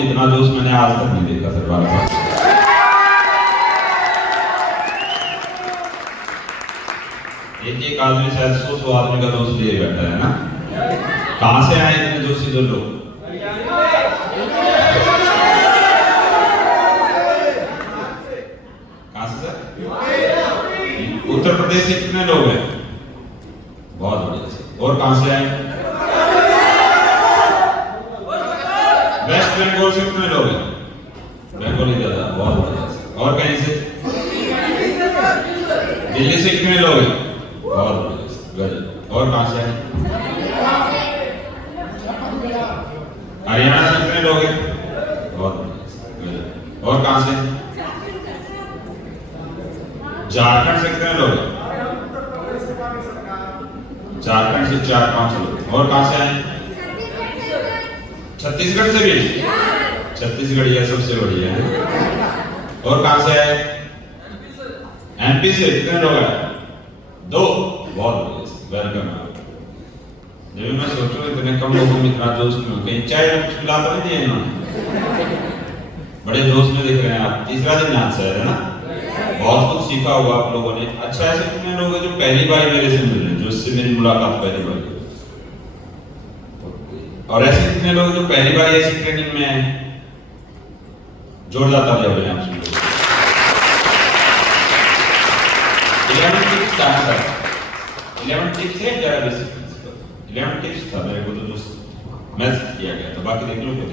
में इतना जोश मैंने आज तक नहीं देखा सरदार साहब। एक आदमी शायद 100 आदमी का जोश लिए बैठा है ना। कहां से आए इतने जोशी जो लोग? कहां से? उत्तर प्रदेश से कितने लोग हैं? बहुत बढ़िया। और कहां से आए? वेस्ट बंगाल से कितने लोग हैं? बंगाली ज्यादा, बहुत बढ़िया। और कहीं से? दिल्ली से कितने लोग हैं? बहुत बढ़िया। और कहां से आए? हरियाणा से कितने लोग हैं? बहुत बढ़िया। और कहां से? झारखंड से कितने लोग हैं? झारखंड से 4-5 लोग। और कहां से आए? छत्तीसगढ़ से भी? छत्तीसगढ़ ये सबसे बढ़िया है। और कहां से आए? एमपी से कितने लोग हैं? 2। बहुत बढ़िया, वेलकम। जब मैं सोचूं इतने कम लोगों में इतना जोश क्यों? कहीं चाय में कुछ मिला तो नहीं दिया इन्होंने? बड़े जोश में दिख रहे हैं आप। तीसरा दिन यहाँ से है ना, बहुत कुछ सीखा होगा आप लोगों ने। अच्छा, ऐसे कितने लोग हैं जो पहली बार मेरे से मिल रहे हैं, जो इससे मेरी मुलाकात पहली बार? और ऐसे कितने लोग जो पहली बार ऐसी ट्रेनिंग में आए? जोरदार तालियां बजाएं आप सभी। 11 टिप्स था सर। 11 टिप्स है, 11 बेसिक प्रिंसिपल। 11 टिप्स था मेरे को तो जो मैथ किया गया था। बाकी देख लो क्या।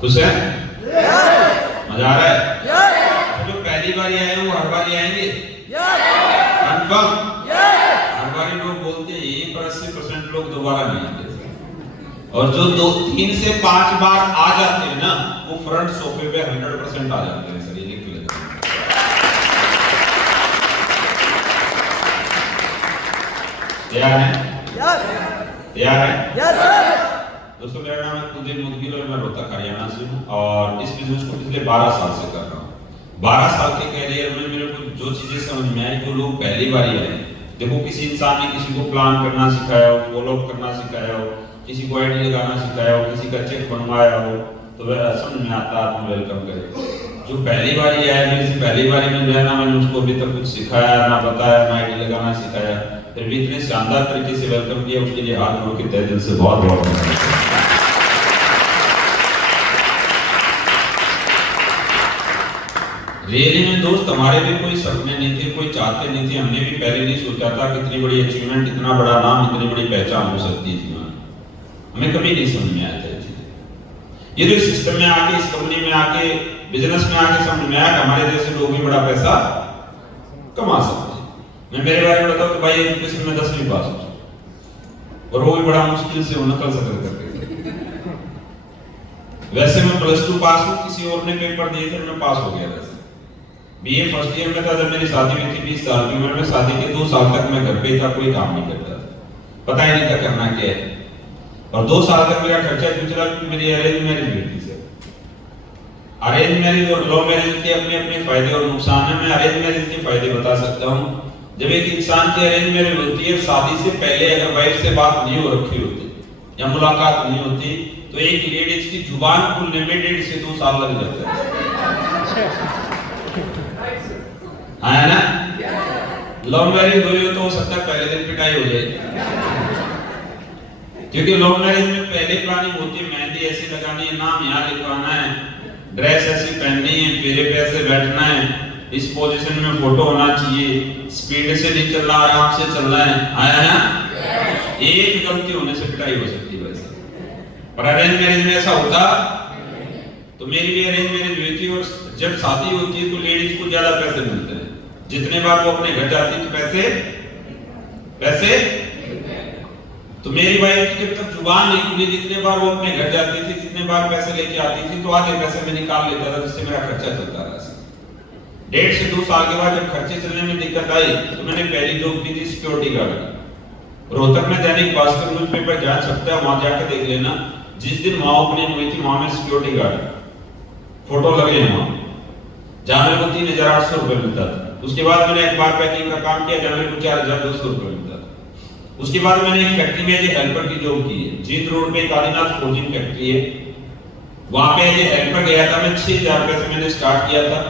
खुश है? मजा आ रहा है? जो पहली बार आए हैं वो हर बार आएंगे? कंफर्म? हर बार लोग बोलते हैं 80% लोग दोबारा नहीं आते। और जो 3 से 5 बार आ जाते हैं ना, वो फ्रंट सोफे पे 100% आ जाते हैं। सर ये लिख लेते हैं। तैयार है? तैयार है? दोस्तों, मेरा नाम है कुलदीप मुदगिल और मैं रोहतक हरियाणा से हूँ और इस बिजनेस को पिछले 12 साल से कर रहा हूँ। 12 साल के कैरियर में मेरे को जो चीजें समझ में आई, जो लोग पहली बार आए, देखो किसी इंसान ने किसी को प्लान करना सिखाया हो, फॉलो अप करना सिखाया हो, किसी को आईडी लगाना सिखाया हो, किसी का चेक बनवाया हो, तो वह समझ में आता है, आप वेलकम करें। जो पहली बार आया, मेरे से पहली बार मिल रहा है ना, मैंने उसको अभी तक कुछ सिखाया ना, बताया ना, आईडी लगाना सिखाया, फिर भी इतने शानदार तरीके से वेलकम किया, उसके लिए हाथ जोड़ के तहे दिल से बहुत बहुत धन्यवाद। रियली में दोस्त, हमारे भी कोई सपने नहीं थे, कोई चाहते नहीं थे, हमने भी पहले नहीं सोचा था कि इतनी बड़ी अचीवमेंट, इतना बड़ा नाम, इतनी बड़ी पहचान हो सकती थी। हमें कभी नहीं समझ में आया था ये जो सिस्टम में आके, इस कंपनी में आके, बिजनेस में आके समझ में आया कि हमारे जैसे लोग भी बड़ा पैसा कमा सकते हैं। मैं मेरे बारे में बताऊं कि भाई एजुकेशन में 10वीं पास हूं और वो भी बड़ा मुश्किल से नकल सकल करके। वैसे मैं +2 पास हूं, किसी और ने पेपर दिए थे, मैं पास हो गया। वैसे बीए फर्स्ट ईयर में था जब मेरी शादी हुई थी 20 साल की उम्र में। शादी के 2 साल तक मैं घर पे था, कोई काम नहीं करता था, पता ही नहीं था करना क्या है। और 2 साल तक मेरा खर्चा क्यों चला? क्योंकि मेरी अरेंज मैरिज हुई थी सर। अरेंज मैरिज और लव मैरिज के अपने अपने फायदे और नुकसान है। मैं अरेंज मैरिज के फायदे बता सकता हूँ। जब एक इंसान की अरेंज मैरिज होती है, शादी से पहले अगर वाइफ से बात नहीं हो रखी होती या मुलाकात नहीं होती, तो एक लेडीज की जुबान खुलने में 1.5 से 2 साल लग जाते हैं। है ना? लव मैरिज हुई हो तो हो सकता है पहले दिन पिटाई हो जाए, क्योंकि लव मैरिज में पहले प्लानिंग होती है, मेहंदी ऐसी लगानी है, नाम यहाँ लिखवाना है, ड्रेस ऐसी पहननी है, फेरे पे ऐसे बैठना है, इस पोजीशन में फोटो होना चाहिए, स्पीड से नहीं चलना, आराम से चलना है। आया ना? एक गलती होने से पिटाई हो सकती है वैसे। पर अरेंज मैरिज में ऐसा होता? तो मेरी भी अरेंज मैरिज हुई थी और जब शादी होती है तो लेडीज को ज्यादा पैसे मिलते हैं। जितने बार वो अपने घर जाती थी पैसे तो मेरी वाइफ की जब तक जुबान नहीं खुली, जितने बार वो अपने घर जाती थी, जितने बार पैसे लेके आती थी, तो आधे पैसे मैं निकाल लेता था, जिससे मेरा खर्चा चलता रहा। 1.5 से 2 साल के बाद जब खर्चे चलने में दिक्कत आई तो मैंने पहली जॉब की थी सिक्योरिटी गार्ड की। रोहतक में दैनिक भास्कर न्यूज़पेपर जा सकता है, वहां जाकर देख लेना। जिस दिन वहां ओपनिंग हुई थी, वहां में सिक्योरिटी गार्ड फोटो लगे हैं वहां, जहां मेरे को 3,800 रुपए मिलता था। उसके बाद मैंने अखबार पैकिंग का काम किया, जहां मेरे को 4,200 रुपए मिलता था। उसके बाद मैंने एक फैक्ट्री में एज हेल्पर की जॉब की है। जींद रोड पे कालीनाथ फोर्जिंग फैक्ट्री है, वहां पे एज हेल्पर गया था मैं। 6,000 रुपए से मैंने स्टार्ट किया था।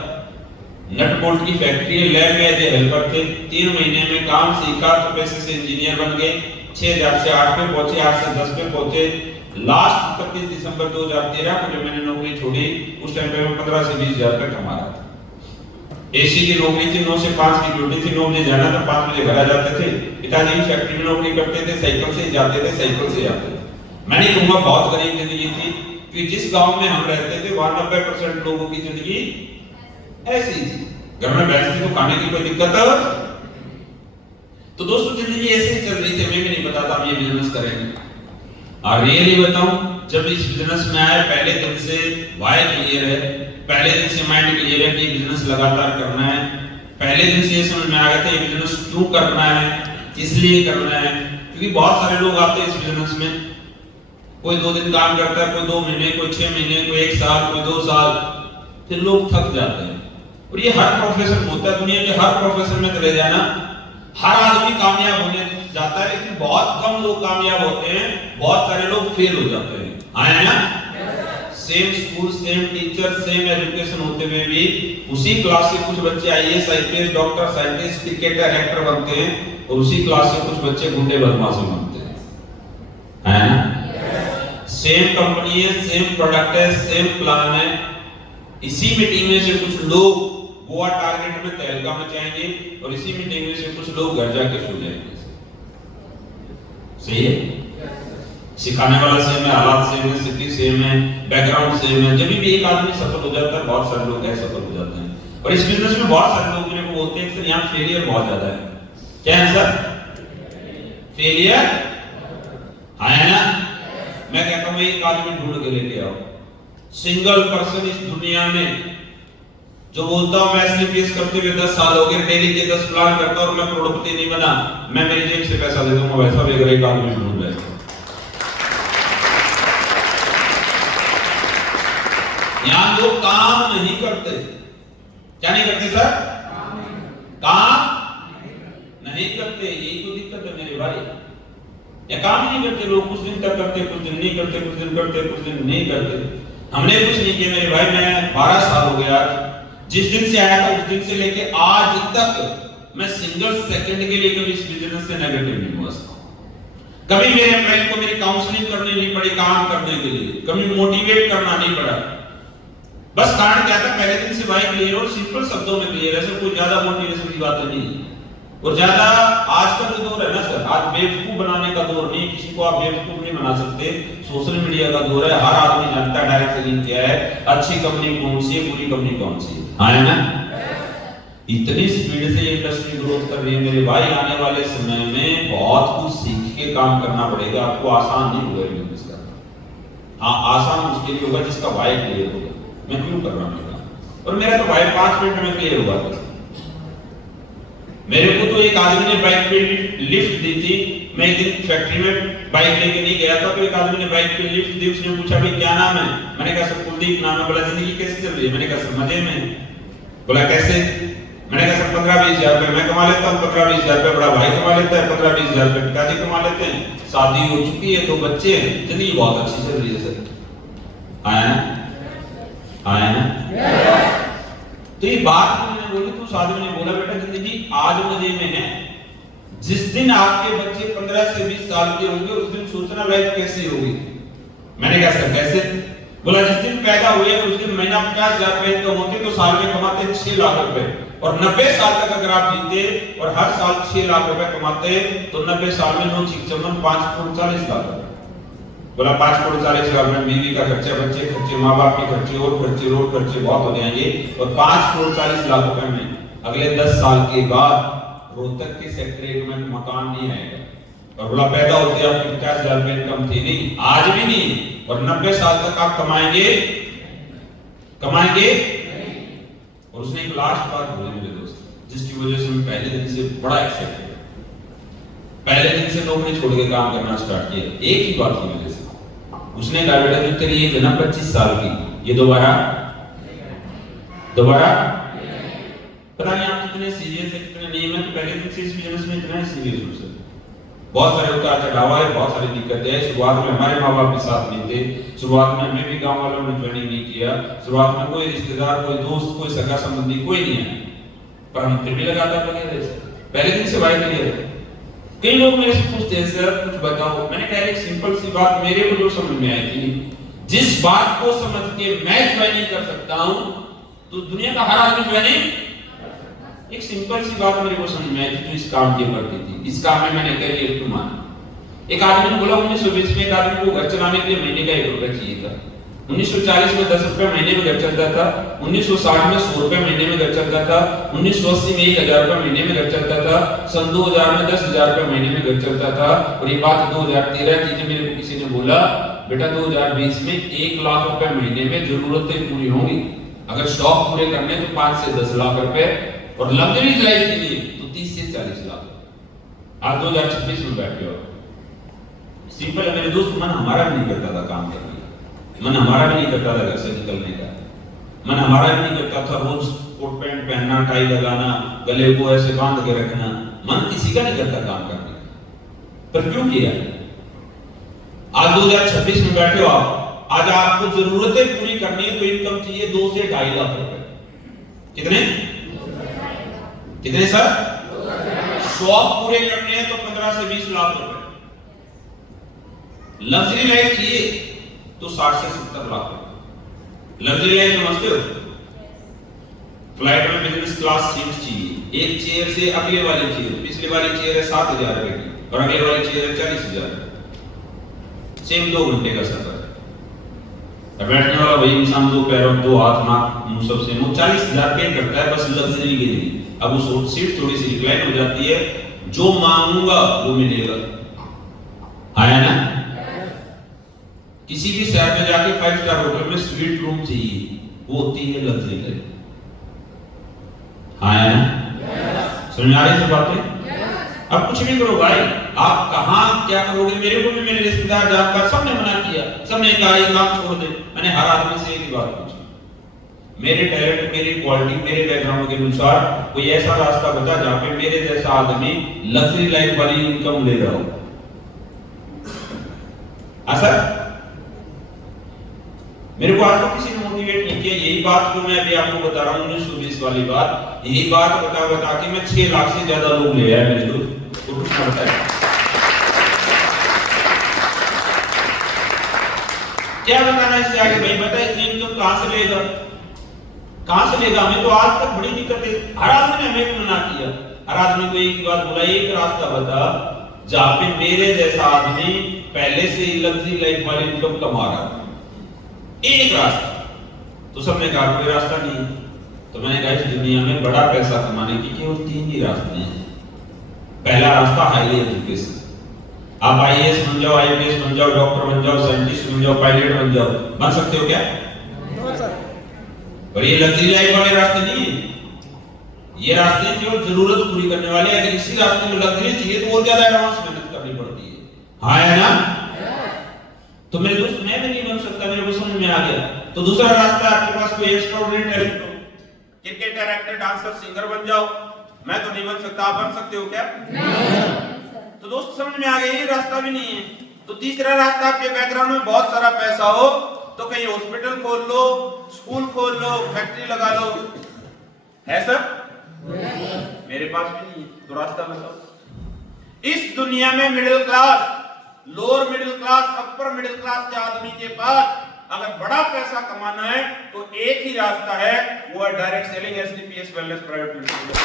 नट बोल्ट की फैक्ट्री है, लैब में एज हेल्पर थे। 3 महीने में काम सीखा तो पैसे से इंजीनियर बन गए। 6,000 से 8 पे पहुंचे, 8 से 10 पे पहुंचे। लास्ट 31 दिसंबर 2013 को जब मैंने नौकरी छोड़ी, उस टाइम पे मैं 15 से 20,000 रुपए कमा रहा था। एसी की नौकरी थी, 9 से 5 की ड्यूटी थी। 9 बजे जाना था, 5 बजे घर आ जाते थे। पिताजी फैक्ट्री में नौकरी करते थे, साइकिल से जाते थे, साइकिल से आते थे। मैं नहीं कहूंगा बहुत गरीब जिंदगी थी, कि जिस गांव में हम रहते थे वहां 90% लोगों की जिंदगी ऐसी थी। घर में भैंस थी तो खाने की कोई दिक्कत। तो दोस्तों जिंदगी ऐसे ही चल रही थी, हमें भी नहीं पता था हम ये बिजनेस करेंगे। और रियली बताऊं, जब इस बिजनेस में आए पहले दिन से वाई क्लियर है, पहले दिन से माइंड क्लियर है कि बिजनेस लगातार करना है। पहले दिन से ये समझ में आ गया था ये बिजनेस क्यों करना है, इसलिए करना है। क्योंकि बहुत सारे लोग आते हैं इस बिजनेस में, कोई 2 दिन काम करता है, कोई 2 महीने, कोई 6 महीने, कोई 1 साल, कोई 2 साल, फिर लोग थक जाते हैं। और ये हर प्रोफेशन में होता है, दुनिया के हर प्रोफेशन में चले जाना, हर आदमी कामयाब होने जाता है, लेकिन बहुत कम लोग कामयाब होते हैं, बहुत सारे लोग फेल हो जाते हैं। आए ना? Same school, same teacher, same education होते हुए भी उसी क्लास से कुछ बच्चे IAS, IPS, doctor, scientist, cricketer, actor बनते हैं, और उसी क्लास से कुछ बच्चे गुंडे बदमाश बनते हैं। है ना? सेम कंपनी है, सेम प्रोडक्ट है, सेम प्लान है। इसी मीटिंग में से कुछ लोग गोवा टारगेट में तहलका मचाएंगे, और इसी मीटिंग में से कुछ लोग घर जाके सो जाएंगे। सही है? सिखाने वाला सेम है, हालात सेम है, सिटी सेम है, बैकग्राउंड सेम है। जब भी एक आदमी सफल हो जाता है, बहुत सारे लोग ऐसे सफल हो जाते हैं। और इस बिजनेस में बहुत सारे लोग मेरे को बोलते हैं सर यहाँ फेलियर बहुत ज्यादा है। क्या है सर? फेलियर है ना? मैं कहता हूँ एक आदमी ढूंढ के लेके आओ, सिंगल पर्सन इस दुनिया में जो बोलता हूं मैं एसलीपीएस करते हुए 10 साल हो गए, डेली के 10 प्लान करता हूं और मैं करोड़पति नहीं बना, मैं मेरी जेब से पैसा दे दूंगा, वैसा भी अगर एक आदमी ढूंढ ले। यहां लोग काम नहीं करते। क्या नहीं करते सर? काम नहीं करते, यही तो दिक्कत है मेरे भाई। या काम ही नहीं करते लोग, कुछ दिन तक करते, कुछ दिन नहीं करते, कुछ दिन करते, कुछ दिन नहीं करते। हमने कुछ नहीं किया मेरे भाई, मैं 12 साल हो गया, जिस दिन से आया था उस दिन से लेके आज तक मैं सिंगल सेकंड के लिए कभी इस बिजनेस से नेगेटिव नहीं हुआ। कभी मेरे फ्रेंड को मेरी काउंसलिंग करनी नहीं पड़ी काम करने के लिए, कभी मोटिवेट करना नहीं पड़ा। बस कारण क्या था, पहले दिन से भाई क्लियर और सिंपल शब्दों में क्लियर है सर, कोई ज्यादा मोटिवेशन की बात नहीं। और ज्यादा आज का जो दौर है ना सर, आज बेवकूफ बनाने का दौर नहीं, किसी को आप बेवकूफ नहीं बना सकते। सोशल मीडिया का दौर है, हर आदमी जानता है डायरेक्ट सेलिंग क्या है, अच्छी कंपनी कौन सी है, बुरी कंपनी कौन सी है ना? इतनी स्पीड से इंडस्ट्री ग्रोथ कर रही है मेरे भाई, आने वाले समय में बहुत कुछ सीख के काम करना पड़ेगा आपको। आसान नहीं होगा बिजनेस करना। हाँ, आसान उसके लिए होगा जिसका वाई क्लियर होगा, मैं क्यों कर रहा हूँ। और मेरा तो वाई 5 मिनट में क्लियर हुआ था। मेरे को तो एक आदमी ने बाइक पे लिफ्ट दी थी, मैं एक दिन फैक्ट्री में बाइक लेके नहीं गया था, तो एक आदमी ने बाइक पे लिफ्ट दी। उसने पूछा भाई क्या नाम है? मैंने कहा सर कुलदीप नाम है। बोला जिंदगी कैसे चल रही है? मैंने कहा सर मजे में। बोला कैसे? मैंने कहा सर 15-20 हजार रुपए मैं कमा लेता हूँ। 15-20 हजार रुपए बड़ा भाई कमा लेता है, 15-20 हजार रुपए पिताजी कमा लेते हैं, शादी हो चुकी है, 2 बच्चे हैं, जिंदगी बहुत अच्छी चल रही है सर। आया ना? आया ना? तो ये बात मैंने बोली तो उस आदमी ने बोला बेटा जिंदगी आज मजे में है, जिस दिन आपके बच्चे 15 से 20 साल के होंगे उस दिन सोचना लाइफ कैसी होगी। मैंने कहा सर कैसे? बोला जिस दिन पैदा हुए उस दिन महीना 50,000 रुपए इनकम होती तो साल में कमाते 6 लाख रुपए, और 90 साल तक अगर आप जीते और हर साल 6 लाख रुपए कमाते तो 90 साल में 9 6 54 5 करोड़ 40 लाख रुपए। बोला 5 करोड़ 40 लाख में बीवी का खर्चा, बच्चे खर्चे, माँ बाप के खर्चे, और खर्चे, रोड खर्चे बहुत हो जाएंगे, और 5 करोड़ 40 लाख रुपए में अगले 10 साल के बाद रोहतक के सेक्टर 1 में मकान नहीं आएगा। और बोला पैदा होते आपकी 50,000 रुपए इनकम थी नहीं, आज भी नहीं, और 90 साल तक आप कमाएंगे और उसने एक लास्ट बात बोली मेरे दोस्त, जिसकी वजह से मैं पहले दिन से बड़ा एक्साइटेड, पहले दिन से नौकरी छोड़ के काम करना स्टार्ट किया, एक ही बात की वजह से। उसने कहा बेटा जब तेरी एज है ना 25 साल की, ये दोबारा पता नहीं आप कितने सीरियस है कितने नहीं। मैं तो पहले दिन से इस बिजनेस में इतना सीरियस हूं सर, बहुत सारे उतार चढ़ाव है, बहुत सारी दिक्कतें हैं। शुरुआत में हमारे माँ बाप भी साथ नहीं थे, शुरुआत में हमें भी गांव वालों ने ज्वाइनिंग नहीं किया, शुरुआत में कोई रिश्तेदार, कोई दोस्त, कोई सगा संबंधी कोई नहीं है, पर हम फिर भी लगातार लगे रहे। पहले दिन से वाई क्लियर है। कई लोग मेरे से पूछते हैं सर कुछ बताओ, मैंने कहा एक सिंपल सी बात मेरे को जो समझ में आई थी, जिस बात को समझ के मैं ज्वाइनिंग कर सकता हूं तो दुनिया का हर आदमी ज्वाइनिंग, एक सिंपल सी बात मेरे को समझ में आई थी, तो इस काम की करती थी, इस काम में मैंने करियर क्यों माना। एक आदमी ने बोला 1920 में एक आदमी को घर चलाने के लिए महीने का 1 रुपया चाहिए था। 1940 में 10 रुपए महीने में घर चलता था, 1960 में 100 रुपए महीने में घर चलता था, 1980 में 1000 रुपए महीने में घर चलता था, सन 2000 में 10,000 रुपए महीने में घर चलता था। और ये बात 2013 की थी, मेरे को किसी ने बोला बेटा 2020 में 1 लाख रुपए महीने में जरूरतें पूरी होंगी, अगर शौक पूरे करने तो 5 से 10 लाख रुपए, और लग्जरी लाइफ के लिए तो 30 से 40 लाख। आज 2026 में बैठे हो, सिंपल है मेरे दोस्त, मन हमारा भी नहीं करता था काम करने का, मन हमारा भी नहीं करता था घर से निकलने का, मन हमारा भी नहीं करता था रोज कोट पैंट पहनना, टाई लगाना, गले को ऐसे बांध के रखना, मन किसी का नहीं करता काम करने का। पर क्यों किया? आज 2026 में बैठे हो आप, आज आपको जरूरतें पूरी करनी है तो इनकम चाहिए 2 से 2.5 लाख रुपए। कितने कितने सर? शौक पूरे करने हैं तो 15 से 20 लाख रुपए। लग्जरी लाइफ चाहिए तो 60 से 70 लाख रुपए। लग्जरी लाइफ समझते हो? फ्लाइट में बिजनेस क्लास सीट चाहिए, एक चेयर से अगले वाली चेयर, पिछले वाली चेयर है 7,000 रुपए की और अगले वाली चेयर है 40,000, सेम 2 घंटे का सफर है। बैठने वाला वही इंसान, 2 पैरों 2 हाथ नाक मुंह सब से, वो 40,000 पे करता है बस लग्जरी के लिए। अब वो सीट थोड़ी सी रिक्लाइन हो जाती है, जो मांगूंगा वो मिलेगा, आया ना? किसी भी शहर में जाके 5 स्टार होटल में स्वीट रूम चाहिए, वो होती है लग्जरी लाइफ, आया ना? समझ आ रही है बातें? अब कुछ भी करो भाई, आप कहां क्या करोगे? मेरे को भी मेरे रिश्तेदार जानकार सबने मना किया, सबने कहा ये काम छोड़ दे। मैंने हर आदमी से एक ही बात पूछी, मेरे टैलेंट, मेरी क्वालिटी, मेरे बैकग्राउंड के अनुसार कोई ऐसा रास्ता बता जहां पे मेरे जैसा आदमी लग्जरी लाइफ वाली इनकम ले रहा हो। सर मेरे को आज तो किसी ने मोटिवेट नहीं किया, यही बात जो मैं अभी आपको बता रहा हूँ 1920 वाली बात, यही बात बता के मैं 6 लाख से ज्यादा लोग ले आया मेरे दोस्त। क्या बताना इससे आगे भाई? बता इतनी इनकम कहां से लेगा, कहां से लेगा? हमें तो आज तक बड़ी दिक्कत है, हर आदमी ने हमें मना किया, हर आदमी को एक ही बात बोला, एक रास्ता बता जहां पे मेरे जैसा आदमी पहले से ही लग्जरी लाइफ वाली इनकम कमा रहा है, एक रास्ता। तो सबने कहा कोई रास्ता नहीं। तो मैंने कहा इस दुनिया में बड़ा पैसा कमाने की केवल 3 ही रास्ते हैं। पहला रास्ता हाईली एजुकेशन, आप आईएएस बन जाओ, आईपीएस बन जाओ, डॉक्टर बन जाओ, साइंटिस्ट बन जाओ, पायलट बन जाओ, बन सकते हो क्या? पर ये लग्जरी लाइफ वाले रास्ते नहीं है, ये रास्ते केवल जरूरत पूरी करने वाले। अगर इसी रास्ते में लग्जरी चाहिए तो और ज्यादा एडवांस मेहनत करनी पड़ती है, हाँ है ना? तो मेरे दोस्त मैं भी नहीं बन सकता, मेरे को समझ में आ गया। तो दूसरा रास्ता, आपके पास कोई एक्स्ट्राऑर्डिनरी टैलेंट हो, क्रिकेटर, एक्टर, डांसर, सिंगर बन जाओ। मैं तो नहीं बन सकता, आप बन सकते हो क्या? तो दोस्त समझ में आ गया, ये रास्ता भी नहीं है। तो तीसरा रास्ता, आपके बैकग्राउंड में बहुत सारा पैसा हो तो कहीं हॉस्पिटल खोल लो, स्कूल खोल लो, फैक्ट्री लगा लो, है सर? मेरे पास भी नहीं है, तो रास्ता बताओ। इस दुनिया में middle class, lower middle class, upper middle class के आदमी के पास अगर बड़ा पैसा कमाना है तो एक ही रास्ता है, वो है direct selling, SDPS, wellness private limited.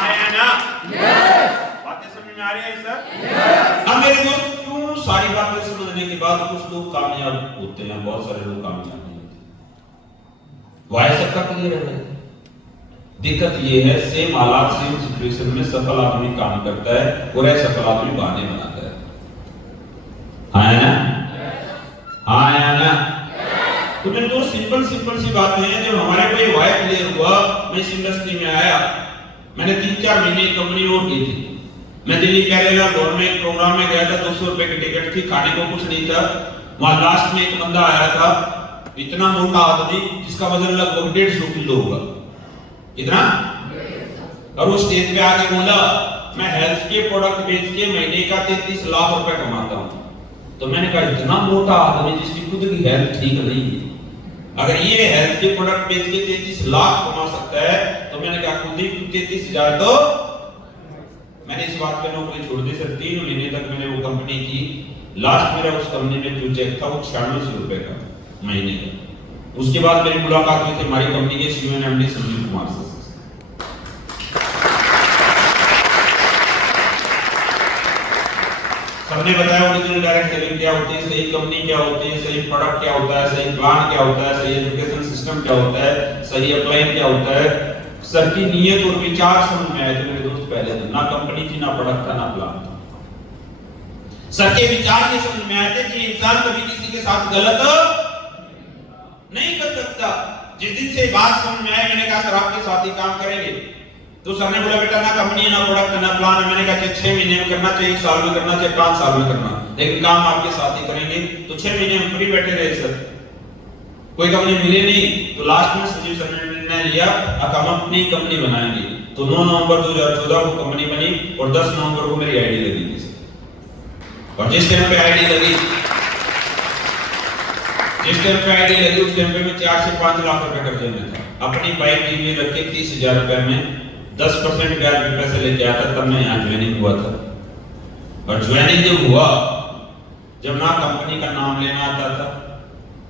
आया ना? बातें समझ में आ रही है सर? अब मेरे दोस्त, क्यों सारी बातें समझने के बाद कुछ लोग कामयाब होते हैं, बहुत सारे लोग कामयाब नहीं होते? वाई सबका क्लियर है? दिक्कत ये है, सेम हालात, सेम सिचुएशन में सफल आदमी काम करता है और असफल आदमी बहाने बनाता है, हाँ ना? हाँ या ना? तो मेरे दोस्त सिंपल सी बातें हैं। जब हमारे को ये वाई क्लियर हुआ, मैं इस इंडस्ट्री में आया, मैंने 3-4 महीने कंपनी और की थी। मैं दिल्ली केरला बोर्ड में एक प्रोग्राम में गया था, 200 रुपए की टिकट थी, खाने को कुछ नहीं था। वहां लास्ट में एक बंदा आया था, इतना मोटा आदमी जिसका वजन लगभग 150 किलो होगा। कितना? और वो स्टेज पे आके बोला मैं हेल्थ के प्रोडक्ट बेच के महीने का 33 लाख रुपए कमाता हूं। तो मैंने कहा इतना मोटा आदमी जिसकी खुद की हेल्थ ठीक नहीं है, अगर ये हेल्थ के प्रोडक्ट बेच के 33 लाख कमा सकता है तो मैंने कहा खुद ही 33,000 तो मैंने इस बात पे नौकरी छोड़ दी सर। 3 महीने तक मैंने वो कंपनी की। लास्ट मेरा उस कंपनी में जो चेक था वो 9600 रुपए का महीने का। उसके बाद मेरी मुलाकात हुई थी हमारी कंपनी के CEO and MD Sanjeev Kumar से। सबने बताया ओरिजिनल डायरेक्ट सेलिंग क्या होती है, सही कंपनी क्या होती है, सही प्रोडक्ट क्या होता है, सही प्लान क्या होता है, सही एजुकेशन सिस्टम क्या होता है, सही अप्लाइन क्या होता है। सर की नीयत और विचार समझ में आए थे मेरे दोस्त पहले दिन, ना कंपनी थी, ना प्रोडक्ट था, ना प्लान था। सर के विचार ये समझ में आए थे कि इंसान कभी किसी के साथ गलत नहीं कर सकता। जिस दिन से बात समझ में आई मैंने कहा सर आपके साथ ही काम करेंगे। तो सर ने बोला बेटा ना कंपनी है, ना प्रोडक्ट है, ना प्लान है। मैंने कहा 6 महीने में करना चाहिए, 1 साल में करना चाहिए, 5 साल में करना, लेकिन काम आपके साथ ही करेंगे। तो 6 महीने में फ्री बैठे रहे सर, कोई कंपनी मिले नहीं। तो लास्ट में संजीव सर ने निर्णय लिया अब हम अपनी कंपनी बनाएंगे। तो 9 नवंबर 2014 को कंपनी बनी और 10 नवंबर को मेरी आईडी लगी थी सर। और जिस टाइम पे आईडी लगी उस टाइम पे मैं 4 से 5 लाख रुपए कर्जे में था। अपनी बाइक गिरवी रख के 30,000 रुपए में 10% ब्याज पे पैसे लेके आता, तब मैं यहाँ ज्वाइनिंग हुआ था। और ज्वाइनिंग जब हुआ, जब ना कंपनी का नाम लेना आता था,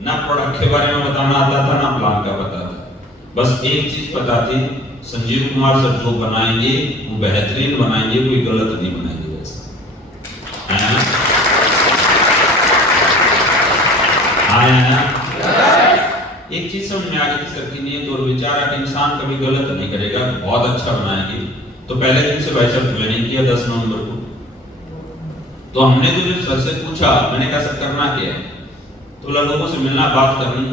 ना प्रोडक्ट के बारे में बताना आता था, ना प्लान का पता था। बस एक चीज पता थी, संजीव कुमार सर जो बनाएंगे वो बेहतरीन बनाएंगे, कोई गलत नहीं बनाएंगे। वैसा एक चीज समझ में आ गई सर की नीयत और विचार कि इंसान कभी गलत नहीं करेगा, बहुत अच्छा बनाएंगे। तो पहले दिन से भाई साहब ज्वाइनिंग किया 10 नवंबर को। तो हमने तो जब सर से पूछा, मैंने कहा सर करना क्या है? तो लोगों से मिलना, बात करनी।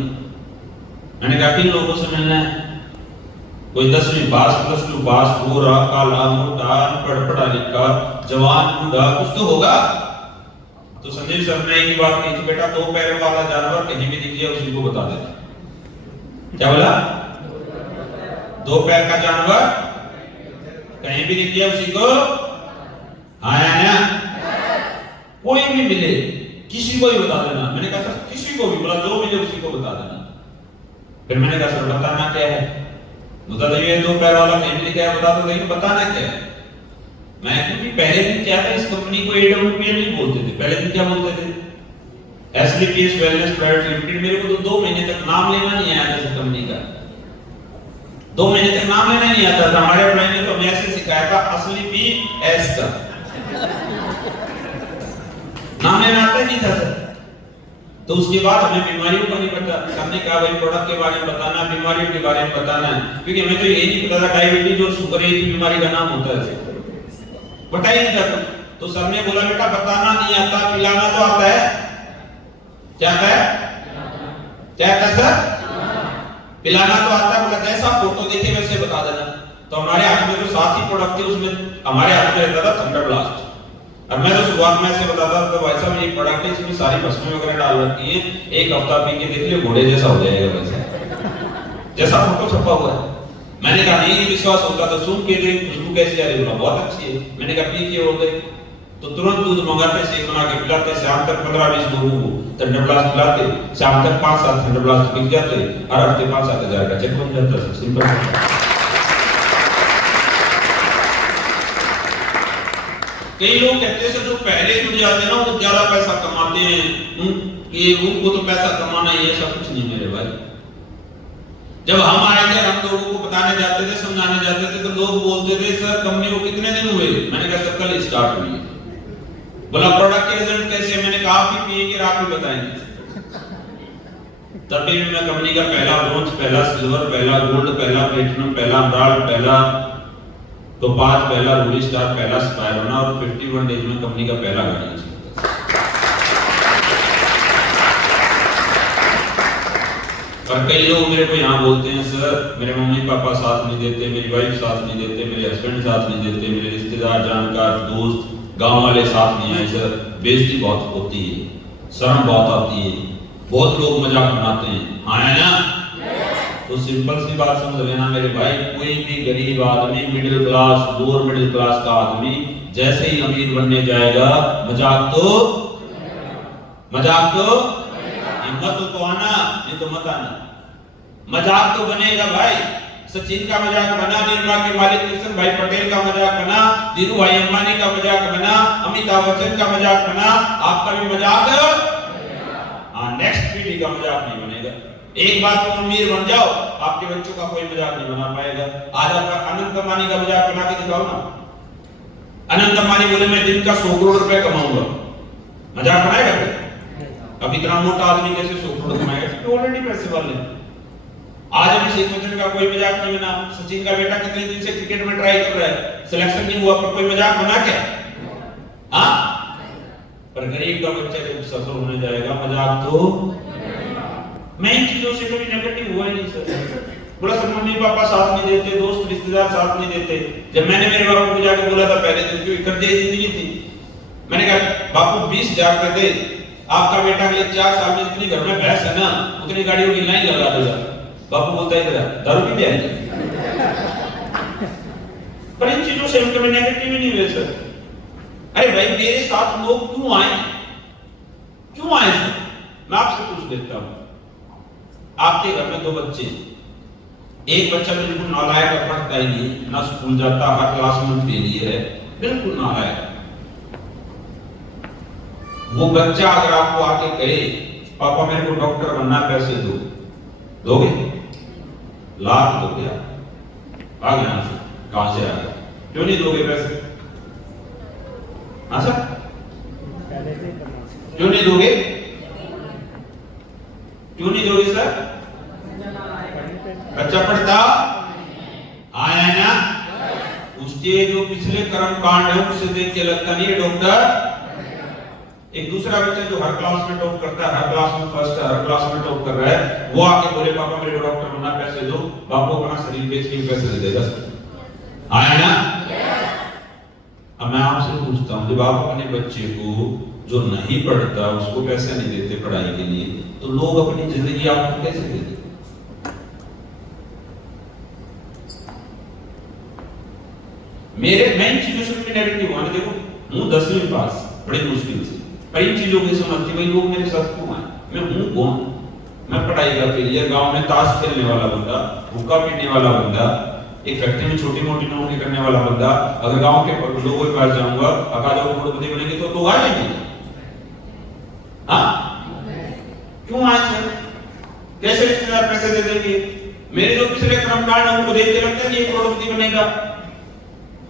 मैंने कहा किन लोगों से मिलना है? कोई 10वीं पास, +2 पास, गोरा काला मोटा अनपढ़ पढ़ा लिखा जवान बूढ़ा कुछ तो होगा। तो संजीव सर ने एक बात कही थी, बेटा 2 पैर वाला जानवर कहीं भी दिख जाए उसी को बता देना। क्या बोला? 2 पैर का जानवर कहीं भी दिख जाए उसी को, आया ना? कोई भी मिले किसी को ही बता देना। मैंने कहा सर किसी को भी, बोला जो मिले उसी को बता देना। फिर मैंने कहा सर बताना क्या है? बता दो ये 2 पैर वाला कहीं भी दिख जाए बता दो, लेकिन बताना क्या है? मैं क्योंकि पहले दिन क्या था, इस कंपनी को AWPL नहीं बोलते थे। पहले दिन क्या बोलते थे? SLPS wellness private limited. मेरे को तो 2 महीने तक नाम लेना नहीं आया था इस कंपनी का। 2 महीने तक नाम लेना नहीं आता था। हमारे अप्लाई ने तो हमें ऐसे सिखाया था SLPS का नाम लेना आता नहीं था सर। तो उसके बाद हमें बीमारियों का नहीं पता। हमने कहा भाई प्रोडक्ट के बारे में बताना, बीमारियों के बारे में बताना है, क्योंकि हमें तो यही नहीं पता था डायबिटीज और शुगर एक ही बीमारी का नाम होता है, पता ही नहीं था। तो सर ने बोला बेटा बताना नहीं आता, पिलाना तो आता है। क्या आता है? क्या आता है सर? पिलाना तो आता है। बोला जैसा फोटो देखे वैसे बता देना। तो हमारे हाथ में जो साथ ही प्रोडक्ट थे उसमें हमारे हाथ में रहता था थंडर ब्लास्ट। और मैं तो शुरुआत में ऐसे बताता था, तो भाई साहब ये प्रोडक्ट है, इसमें सारी भस्में वगैरह डाल रखी है, 1 हफ्ता पी के देख लियो घोड़े जैसा हो जाएगा, वैसे जैसा फोटो छपा हुआ है। मैंने कहा नहीं विश्वास होता तो सुन के देख खुशबू कैसी आ रही है, बहुत अच्छी है। मैंने कहा पी के हो गए तो तुरंत दूध मंगाते, शेक बना के पिलाते। शाम तक 15-20 लोगों को थंडर ब्लास्ट पिलाते। शाम तक 5-7 थंडर ब्लास्ट बिक जाते। हर हफ्ते 5-7 हजार का चेक बन जाता है। सिंपल। कई लोग कहते हैं जो पहले जुड़ जाते हैं ना वो ज्यादा पैसा कमाते हैं, उनको तो पैसा कमाना ही है। सब कुछ नहीं मेरे भाई। जब हम आए थे, हम लोगों को बताने जाते थे, समझाने जाते थे, तो लोग बोलते थे सर कंपनी को कितने दिन हुए? मैंने कहा सर कल स्टार्ट हुई है। बोला प्रोडक्ट के रिजल्ट कैसे? मैंने कहा आप ही पिएंगे, आप ही बताएंगे। तब भी मैं कंपनी का पहला ब्रोंज, पहला सिल्वर, पहला गोल्ड, पहला प्लेटिनम, पहला एमराल्ड, पहला टोपाज, पहला रूबी स्टार, पहला स्पाइरोना और 51 डेज में कंपनी का पहला गाड़ी। और कई लोग मेरे को यहाँ बोलते हैं सर मेरे मम्मी पापा साथ नहीं देते, मेरी वाइफ साथ नहीं देते, मेरे हस्बैंड साथ नहीं देते, मेरे रिश्तेदार जानकार दोस्त गांव वाले साथ नहीं आए। सर बेइज्जती बहुत होती है, शर्म बहुत आती है, बहुत लोग मजाक बनाते हैं। आया ना? तो सिंपल सी बात समझ लेना मेरे भाई, कोई भी गरीब आदमी, middle class, lower middle class का आदमी जैसे ही अमीर बनने जाएगा, मजाक तो हिम्मत तो आना, नहीं तो मत आना। मजाक तो बनेगा भाई। सचिन का मजाक बना, निर्मला के मालिक कृष्ण भाई पटेल का मजाक बना, धीरू भाई अंबानी का मजाक बना, अमिताभ बच्चन का मजाक बना, आपका भी मजाक नेक्स्ट पीढ़ी का मजाक नहीं बनेगा। एक बार तुम अमीर बन जाओ, आपके बच्चों का कोई मजाक नहीं बना पाएगा। आज आप अनंत अंबानी का मजाक बना के दिखाओ ना। अनंत अंबानी बोले मैं दिन का 100 करोड़ रुपए कमाऊंगा, मजाक बनाएगा क्या? अब इतना मोटा आदमी कैसे 100 करोड़ कमाएगा? तो ऑलरेडी पैसे वाले। आज अभिषेक बच्चन का कोई मजाक नहीं बना। सचिन का बेटा कितने दिन से क्रिकेट में ट्राई कर रहा है, सिलेक्शन नहीं हुआ, पर कोई मजाक बना क्या? हाँ, पर गरीब का बच्चा जब सफल होने जाएगा, मजाक तो मैं इन चीजों से कभी नेगेटिव हुआ ही नहीं सर। बोला सर मम्मी पापा साथ नहीं देते, दोस्त रिश्तेदार साथ नहीं देते। जब मैंने मेरे बापू को जाके बोला था पहले दिन क्योंकि कर्जे की जिंदगी थी, मैंने कहा बापू 20,000 रुपए दे, आपका बेटा अगले 4 साल में जितनी घर में भैंस है ना उतनी गाड़ियों की लाइन लगा देगा। बापू बोलता है दारू पी जाएंगे। पर इन चीजों से हम कभी नेगेटिव ही नहीं हुए सर। अरे भाई मेरे साथ लोग क्यों आए सर? मैं आपसे पूछ लेता हूं, आपके घर में 2 बच्चे, एक बच्चा बिल्कुल नालायक है, पढ़ता ही नहीं, ना स्कूल जाता, हर क्लास में फेलियर है, बिल्कुल नालायक। वो बच्चा अगर आपको आके कहे पापा मेरे को डॉक्टर बनना, पैसे दो, दोगे? लाख दोगे? आ गया ना, कहां से आ गया? क्यों नहीं दोगे पैसे? हाँ सर, क्यों नहीं दोगे? क्यों नहीं दोगे सर? बच्चा पढ़ता आया ना, उसके जो पिछले कर्म कांड है उसे देख के लगता नहीं है डॉक्टर। एक दूसरा बच्चा जो हर क्लास में टॉप करता है, हर क्लास में फर्स्ट है, हर क्लास में टॉप कर रहा है, वो आके बोले पापा मेरे को डॉक्टर बनना, पैसे दो, बापू अपना शरीर बेच के पैसे दे देगा सर। आया ना? अब मैं आपसे पूछता हूँ, जब आप अपने बच्चे को जो नहीं पढ़ता उसको पैसे नहीं देते पढ़ाई के लिए, तो लोग अपनी जिंदगी आपको कैसे देते? मैं इन चीजों से नेगेटिव हुआ। देखो हूँ 10वीं पास, बड़ी मुश्किल से, पर इन चीजों की समझती भाई लोग मेरे साथ क्यों आए? मैं हूँ कौन? मैं पढ़ाई का फेलियर, गांव में ताश खेलने वाला बंदा, हुक्का पीने वाला बंदा, एक फैक्ट्री में छोटी मोटी नौकरी करने वाला बंदा। अगर गांव के लोगों के पास जाऊंगा, अगर लोग करोड़पति बनेंगे तो लोग आ जाएंगे। हाँ, क्यों आए सर? कैसे रिश्तेदार पैसे दे देंगे? मेरे जो पिछले कर्मकांड है उनको देख के लगता है कि ये करोड़पति बनेगा।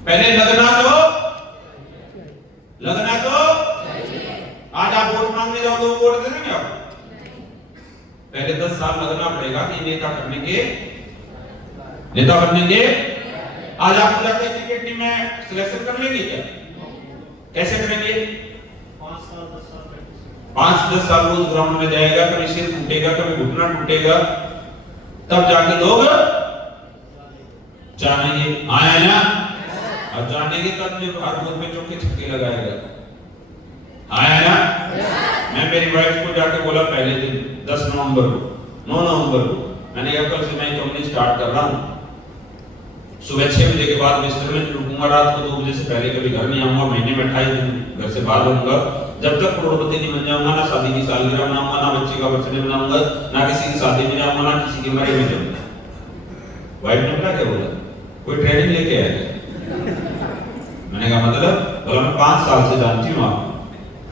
पहले लगना तो आज आप वोट मांगने जाओ तो वोट दे देंगे आप? पहले 10 साल लगना पड़ेगा कि नेता बनने के। आज आप जाके क्रिकेट टीम में सिलेक्शन कर लेंगे क्या? कैसे करेंगे? 5-10 साल रोज ग्राउंड में जाएगा, कभी सिर टूटेगा, कभी घुटना टूटेगा, तब जाके लोग जानेंगे। आया ना? अब जानेंगे तब जब हर बूथ पे चौके छक्के लगाएगा। आया ना? मैं मेरी वाइफ को जाके बोला पहले दिन 9 नवंबर को, मैंने कहा कल से मैं कंपनी स्टार्ट कर रहा हूँ, सुबह 6 बजे के बाद बिस्तर में रुकूंगा, रात को 2 बजे से पहले कभी घर नहीं आऊंगा, महीने में 28 दिन घर से बाहर रहूंगा। जब तक करोड़पति नहीं बन जाऊंगा, ना शादी की सालगिरह मनाऊंगा, ना बच्चे का बर्थडे मनाऊंगा, ना किसी की शादी में जाऊंगा, ना किसी की मरे में जाऊंगा। वाइफ ने क्या बोला? कोई ट्रेनिंग लेके आया? मैंने कहा मतलब? बोला मैं 5 साल से जानती हूँ आपको,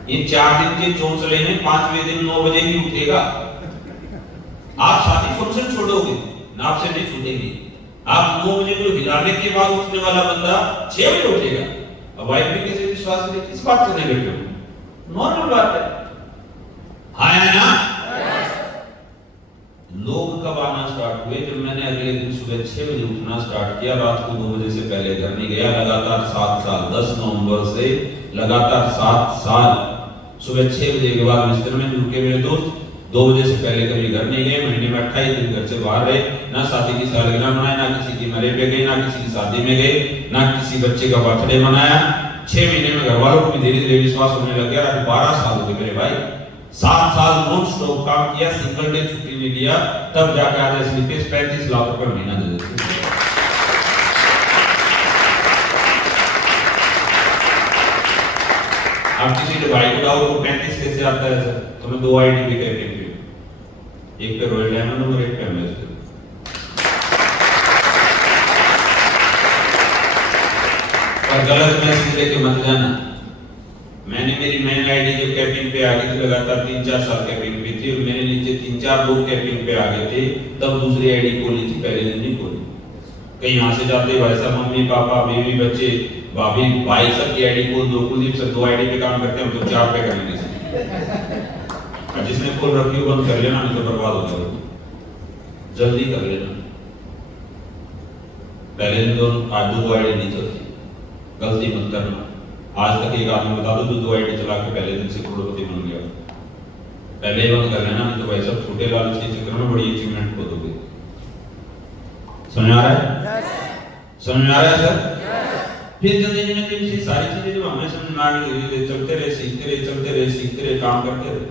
ये 4 दिन के चौंसले में 5वें दिन 9 बजे ही उठेगा। आप शादी फंक्शन छोड़ोगे ना, आपसे नहीं छूटेगी। आप 9 बजे को हिलाने के बाद उठने वाला बंदा 6 बजे उठेगा। अब वाइफ भी कैसे विश्वास करे? किस बात से नेगेटिव? नॉर्मल बात है। आया ना? लोग कब आना स्टार्ट हुए? जब मैंने अगले दिन सुबह 6 बजे उठना स्टार्ट किया, रात को 2 बजे से पहले घर नहीं गया, लगातार 7 साल, 10 नवंबर से लगातार 7 साल सुबह 6 बजे के बाद बिस्तर में रुके मेरे दोस्त, 2 बजे से पहले कभी घर नहीं गए, महीने में 28 दिन घर से बाहर रहे, ना शादी की सालगिरह मनाई, ना किसी की मरे पे गए, ना किसी की शादी में गए, ना किसी बच्चे का बर्थडे मनाया। 6 महीने में घर वालों को भी धीरे धीरे विश्वास होने लग गया। आज 12 साल हो गए मेरे भाई, 7 साल नॉन स्टॉप काम किया, सिंगल डे छुट्टी नहीं लिया, तब जाके आज एसलीपीएस 35 लाख रुपए महीना दे देते। आप किसी के भाई को डाउट को 35 कैसे आता है सर? तो मैं 2 आईडी भी कहते हैं, एक पे रॉयल डायमंड और एक पे एमएस। पर गलत मैसेज लेके मत जाना। मैंने मेरी मेन आईडी जो कैपिंग पे आ गई थी, लगातार 3-4 साल कैपिंग पे थी और मेरे नीचे 3-4 लोग कैपिंग पे आ गए थे, तब दूसरी आईडी खोली थी, पहले दिन नहीं खोली। कहीं यहाँ से जाते भाई साहब मम्मी पापा बीवी बच्चे भाभी भाई सब की आईडी खोल दो, कुलदीप सर 2 आईडी पे काम करते हैं, हम तो 4 पे करेंगे। और जिसने खोल रखी हो बंद कर लेना, नहीं तो बर्बाद हो जाओगे, जल्दी कर लेना। पहले दिन तो आज 2 आईडी नहीं चलती, गलती मत करना। आज तक एक आदमी बता दो जो 2 आईडी चला के पहले दिन से करोड़पति बन गया, पहले ही बंद कर लेना, नहीं तो भाई सब छोटे लालच के चक्कर में बड़ी अचीवमेंट खो दोगे। समझ आ रहा है? समझ आ रहा है सर? फिर जिंदगी में ये सारी चीजें जो हमें समझ में आ गई, चलते रहे सीखते रहे, चलते रहे सीखते रहे, काम करते रहे।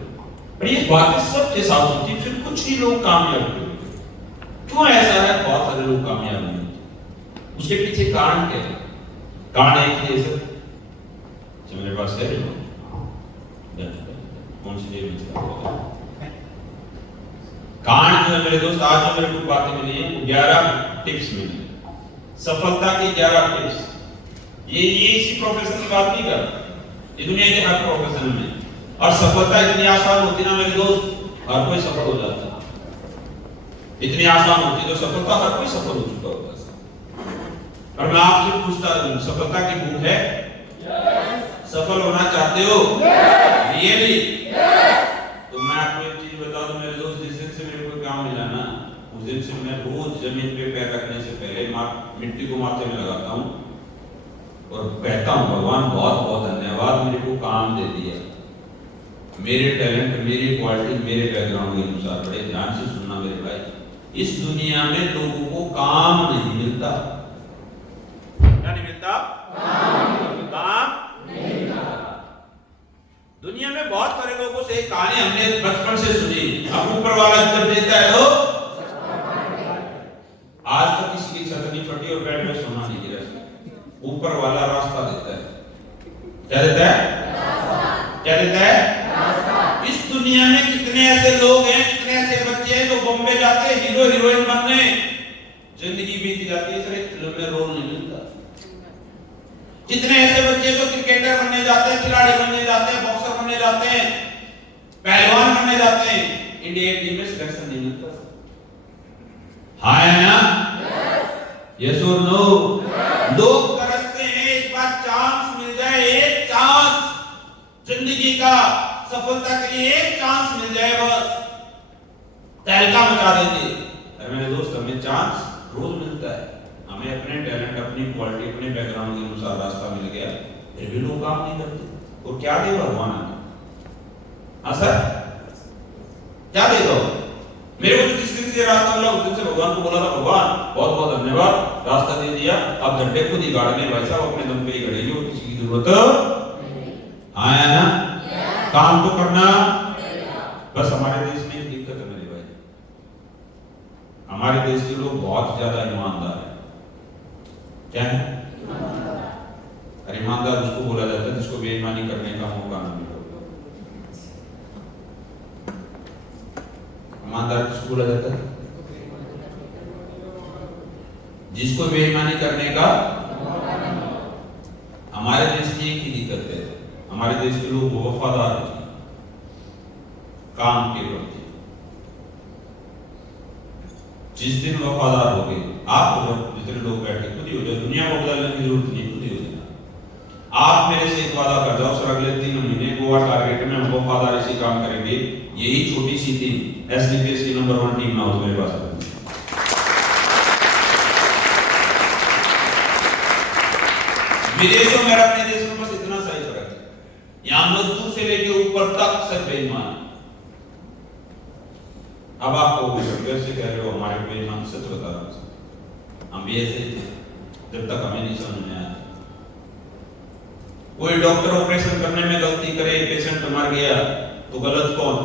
पर ये बातें सबके साथ होती, फिर कुछ ही लोग कामयाब होते। क्यों ऐसा है? बहुत सारे लोग कामयाब नहीं होते, उसके पीछे कारण क्या है? कारण एक ही है सर, मेरे पास है कौन सी जेब में कारण जो है मेरे दोस्त, आज जो मेरे को बातें मिली है 11 टिप्स मिली, सफलता की 11 टिप्स। ये इसी प्रोफेशन की बात नहीं कर, ये दुनिया के हर प्रोफेशन में। और सफलता इतनी आसान होती ना मेरे दोस्त, हर कोई सफल हो जाता। इतनी आसान होती तो सफलता हर कोई सफल हो चुका होता। और मैं आपसे पूछता हूं, सफलता की भूख है? सफल होना चाहते हो? रियली? तो मैं आपको एक चीज बता दूं मेरे दोस्त, जिस दिन से मेरे को काम मिला ना, उस दिन से मैं रोज जमीन पे पैर रखने से पहले मिट्टी को माथे में लगाता हूँ और कहता हूँ भगवान बहुत बहुत धन्यवाद, मेरे को काम दे दिया। मेरे टैलेंट, मेरी क्वालिटी, मेरे बैकग्राउंड के अनुसार। बड़े ध्यान से सुनना मेरे भाई, इस दुनिया में लोगों को काम नहीं मिलता। क्या नहीं मिलता? काम नहीं मिलता। दुनिया में बहुत सारे लोगों से कहानी हमने बचपन से सुनी, अब ऊपर वाला जब देता है तो आज तक किसी की छत नहीं फटी और बेड में सोना नहीं गिरा। ऊपर वाला रास्ता देता है। क्या देता है? क्या देता है? इस दुनिया में कितने ऐसे लोग हैं, कितने ऐसे बच्चे हैं जो बॉम्बे जाते हैं हीरो हीरोइन बनने, जिंदगी बीत जाती है सर, एक फिल्म में रोल नहीं मिलता। कितने ऐसे बच्चे जो क्रिकेटर बनने जाते हैं, खिलाड़ी बनने जाते हैं, बॉक्सर बनने जाते हैं, पहलवान बनने जाते हैं, इंडिया टीम में सिलेक्शन नहीं मिलता। हाँ है ना? यस और नो? लोग तरसते हैं एक बार चांस मिल जाए, एक चांस जिंदगी का, सफलता के लिए एक चांस मिल जाए, बस तहलका मचा देंगे। अरे मेरे दोस्त, हमें चांस रोज मिलता है, हमें अपने टैलेंट, अपनी क्वालिटी, अपने बैकग्राउंड के अनुसार रास्ता मिल गया, फिर भी लोग काम नहीं करते। और क्या दे भगवान हमें? हाँ सर, क्या देगा? मेरे को जिस दिन से रास्ता मिला उस दिन से भगवान को बोला था, भगवान बहुत बहुत धन्यवाद, रास्ता दे दिया, अब झंडे खुद ही गाड़ने भाई साहब, अपने दम पे ही गड़ेंगे और किसी की जरूरत आया ना, काम तो करना। बस हमारे देश में दिक्कत है मेरे भाई, हमारे देश के लोग बहुत ज्यादा ईमानदार है। क्या है? अरे ईमानदार उसको बोला जाता है जिसको बेईमानी करने का मौका ना मिले। ईमानदार किसको बोला जाता है? जिसको बेईमानी करने का। हमारे देश की एक ही दिक्कत है, हमारे देश के लोग वफादार होते हैं काम के प्रति। जिस दिन वफादार हो गए, आप जितने लोग बैठे खुद ही हो जाए, दुनिया को बदलने की जरूरत नहीं, खुद ही हो जाए। आप मेरे से एक वादा कर जाओ सर, अगले 3 महीने गोवा टारगेट में हम वफादार इसी काम करेंगे, यही छोटी सी टीम एसलीपीएस की नंबर 1 टीम ना हो तो मेरे पास। विदेशों में अपने देश में बस इतना सही फर्क है, यहां मजदूर से लेके ऊपर तक सब बेईमान। अब आपको कैसे कह रहे हो हमारे बेईमान? सच बता रहा हूं, हम भी ऐसे थे जब तक हमें नहीं समझ में आया। कोई डॉक्टर ऑपरेशन करने में गलती करे, पेशेंट मर गया, तो गलत कौन?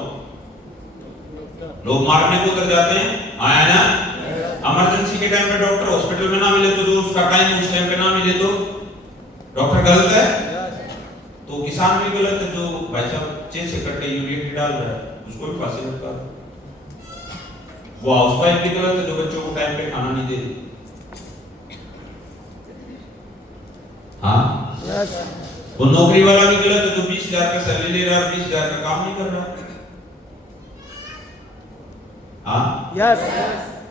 लोग मारने को उतर जाते हैं, आया ना? इमरजेंसी के टाइम पे डॉक्टर हॉस्पिटल में ना मिले तो जो उसका टाइम उस टाइम पे ना मिले तो डॉक्टर गलत है। तो किसान भी गलत है जो भाई साहब 6 से कट्टे यूरिया डाल रहा है, उसको भी फांसी लगता है। वो हाउसवाइफ भी गलत है जो बच्चों को टाइम पे खाना नहीं दे रही। हाँ, वो नौकरी वाला भी गलत है जो 20,000 का सैलरी ले रहा है, 20,000 का काम नहीं कर रहा। हाँ,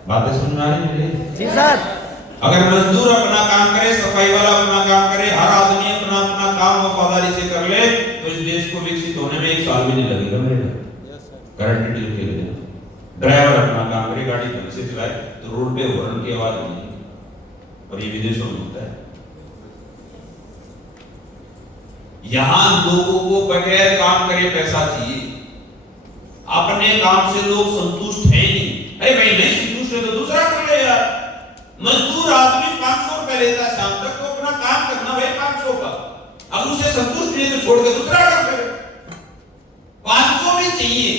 बातें समझ में आ रही है जी सर? अगर मजदूर अपना काम करे, सफाई वाला अपना काम करे, हर आदमी अपना अपना काम वफादारी से कर ले, तो इस देश को विकसित होने में 1 साल भी नहीं लगेगा मेरे। गारंटी लिख के ले देना। ड्राइवर अपना काम करे, गाड़ी ढंग से चलाए तो रोड पे हॉर्न की आवाज नहीं, और ये विदेशों में होता है। यहां लोगों को बगैर काम करे पैसा चाहिए, अपने काम से लोग संतुष्ट है नहीं। अरे भाई नहीं संतुष्ट है तो दूसरा कर ले यार। मजदूर आदमी 500 रुपए लेता है शाम तक, तो अपना काम करना भाई 500 का। अब उसे संतुष्ट नहीं तो छोड़ के दूसरा काम करे। 500 भी चाहिए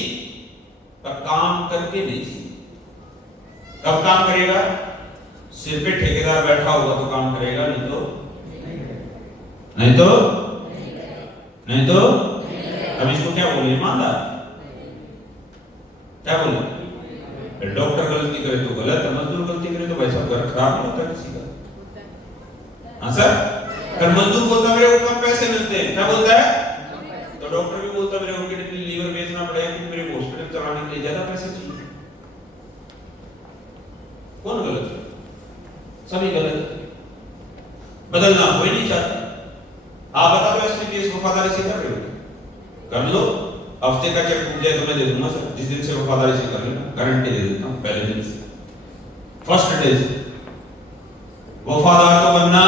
पर काम करके नहीं चाहिए। कब काम करेगा? सिर पे ठेकेदार बैठा होगा तो काम करेगा, नहीं तो अब इसको क्या बोले? ईमानदार। क्या बोले? डॉक्टर गलती करे तो गलत है, मजदूर गलती करे तो भाई साहब घर खराब नहीं होता किसी का। हाँ सर, अगर मजदूर बोलता मेरे को कम पैसे मिलते हैं, क्या बोलता है? तो डॉक्टर भी बोलता मेरे को किडनी लीवर बेचना पड़ेगा क्योंकि मेरे को हॉस्पिटल चलाने के लिए ज्यादा पैसे चाहिए। कौन गलत है? सभी गलत है। बदलना कोई नहीं चाहता। आप बता दो ऐसे केस वफादारी से कर रहे हो? कर लो, हफ्ते का चेक टूट जाए तो मैं दे दूंगा सर, जिस दिन से वफादारी से कर लेना, गारंटी दे देता हूं पहले दिन से, फर्स्ट डे से। वफादार तो बनना,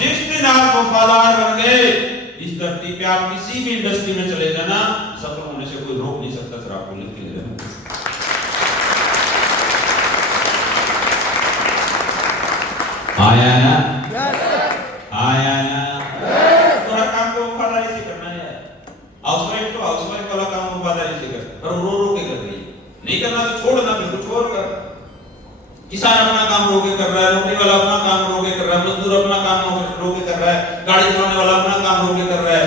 जिस दिन आप वफादार बन गए, इस धरती पे आप किसी भी इंडस्ट्री में चले जाना, सफल होने से कोई रोक नहीं सकता सर, आपको लिख के ले जाना। आया ना? आया ना? तो हर काम को वफादारी से करना है यार। हाउसवाइफ तो हाउसवाइफ वाला काम वफादारी से कर, पर रो रो के कर रही है। नहीं करना तो छोड़ना, फिर कुछ और कर। किसान अपना काम रो के कर रहा है, नौकरी वाला अपना काम रो के कर रहा है, मजदूर अपना काम रो के कर रहा है, गाड़ी चलाने वाला अपना काम रो के कर रहा है,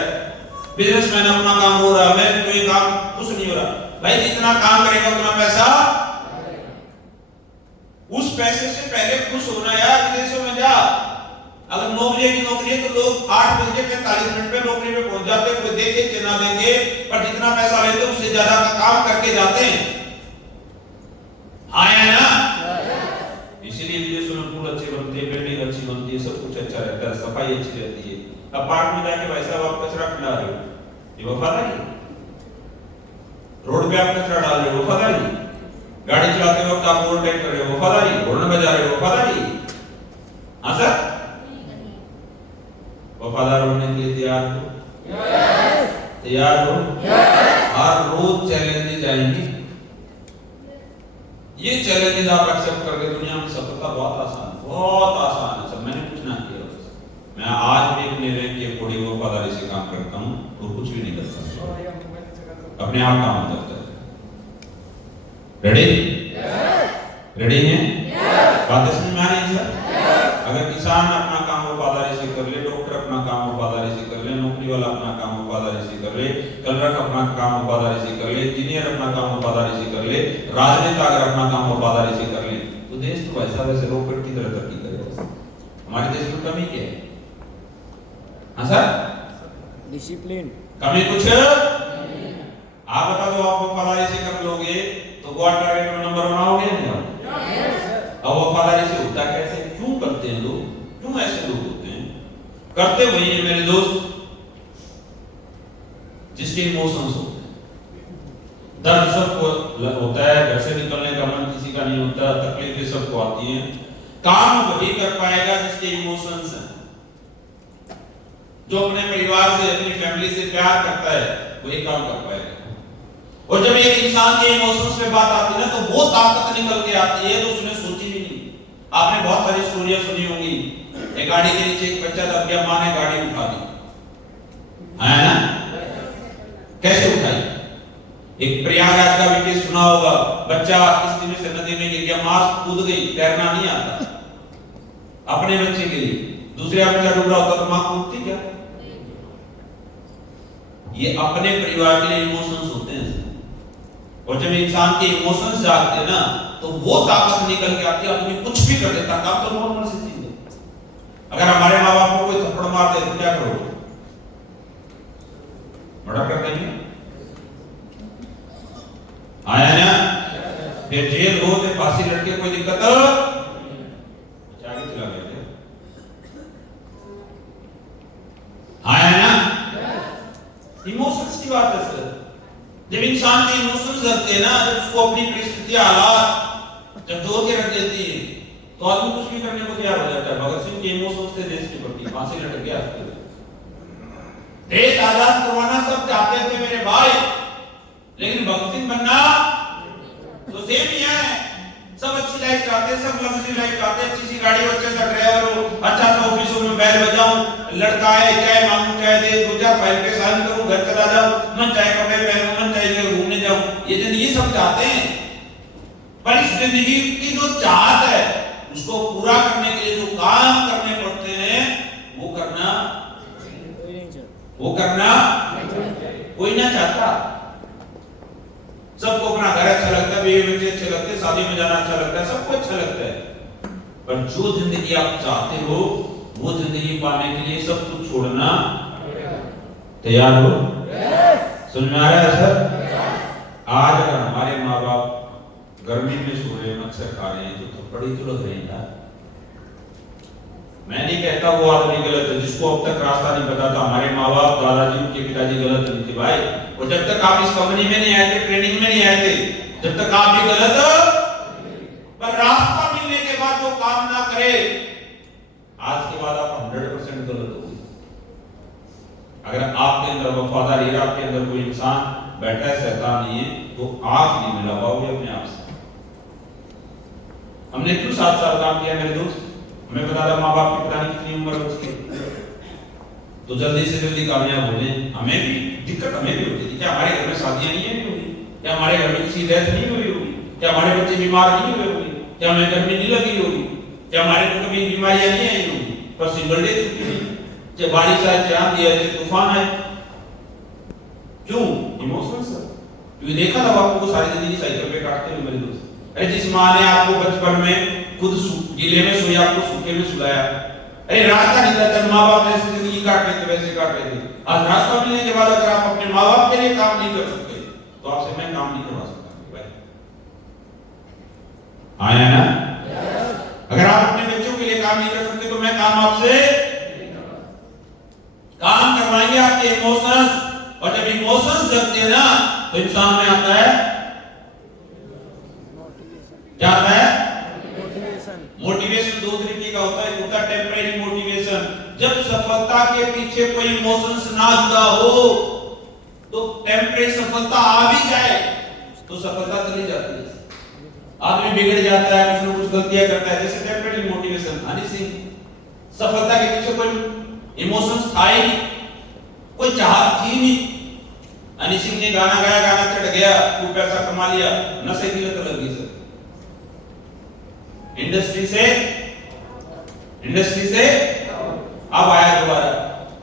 बिजनेसमैन अपना काम रो रहा है, मैं कोई काम कुछ नहीं हो रहा। भाई जितना काम करेगा उतना पैसा, उस पैसे से पहले खुश होना यार। विदेशों में जा, अगर 9 बजे की नौकरी है तो लोग 8 बजे 45 मिनट पे नौकरी पे पहुंच जाते हैं, कोई देखे कि ना देखे, पर जितना पैसा लेते हैं उससे ज्यादा का काम करके जाते हैं। आया ना? इसीलिए विदेशों में पुल अच्छे बनते हैं, बिल्डिंग अच्छी बनती है, सब कुछ अच्छा रहता है, सफाई अच्छी रहती है। अब पार्क में जाके भाई साहब आप कचरा फैला रहे हो, ये वफादारी? रोड पे आप कचरा डाल रहे हो, वफादारी? गाड़ी चलाते वक्त आप ओवरटेक कर रहे हो, वफादारी? हॉर्न बजा रहे हो, वफादारी? हाँ सर, वफादार होने के लिए तैयार हो? तैयार हो? हर रोज चैलेंजेस आएंगे। ये चैलेंजेस आप एक्सेप्ट करके दुनिया में सफलता बहुत आसान है सब। मैंने कुछ ना किया, मैं आज भी अपने रैंक के अकॉर्डिंग वफादारी से काम करता हूँ और कुछ भी नहीं करता, अपने आप काम करता है। रेडी हैं? बातें समझ में आ रही है सर? अगर किसान अपना काम वफादारी से कर ले, डॉक्टर अपना काम वफादारी से कर ले, नौकरी वाला अपना काम वफादारी से कर ले, कलरक अपना काम वफादारी से कर ले, इंजीनियर अपना काम वफादारी से कर ले, राजनेता अगर अपना काम वफादारी से कर ले, तो देश तो वैसा वैसे रॉकेट की तरह तरक्की करेगा। हमारे देश में कमी क्या है? हाँ सर, डिसिप्लिन कमी कुछ? आप बता दो, आप वफादारी से कर लोगे तो गोवा टारगेट में नंबर बनाओगे नहीं? अब वफादारी से होता कैसे? क्यों करते हैं लोग? क्यों ऐसे लोग होते हैं? करते वही है मेरे दोस्त जिसके इमोशंस होते हैं। दर्द सबको होता है, घर से निकलने का मन किसी का नहीं होता, तकलीफें सबको आती हैं। काम वही कर पाएगा जिसके इमोशंस हैं, जो अपने परिवार से, अपनी फैमिली से प्यार करता है, वही काम कर पाएगा। और जब एक इंसान के इमोशंस पे बात आती है ना, तो वो ताकत निकल के आती है तो उसने सोची भी नहीं। आपने बहुत सारी स्टोरियां सुनी होंगी, एक गाड़ी के नीचे एक बच्चा दब गया, माँ ने गाड़ी उठा दी, है ना? कैसे उठाई? एक प्रयागराज का विकेट सुना होगा, बच्चा किसी में से नदी में गिर गया, मां कूद गई, तैरना नहीं आता अपने बच्चे के लिए, दूसरा बच्चा डूब रहा होता तो मां कूदती क्या? ये अपने परिवार के लिए इमोशंस होते हैं। और जब इंसान के इमोशंस जागते हैं ना, तो वो ताकत निकल के आती है, आदमी कुछ भी कर देता। काम तो नॉर्मल सी चीज है। अगर हमारे माँ बाप को कोई थप्पड़ मार दे तो क्या करोगे? मर्डर कर देंगे, आया ना? फिर जेल हो तो फांसी लटके, कोई दिक्कत आगे चला गया, आया ना? इमोशंस की बात है सर। जब इंसान के इमोशंस जगते हैं ना, जब उसको अपनी परिस्थितियां, हालात जब जोड़ के रख देती है, तो आदमी कुछ भी करने को तैयार हो जाता है। भगत सिंह के इमोशंस थे देश के प्रति, फांसी लटक गया। देश आजाद करवाना सब चाहते थे मेरे भाई, लेकिन भगत सिंह बनना तो सेम ही है। सब अच्छी लाइफ चाहते हैं, सब लग्जरी लाइफ चाहते हैं, अच्छी सी गाड़ी हो, अच्छा सा ड्राइवर हो, अच्छा सा ऑफिसों में बैल बजाऊं, लड़का है चाहे मांगू चाहे दे, 2-4 फाइल पे साइन करूं, घर चला जाऊं, मन चाहे कपड़े पहनूं, मन चाहे जगह घूमने जाऊं, ये जिंदगी सब चाहते हैं। पर इस जिंदगी की जो चाहत है, उसको पूरा करने के लिए जो काम करने पड़ते हैं, वो करना कोई ना चाहता। सबको अपना घर अच्छा लगता है, बीवी बच्चे अच्छे लगते हैं, शादी में जाना अच्छा लगता है, सबको अच्छा लगता है। पर जो जिंदगी आप चाहते हो, वो जिंदगी पाने के लिए सब कुछ छोड़ना तैयार हो? सुन में आ रहा है सर? आज अगर हमारे माँ बाप गर्मी में सो रहे, मच्छर खा रहे हैं, तो थप्पड़ी तो लग रही है। मैं नहीं कहता वो आदमी गलत है, जिसको अब तक रास्ता नहीं पता था। हमारे माँ बाप, दादाजी, उनके पिताजी गलत नहीं थे भाई। और जब तक आप इस कंपनी में नहीं आए थे, ट्रेनिंग में नहीं आए थे, जब तक आप भी गलत हो। पर रास्ता मिलने के बाद जो काम ना करे, आज के बाद आप 100% गलत हो। अगर आपके अंदर वफादारी है, आपके अंदर कोई इंसान बैठा है, शैतान नहीं है, तो आप नहीं मिला पाओगे अपने आप से। हमने क्यों 7 साल काम किया मेरे दोस्त? हमें पता था माँ बाप की पता नहीं कितनी उम्र होती है, तो जल्दी से जल्दी कामयाब हो जाए। हमें भी दिक्कत हमें भी होती थी। क्या हमारे घर में शादियां नहीं होगी? क्या हमारे घर में किसी डेथ नहीं हुई होगी? क्या हमारे बच्चे बीमार नहीं हुए होंगे? क्या हमें गर्मी नहीं लगी होगी? क्या हमारे को कभी बीमारियां नहीं आई होगी? पर सिंगल डे छुट्टी, चाहे बारिश आए, चाहे आंधी आए, चाहे तूफान आए। क्यों? इमोशंस। क्योंकि देखा था बापू को सारी जिंदगी साइकिल पे काटते हुए मेरे दोस्त। अरे जिस माँ ने आपको बचपन में खुद गीले में सोया, आपको सूखे में सुलाया, अरे रास्ता नहीं था, माँ बाप ने जिंदगी काट रहे थे, वैसे काट रहे थे। आज रास्ता मिलने के बाद अगर आप अपने माँ बाप के लिए काम नहीं कर सकते, तो आपसे मैं काम नहीं करवा सकता भाई। आया ना? अगर आप अपने बच्चों के लिए काम नहीं कर सकते, तो मैं काम आपसे काम करवाएंगे आपके इमोशंस। और जब इमोशंस जगते हैं ना, तो इंसान में आता है, क्या आता है? मोटिवेशन 2 तरीके का होता है। एक होता है टेम्परेरी मोटिवेशन, जब सफलता के पीछे कोई इमोशंस ना जुड़ा हो, तो टेम्परेरी सफलता आ भी जाए तो सफलता चली जाती है, आदमी बिगड़ जाता है, कुछ न कुछ गलतियां करता है। जैसे टेम्परेरी मोटिवेशन, हनी सिंह, सफलता के पीछे कोई इमोशंस था ही नहीं, कोई चाहत थी नहीं। हनी सिंह ने गाना गाया, गाना चढ़ गया, खूब पैसा कमा लिया, नशे की लत लग गई सर। इंडस्ट्री से अब आया दोबारा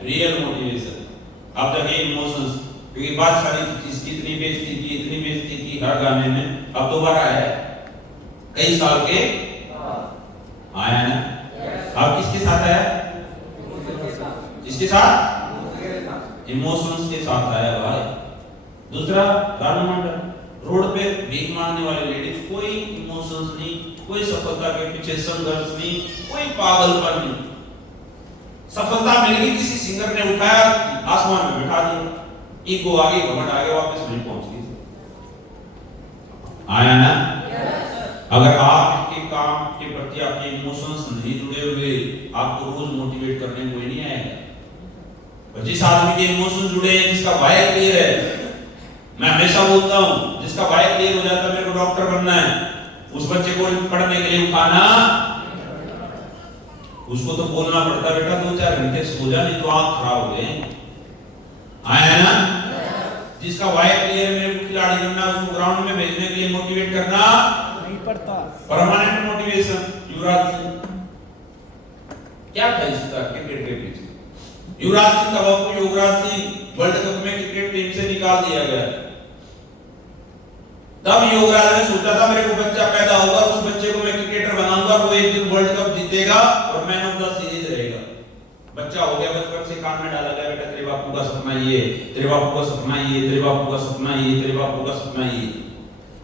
रियल मोटिवेशन। अब जगह इमोशंस, क्योंकि बात सारी चीज कितनी बेइज्जती की, इतनी बेइज्जती की हर गाने में, अब दोबारा आया कई साल के आया ना। अब किसके साथ आया? किसके साथ? इमोशंस के साथ आया भाई। दूसरा रानू मंडल, रोड पे भीख मांगने वाले लेडीज, कोई इमोशंस नहीं, कोई सफलता के पीछे संघर्ष नहीं, कोई पागलपन नहीं। सफलता मिल गई, किसी सिंगर ने उठाया, आसमान में बिठा दिया, ईगो आगे, घमंड आगे, वापस नहीं पहुंच गई। आया ना? अगर आपके काम के प्रति आपके इमोशंस नहीं जुड़े हुए, आपको रोज मोटिवेट करने कोई नहीं आएगा। और जिस आदमी के इमोशंस जुड़े हैं, जिसका वाय क्लियर है, मैं हमेशा बोलता हूं, जिसका वाय क्लियर हो जाता है, मेरे को डॉक्टर बनना है, उस बच्चे को पढ़ने के लिए उठाना, उसको तो बोलना पड़ता बेटा 2-4 घंटे सो जा, नहीं तो आंख खराब हो गए। आया ना? जिसका वाई क्लियर मेरे को खिलाड़ी बनना, उसको ग्राउंड में भेजने के लिए मोटिवेट करना नहीं पड़ता। Permanent motivation. युवराज सिंह क्या था इसका क्रिकेट के पीछे? युवराज सिंह का बापू युवराज सिंह वर्ल्ड कप में क्रिकेट टीम से निकाल दिया गया। तब युवराज ने सोचा था मेरे को बच्चा पैदा होगा, उस बच्चे को मैं क्रिकेटर बनाऊंगा, वो एक दिन वर्ल्ड कप जीतेगा और मैन ऑफ द सीरीज रहेगा। बच्चा हो गया, बचपन से कान में डाला गया, बेटा तेरे बापू का सपना ये, तेरे बापू का सपना ये, तेरे बापू का सपना ये, तेरे बापू का सपना ये।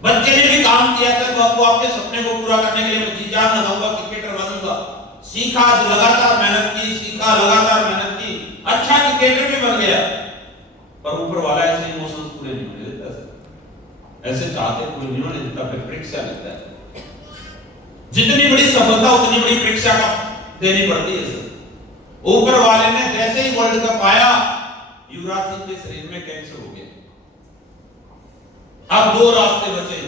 बच्चे ने भी काम किया था, बापू आपके सपने को पूरा करने के लिए मैं जी जान लगाऊंगा, क्रिकेटर बनूंगा। सीखा, लगातार मेहनत की, सीखा, लगातार मेहनत की, अच्छा क्रिकेटर भी बन गया। पर ऊपर वाला ऐसे इमोशंस पूरे नहीं होने देता सर, ऐसे चाहते पूरे नहीं होने देता, फिर परीक्षा लेता है। जितनी बड़ी सफलता उतनी बड़ी परीक्षा का देनी पड़ती है सर। ऊपर वाले ने जैसे ही वर्ल्ड कप आया, युवराज सिंह के शरीर में कैंसर हो गया। अब दो रास्ते बचे,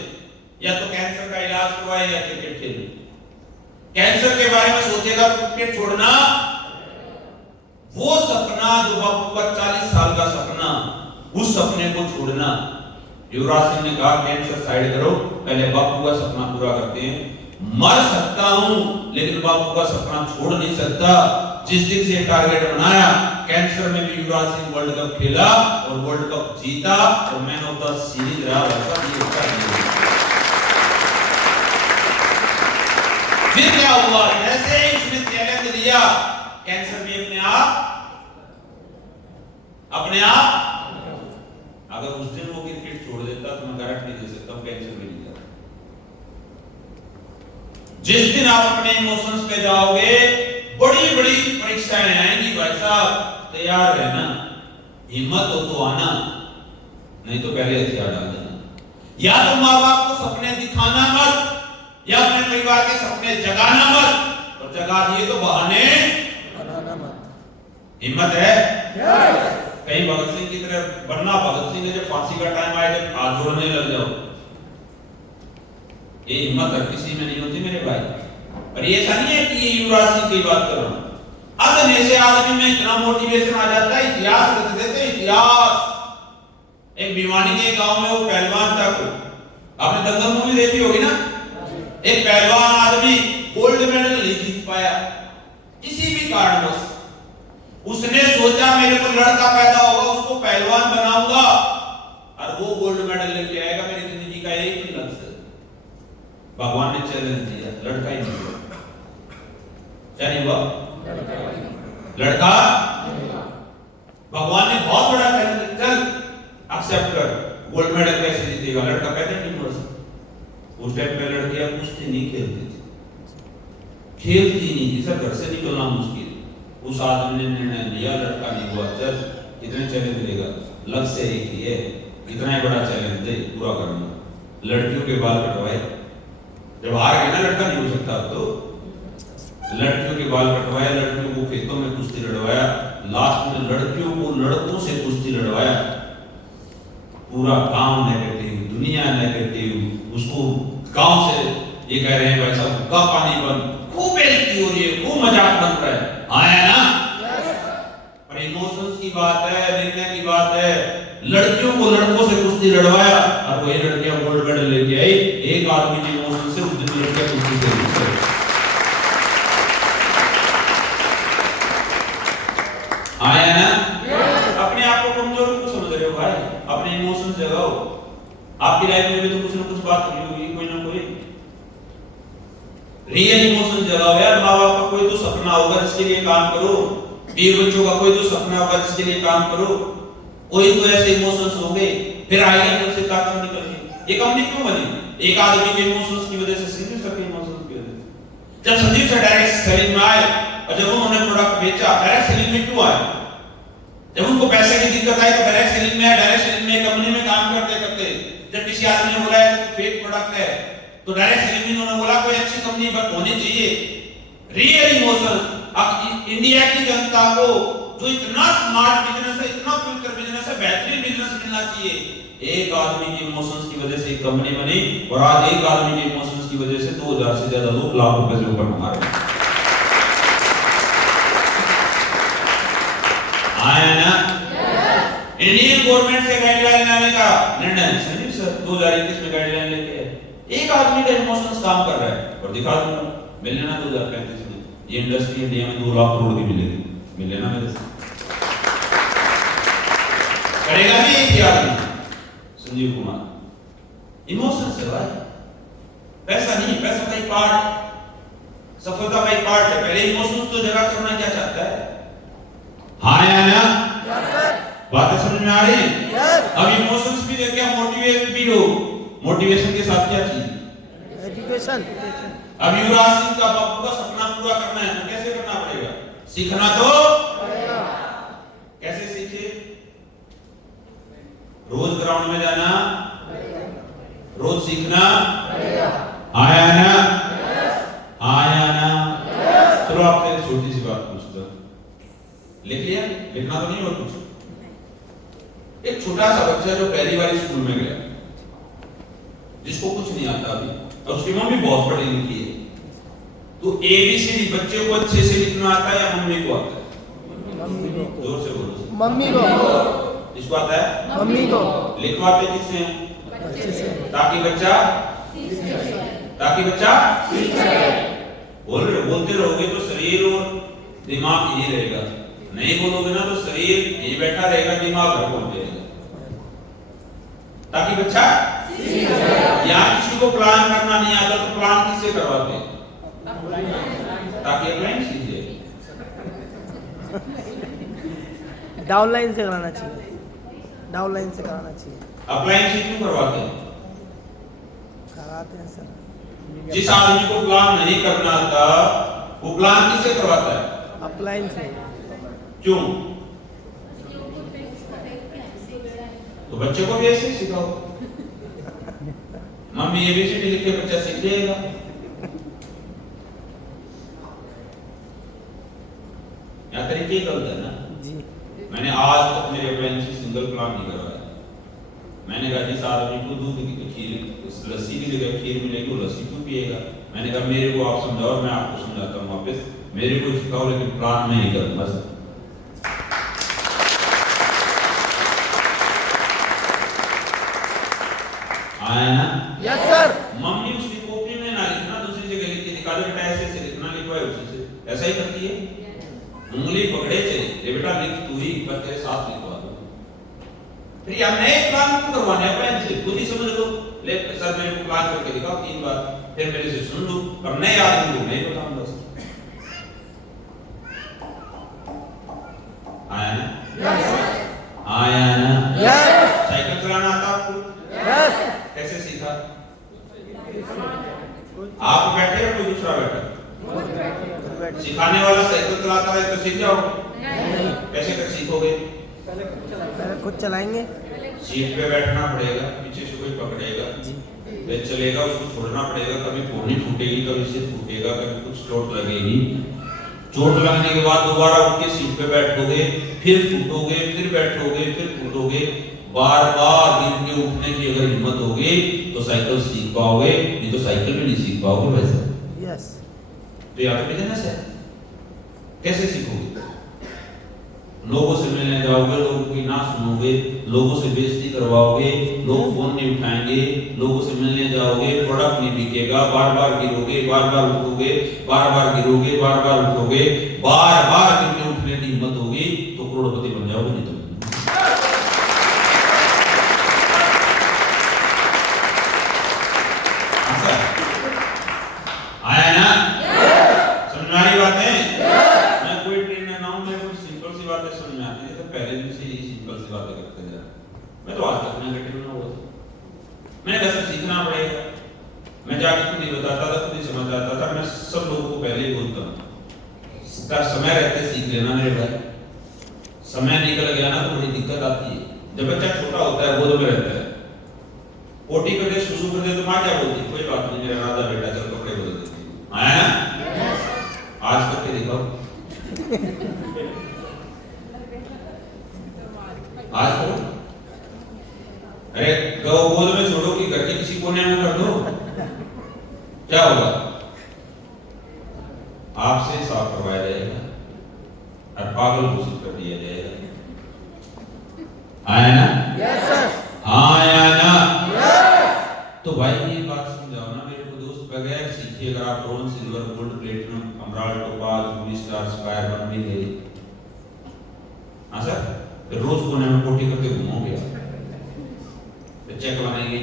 या तो कैंसर का इलाज करवाए या क्रिकेट खेले। कैंसर के बारे में सोचेगा तो क्रिकेट छोड़ना, वो सपना जो बापू का 40 साल का सपना, उस सपने को छोड़ना। युवराज सिंह ने कहा कैंसर साइड करो, पहले बापू का सपना पूरा करते हैं। मर सकता हूं लेकिन बापू का सपना छोड़ नहीं सकता। जिस दिन से टारगेट बनाया, कैंसर में भी युवराज सिंह वर्ल्ड कप खेला और वर्ल्ड कप जीता और मैन ऑफ द सीरीज रहा। फिर क्या हुआ, जैसे ही उसने चैलेंज लिया, कैंसर भी अपने आप अगर उस दिन वो क्रिकेट छोड़ देता तो मैं गारंटी दे सकता हूं कैंसर भी नहीं जाता। जिस दिन आप अपने इमोशंस पे जाओगे, बड़ी बड़ी परीक्षाएं आएंगी भाई साहब, तैयार रहना, हिम्मत हो तो आना, नहीं तो पहले हथियार डाल देना। या तो माँ बाप को सपने दिखाना मत, या अपने परिवार के सपने जगाना मत, और जगा दिए तो बहाने बनाना मत। हिम्मत है कहीं भगत सिंह की तरह बनना। भगत सिंह ने जब फांसी का टाइम आया जब हाथ जोड़ने लग जाओ, ये हिम्मत हर किसी में नहीं होती मेरे भाई। पर ये ऐसा नहीं है कि ये युवराज सिंह की बात कर रहा हूं, अदने से आदमी में इतना मोटिवेशन आ जाता है। इतिहास रच देते, इतिहास। एक भिवानी के गांव में वो पहलवान था, आपने दंगल मूवी देखी होगी ना। एक पहलवान आदमी गोल्ड मेडल नहीं जीत पाया किसी भी कारणवश। उसने सोचा मेरे को लड़का पैदा होगा, उसको पहलवान बनाऊंगा और वो गोल्ड मेडल लेके आएगा। मेरी जिंदगी का एक ही लक्ष्य। भगवान ने चैलेंज दिया, लड़का ही नहीं हुआ। क्या नहीं हुआ? लड़का। भगवान ने बहुत बड़ा चैलेंज, चल एक्सेप्ट कर, गोल्ड मेडल कैसे जीतेगा, लड़का पैदा नहीं हो सकता। उस टाइम पे लड़कियां कुश्ती नहीं खेलती थी, खेलती नहीं थी सर, घर से निकलना मुश्किल। उस आदमी ने निर्णय लिया, लड़का नहीं हुआ, चल कितने चैलेंज लेगा, लक्ष्य एक ही है, इतना ही बड़ा चैलेंज दे पूरा करना। लड़कियों के बाल कटवाए, जब हार गया ना लड़का नहीं हो सकता, तो लड़कियों के बाल कटवाए, लड़कियों को खेतों में कुश्ती लड़वाया, लास्ट में लड़कियों को लड़कों से कुश्ती लड़वाया। पूरा गांव नेगेटिव, दुनिया नेगेटिव, उसको गांव से ये कह रहे हैं भाई साहब का पानी बंद, खूब बेइज्जती हो रही है, खूब मजाक बन रहा है। आया ना? पर इमोशंस की बात है, निर्णय की बात है। लड़कियों को लड़कों से कुश्ती लड़वाया और वही लड़कियां गोल्ड मेडल लेके आई। एक आदमी ने इमोशन से उस दिन लड़कियां कुश्ती से आया ना? अपने आप को कमजोर क्यों समझ रहे हो भाई? अपने इमोशंस जगाओ। आपकी लाइफ में भी तो कुछ ना कुछ बात हुई होगी, कोई ना कोई रियल इमोशन जगाओ यार। माँ बाप का कोई तो सपना होगा जिसके लिए काम करो, बीवी बच्चों का कोई तो सपना होगा जिसके लिए काम करो। कोई तो ऐसे इमोशंस होंगे, फिर आएगी तो से ताकत निकल गई। ये कंपनी क्यों बनी? एक आदमी के इमोशंस की वजह से, संदीप सर के इमोशंस की वजह से। जब संदीप सर डायरेक्ट सेलिंग में आए और जब उन्होंने प्रोडक्ट बेचा, डायरेक्ट सेलिंग में क्यों आए? जब उनको पैसे की दिक्कत आई तो डायरेक्ट सेलिंग में आए। डायरेक्ट सेलिंग में कंपनी में काम करते करते जब किसी आदमी ने बोला है तो फेक प्रोडक्ट है, तो डायरेक्ट सेलिंग में उन्होंने बोला कोई अच्छी कंपनी होनी चाहिए। Real emotion. अब इंडिया की जनता को जो इतना स्मार्ट बिजनेस है, इतना पवित्र बिजनेस है, बेहतरीन बिजनेस मिलना चाहिए। एक आदमी के इमोशंस की वजह से एक कंपनी बनी और आज एक आदमी के इमोशंस की वजह से 2000 से ज्यादा लोग लाख रुपए से ऊपर कमा रहे हैं। आया ना? इंडियन गवर्नमेंट से गाइडलाइन लाने का निर्णय संजीव सर 2021 में गाइडलाइन लेके आए। एक आदमी का इमोशंस काम कर रहा है और दिखा दूंगा, मिल लेना 2035 में ये इंडस्ट्री इंडिया में 2 लाख करोड़ की मिलेगी, मिल लेना मेरे से। करेगा भी एक ही आदमी, संजीव कुमार। इमोशंस है भाई, पैसा नहीं, पैसा का एक पार्ट, सफलता का एक पार्ट है। पहले इमोशंस तो जगह करना क्या चाहता है। हाँ या ना? बातें समझ में आ रही है? अब इमोशंस भी देखिए, मोटिवेट भी हो। मोटिवेशन के साथ क्या चीज? एजुकेशन। अब युवराज सिंह का बापू का सपना पूरा करना है तो कैसे करना पड़ेगा? सीखना तो कैसे सीखे? रोज ग्राउंड में जाना, रोज सीखना। आया ना? आया ना? चलो आपसे एक छोटी सी बात पूछता हूं, लिख लिया? लिखना तो नहीं और कुछ? एक छोटा सा बच्चा जो पहली बार स्कूल में गया, जिसको कुछ नहीं आता अभी, और उसकी मम्मी बहुत पढ़ी लिखी है, तो ABCD बच्चे को अच्छे से लिखना आता है या मम्मी को आता है? मम्मी को। जोर से बोलो। मम्मी को। इसको आता है? मम्मी को। लिखवाते किससे हैं? अच्छे से। ताकि बच्चा बोलते रहोगे तो शरीर और दिमाग यही रहेगा, नहीं बोलोगे ना तो शरीर यही बैठा रहेगा, दिमाग घर पहुंच जाएगा। ताकि बच्चा या किसी को प्लान करना नहीं आता तो प्लान किससे करवाते? ताकि अप्लाइन सीख जाए। डाउनलाइन से कराना चाहिए, डाउनलाइन से कराना चाहिए। अप्लाइन सीख क्यों करवाते हैं? कराते हैं सर। जिस आदमी को प्लान नहीं करना आता वो प्लान किससे करवाता है? अपलाइन से। क्यों? तो बच्चे को भी ऐसे ही सिखाओ। मम्मी ABCD लिख के बच्चा सीख जाएगा। यहाँ तरीके गलत है ना जी। मैंने आज तक मेरे अपलाइन से सिंगल प्लान नहीं करवाया। मैंने कहा जिस आदमी को दूध की खीर, लस्सी की जगह खीर मिलेगी वो लस्सी क्यों पिएगा? मैंने कहा मेरे को आप समझाओ, मैं आपको समझाता हूँ वापस, मेरे को सिखाओ लेकिन प्लान में नहीं करूंगा सर। आया ना? Yes sir. मम्मी उसकी कॉपी में ना लिखना, दूसरी जगह लिख के दिखा दे बेटा, ऐसे लिखना, लिखवाए उसी से। ऐसा ही करती है, उंगली पकड़े चले, बेटा लिख तू ही, पर तेरे साथ लिखवा दो। फिर यार नए प्लान क्यों करवाने अपने से? खुद ही समझ लो, ले सर मेरे को प्लान करके दिखाओ 3 बार, फिर मेरे से सुन लो, और नए आदमी को नहीं बताऊंगा सर। आया ना? आया ना? साइकिल चलाना आता आपको? कैसे सीखा? आप बैठे या कोई दूसरा बैठा? सिखाने वाला साइकिल चलाता है तो सीख जाओगे। कैसे कर सीखोगे? पहले खुद चलाएंगे। सीट पे बैठना पड़ेगा, पीछे से कोई पकड़ेगा, फिर चलेगा, उसको छोड़ना पड़ेगा, कभी पोनी फूटेगी, कभी सिर फूटेगा, कभी कुछ चोट लगेगी। चोट लगने के बाद दोबारा उठ के सीट पे बैठोगे, फिर फूटोगे, फिर बैठोगे, फिर फूटोगे, बार बार गिर के उठने की अगर हिम्मत होगी तो साइकिल सीख पाओगे, नहीं तो साइकिल भी नहीं सीख पाओगे वैसे। यस। तो यहाँ पे बिजनेस है, कैसे सीखोगे? लोगों से मिलने जाओगे, लोगों की ना सुनोगे, लोगों से बेइज्जती करवाओगे, लोग फोन नहीं उठाएंगे, लोगों से मिलने जाओगे, प्रोडक्ट नहीं बिकेगा, बार बार गिरोगे, बार बार उठोगे, बार बार गिरोगे, बार बार उठोगे, बार बार गिर के उठने की हिम्मत होगी तो करोड़पति बन जाओगे, नहीं तो आया ना? समझ में आई बातें? मैं कोई ट्रेनर ना हूं, मेरे को सिंपल सी बातें समझ में आती है, तो पहले दिन से ही सिंपल सी बातें करते जा। मैं तो आज तक नेगेटिव ना हुआ, मैंने कैसे सीखना पड़ेगा। मैं जाके खुद ही बताता था, खुद ही समझ आता था। मैं सब लोगों को पहले ही बोलता हूँ, समय रहते सीख लेना मेरे भाई। समय निकल गया ना तो बड़ी दिक्कत आती है। जब बच्चा छोटा होता है, गोद में रहता है, पोटी करके सुसु कर दे तो माँ क्या बोलती है? कोई बात नहीं मेरा राजा बेटा, चल कपड़े बदल देती है। आया ना? आज करके दिखाओ, आज करो। अरे गौ गोद में छोड़ो कि घर के किसी कोने में कर दो, क्या होगा? आपसे साफ करवाया जाएगा और पागल घोषित कर दिया जाएगा। आया ना? तो भाई ये बात समझाओ ना मेरे को दोस्त, बगैर सीखे अगर आप bronze silver gold platinum emerald topaz ruby star spire बन भी गए, हाँ सर, फिर रोज कोने में कोठी करके घूमोगे आप, फिर चेक बनाएंगे,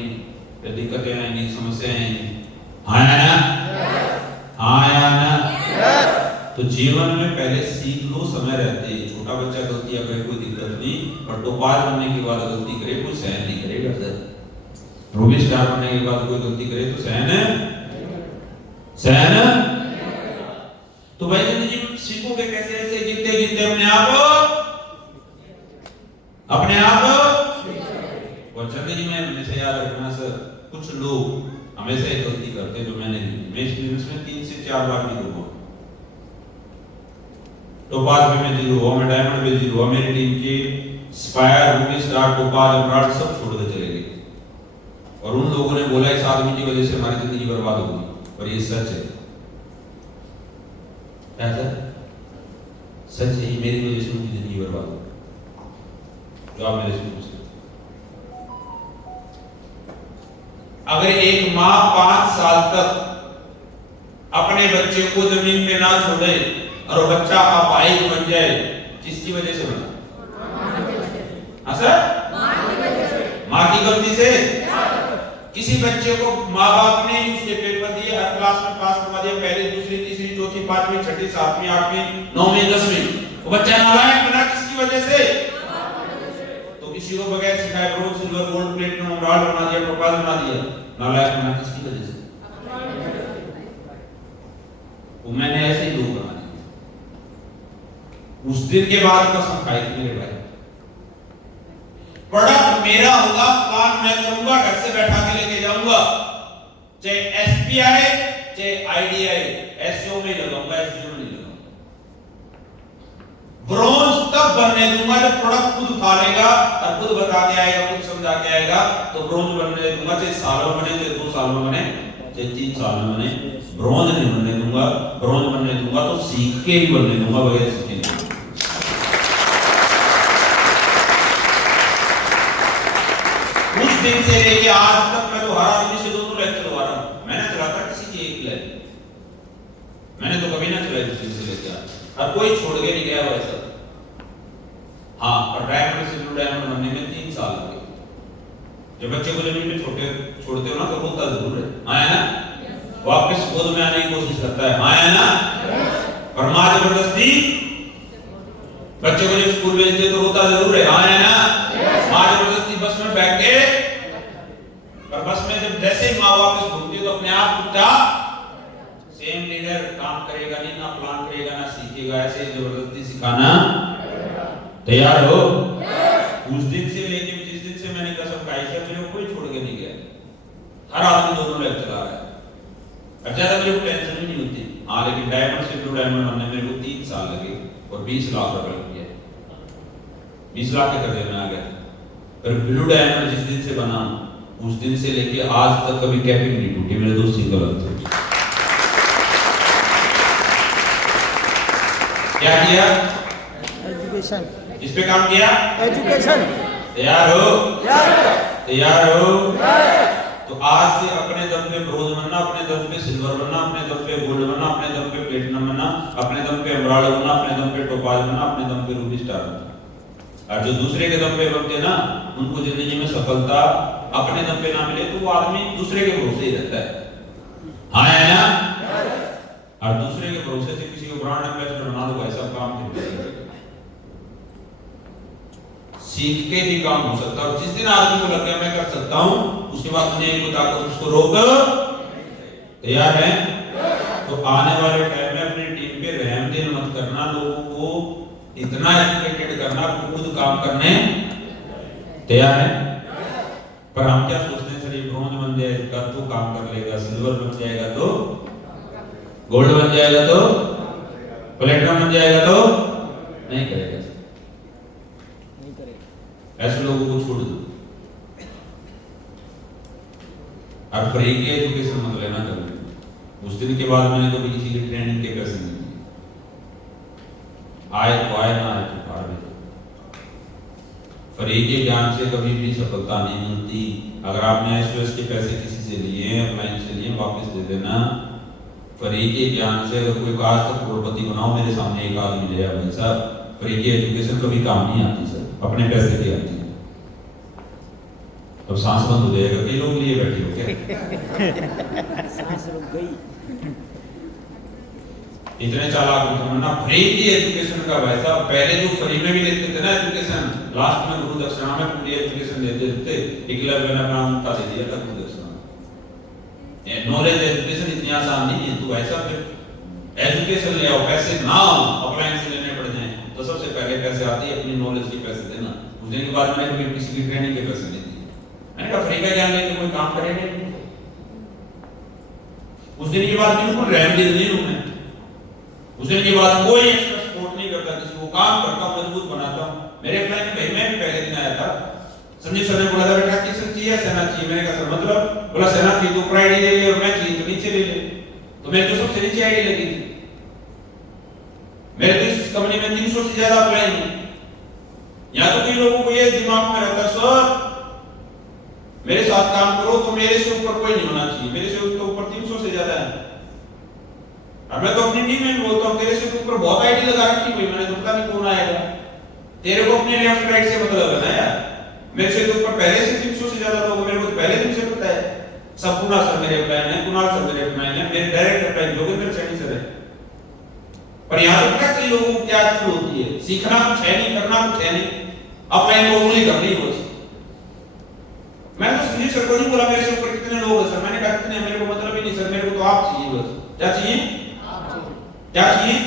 फिर दिक्कतें आएंगी, समस्याएं आएंगी, हाँ या ना, हाँ या ना। तो जीवन में पहले सीख लो, समय रहते। छोटा बच्चा गलतियां करे कोई दिक्कत नहीं, पर टोपाज बनने के बाद गलती करे कोई सहन नहीं करेगा सर। रूबी स्टार बनने के बाद कोई गलती करे तो सहन तो भाई जिंदगी में सीखोगे कैसे? ऐसे गिनते गिनते अपने आप और जिंदगी में हमेशा याद रखना सर, कुछ लोग हमेशा एक गलती करते जो मैंने की। मैं इस बिजनेस में 3 से 4 बार भी हुआ, टोपाज में मैं 0 हुआ, मैं डायमंड में 0 हुआ, मेरी टीम के spire Ruby star topaz emerald सब छोड़ के चले गए और उन लोगों ने बोला इस आदमी की वजह से हमारी जिंदगी बर्बाद होगी, और ये सच है। क्या सच है, मेरी वजह से उनकी जिंदगी बर्बाद हो। जो आप मेरे से पूछ सकते, अगर एक माँ 5 साल तक अपने बच्चे को जमीन पे ना छोड़े और वो बच्चा अपाहिज बन जाए, किसकी वजह से बना? हाँ सर, माँ की गलती से। किसी बच्चे को माँ बाप ने उसके पेपर दिए, हर क्लास में पास करवा दिया, पहली दूसरी तीसरी चौथी पांचवी छठी सातवीं आठवीं नौवीं 10वीं, वो बच्चा नालायक बना किसकी वजह से? तो किसी को बगैर सिखाए bronze silver gold platinum emerald बना दिया, टोपाज बना दिया, नालायक बना किसकी वजह से? वो मैंने ऐसे ही लोग बना दिए। उस दिन के बाद कसम खाई थी मेरे भाई, प्रोडक्ट मेरा होगा, प्लान मैं करूंगा, घर से बैठा के लेके जाऊंगा, चाहे एसबीआई चाहे आईडीआई, एसईओ में लगाऊंगा, एसईओ में नहीं लगाऊंगा। ब्रोंज तब बनने दूंगा जब प्रोडक्ट खुद उठा लेगा और खुद बता के आएगा, खुद समझा के आएगा, तो ब्रोंज बनने दूंगा, चाहे साल में बने, चाहे 2 साल में बने, चाहे 3 साल में बने, ब्रोंज नहीं बनने दूंगा। ब्रोंज बनने दूंगा तो सीख के ही बनने दूंगा, बगैर सीखे नहीं। उस दिन से लेके आज तक मैं तो हर आदमी से 2 लेक्चर चलवा रहा हूं। मैंने चलाता किसी की एक लेक्चर, मैंने तो कभी ना चलाई उस दिन से लेके आज, और कोई छोड़ के नहीं गया वैसा। हाँ, और डायमंड से ब्लू डायमंड बनने में 3 साल लगे। जब बच्चे को जमीन पे छोड़ते हो ना तो रोता जरूर है, हाँ है ना, वापस गोद में आने की कोशिश करता है, हाँ है ना, और माँ जबरदस्ती बच्चे को जब स्कूल भेजते तो रोता जरूर है, हाँ है ना, माँ जबरदस्ती बस में बैठ के, और बस में जब जैसे ही माँ वापस घूमती है तो अपने आप चुपचाप सेम लीडर काम करेगा नहीं, ना प्लान करेगा ना सीखेगा, ऐसे जबरदस्ती सिखाना तैयार हो। उस दिन से लेके जिस दिन से मैंने कसम खाई है, मेरे को कोई छोड़ के नहीं गया, हर आदमी 2 लेक्चर चला रहा है, और ज्यादा मेरे को टेंशन भी नहीं होती। हाँ, लेकिन डायमंड से ब्लू डायमंड बनने में मेरे को 3 साल लगे और 20 लाख रुपए लग गया, 20 लाख के कर्जे में आ गया। पर ब्लू डायमंड जिस दिन से बना, उस दिन से लेके आज तक कभी कैपिंग नहीं टूटी, मेरे दोस्त सिंगल थे। क्या किया? एजुकेशन। इस पे काम किया? एजुकेशन। तैयार हो? तैयार हो? तो आज से अपने दम पे ब्रोंज बनना, अपने दम पे सिल्वर बनना, अपने दम पे गोल्ड बनना, अपने दम पे प्लेटिनम बनना, अपने दम पे एमराल्ड बनना, अपने दम पे टोपाज बनना, अपने दम पे रूबी स्टार बनना। और जो दूसरे के दम पे बनते ना, उनको जिंदगी में सफलता अपने दम पे ना मिले तो वो आदमी दूसरे के भरोसे ही रहता है, हाँ है ना, और दूसरे के भरोसे से किसी को ब्रांड एम्बेसडर बना दो, ऐसा काम नहीं करेगा। सीख के भी काम हो सकता है, और जिस दिन आदमी को लग गया मैं कर सकता हूं, उसके बाद दुनिया की ताकत उसको रोक। तैयार है? तो आने वाले टाइम में अपनी टीम पे रहम दिल मत करना, लोगों को इतना एजुकेटेड करना कि खुद काम करने तैयार है। पर हम क्या सोचते हैं, सर ये ब्रोंज बन जाएगा तो काम कर लेगा, सिल्वर बन जाएगा तो, गोल्ड बन जाएगा तो, प्लेटिनम बन जाएगा तो नहीं करेगा, नहीं करेगा। ऐसे लोगों को छोड़ दो। अब फ्री की एजुकेशन मत लेना कभी। उस दिन के बाद मैंने कभी किसी की ट्रेनिंग के पैसे नहीं दिए, आए तो आए, ना आए तो पार नहीं। फ्री के ज्ञान से कभी भी सफलता नहीं मिलती। अगर आपने एसओएस के पैसे किसी से से लिए, अप्लायंस से लिए, वापस दे देना। फ्री के ज्ञान से अगर कोई काश तक करोड़पति बनाओ, मेरे सामने एक आदमी ले आया, भाई साहब फ्री की एजुकेशन कभी काम नहीं आती सर, अपने पैसे की आती है। अब सांस बंद हो जाएगा, कई लोग लिए बैठे हो क्या? सांस रुक गई। इतने चालाक होते ना, फ्री की एजुकेशन का भाई साहब, पहले जो फ्री में भी देते थे ना एजुकेशन, लास्ट में गुरु दक्षिणा में पूरी एजुकेशन देते थे। एकलव्य ने अपना उनका दे दिया था गुरु दक्षिणा। नॉलेज एजुकेशन इतनी आसान नहीं है। तो भाई साहब एजुकेशन ले आओ, पैसे ना अप्लायंस से लेने पड़ जाए तो सबसे पहले पैसे आते हैं अपनी नॉलेज के पैसे देना। उस दिन के बाद मैंने कभी किसी की ट्रेनिंग के पैसे नहीं दिए। मैंने कहा फ्री का ज्ञान लेके कोई काम करेगा नहीं। उस दिन के बाद बिल्कुल रहम दिल नहीं हूं मैं। उस दिन के बाद कोई एक्स्ट्रा सपोर्ट नहीं करता, किसी को काम करता हूं, मजबूत बनाता हूं। मेरे फ्रेंड भाई मैं भी पहले दिन आया था, संजय सर ने बोला था बेटा किस चाहिए, सेना चाहिए। मैंने कहा सर मतलब, बोला सेना चाहिए तो ऊपर आईडी ले ले, और मैं चाहिए तो नीचे ले ले। तो मेरे तो सबसे नीचे आईडी लगी थी। मेरे तो इस कंपनी में 300 से ज्यादा अप्लाई है। या तो कई लोगों को ये दिमाग में रहता सर मेरे साथ काम करो तो मेरे से ऊपर कोई नहीं होना चाहिए, मेरे से ऊपर 300 से ज्यादा है। अब मैं तो अपनी टीम में बोलता हूँ तेरे से ऊपर बहुत आईडी लगा रखी भाई, मैंने तो पता नहीं कौन आएगा। तेरे को अपने लेफ्ट राइट से मतलब है ना यार। मेरे से ऊपर पहले से 300 से ज्यादा लोग, मेरे को पहले दिन से पता है। संपूर्ण सर मेरे प्लान है, कुणाल सर मेरे प्लान है, मेरे direct plan Joginder Saini sir है। पर यहाँ पे क्या कई लोगों को क्या चीज होती है, सीखना कुछ है नहीं, करना कुछ है नहीं, अपलाइन को उंगली करनी बस। मैं तो संजय सर को नहीं बोला मेरे से ऊपर कितने लोग हैं सर, मैंने कहा कितने, मेरे को मतलब ही नहीं सर, मेरे को तो आप चाहिए बस। क्या चाहिए? क्या चाहिए?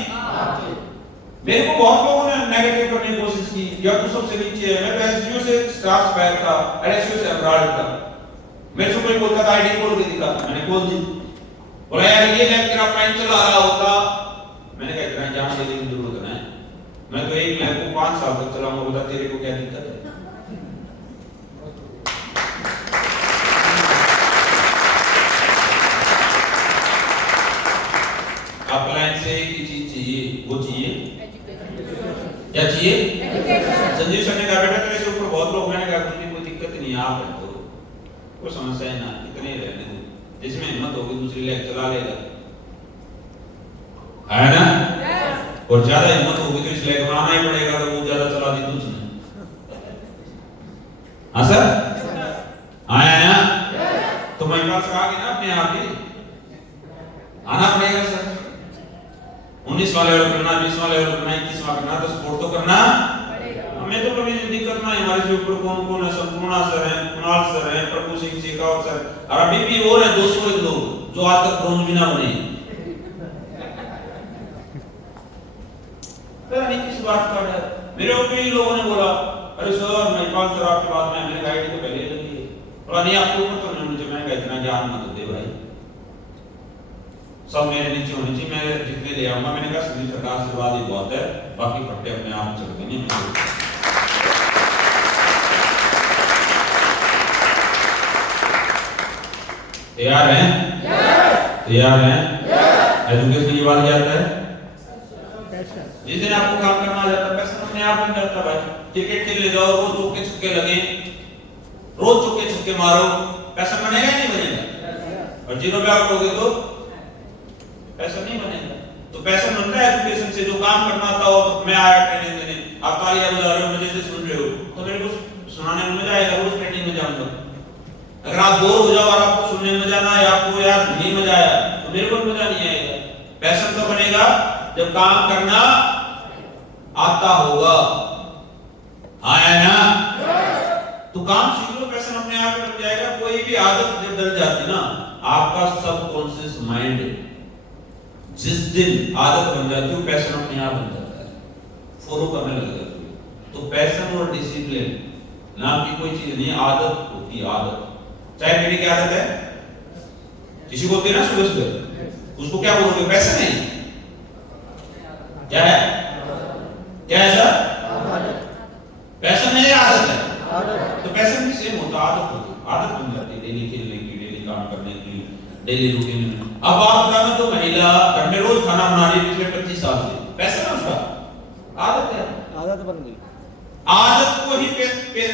मेरे को बहुत लोगों ने नेगेटिव करने की कोशिश की, या तू सबसे नीचे है। मैं तो एसजीओ से स्टाफ स्पैर था, एलएसयू से एमराल्ड था। मेरे से कोई बोलता था आईडी खोल के दिखा, मैंने खोल दी। बोला यार ये लैब तेरा प्लान चला रहा होता, मैंने कहा इतना जान देने की जरूरत है, मैं तो एक लैब को 5 साल तक चलाऊंगा, बता तेरे को क्या दिक्कत है? अप्लायंस से एक ही चीज चाहिए, वो चाहिए क्या चाहिए? संजीव सर ने कहा बेटा तेरे से ऊपर बहुत लोग, मैंने कहा मुझे कोई दिक्कत नहीं, आप है तो कोई समस्या है ना, इतने रहने दो, जिसमें हिम्मत होगी दूसरी लैब चला लेगा, है ना? और ज्यादा हिम्मत होगी तो इस लैब में आना ही पड़ेगा, तो वो ज्यादा चला दी तुझने। हाँ सर आया ना, तो मेरे पास आ गया ना अपने आप ही आना पड़ेगा सर। 19 वाले लेवल करना, 20 वाले लेवल करना, 21 वाला करना, तो सपोर्ट तो करना पड़ेगा। हमें तो कभी दिक्कत ना है, हमारे से ऊपर कौन कौन है, संपूर्ण सर है, कुणाल सर है, प्रभु सिंह शेखावत सर, और अभी भी और है 201 लोग जो आज तक ब्रोंज भी ना बने। पता नहीं किस बात का डर। मेरे ऊपर ही लोगों ने बोला अरे सर महिपाल सर आपके बाद में मेरे आईडी तो पहले लगी है, और नहीं आपके ऊपर तो नहीं होनी चाहिए। मैंने इतना ज्ञान मत दे भाई, सब मेरे नीचे होनी चाहिए, मैं जितने ले आऊंगा। मैंने कहा सभी सरकार आशीर्वाद ही बहुत है, बाकी फट्टे अपने आप चल देंगे। तैयार हैं? तैयार हैं? एजुकेशन की बात क्या आता है? जिस दिन आपको काम करना आ जाता है पैसा अपने आप बन जाता है भाई। क्रिकेट खेलने जाओ, रोज चौके छक्के लगे, रोज चौके छक्के मारो, पैसा बनेगा ही नहीं बनेगा। और जीरो पे आउट हो गए तो पैसा नहीं बनेगा। तो पैसा बनता है एजुकेशन से, जो काम करना था और मैं आया ट्रेनिंग देने, आप तालियां बजा रहे हो, मुझे से सुन रहे हो, तो मेरे को सुनाने में मजा आएगा, रोज ट्रेनिंग में जाऊंगा। अगर आप बोर हो जाओ और आपको सुनने में मजा ना आए, आपको यार नहीं मजा आया, तो मेरे को मजा नहीं आएगा। पैसा तो बनेगा जब काम करना आता होगा, आया ना? तो काम सीख लो, पैसा अपने आप बन जाएगा। कोई भी आदत जब डल जाती ना, आपका सबकॉन्शियस माइंड जिस दिन आदत बन जाती है, पैशन अपने आप बन जाता है, फॉलो करने लग जाती है। तो पैशन और डिसिप्लिन नाम की कोई चीज नहीं, आदत होती है। आदत चाहे मेरी क्या आदत है, किसी को होती है ना सुबह सुबह, उसको क्या बोलोगे? पैशन है। क्या है? क्या है सर? पैशन है या आदत है? तो पैशन भी सेम होता, आदत होती, आदत बन जाती है डेली खेलने की, डेली काम करने की, डेली रूटीन में। अब आप बताना, तो महिला घर में रोज खाना बना रही है पिछले 25 साल से, पैसा है उसका? आदत है, आदत बन गई। आदत को ही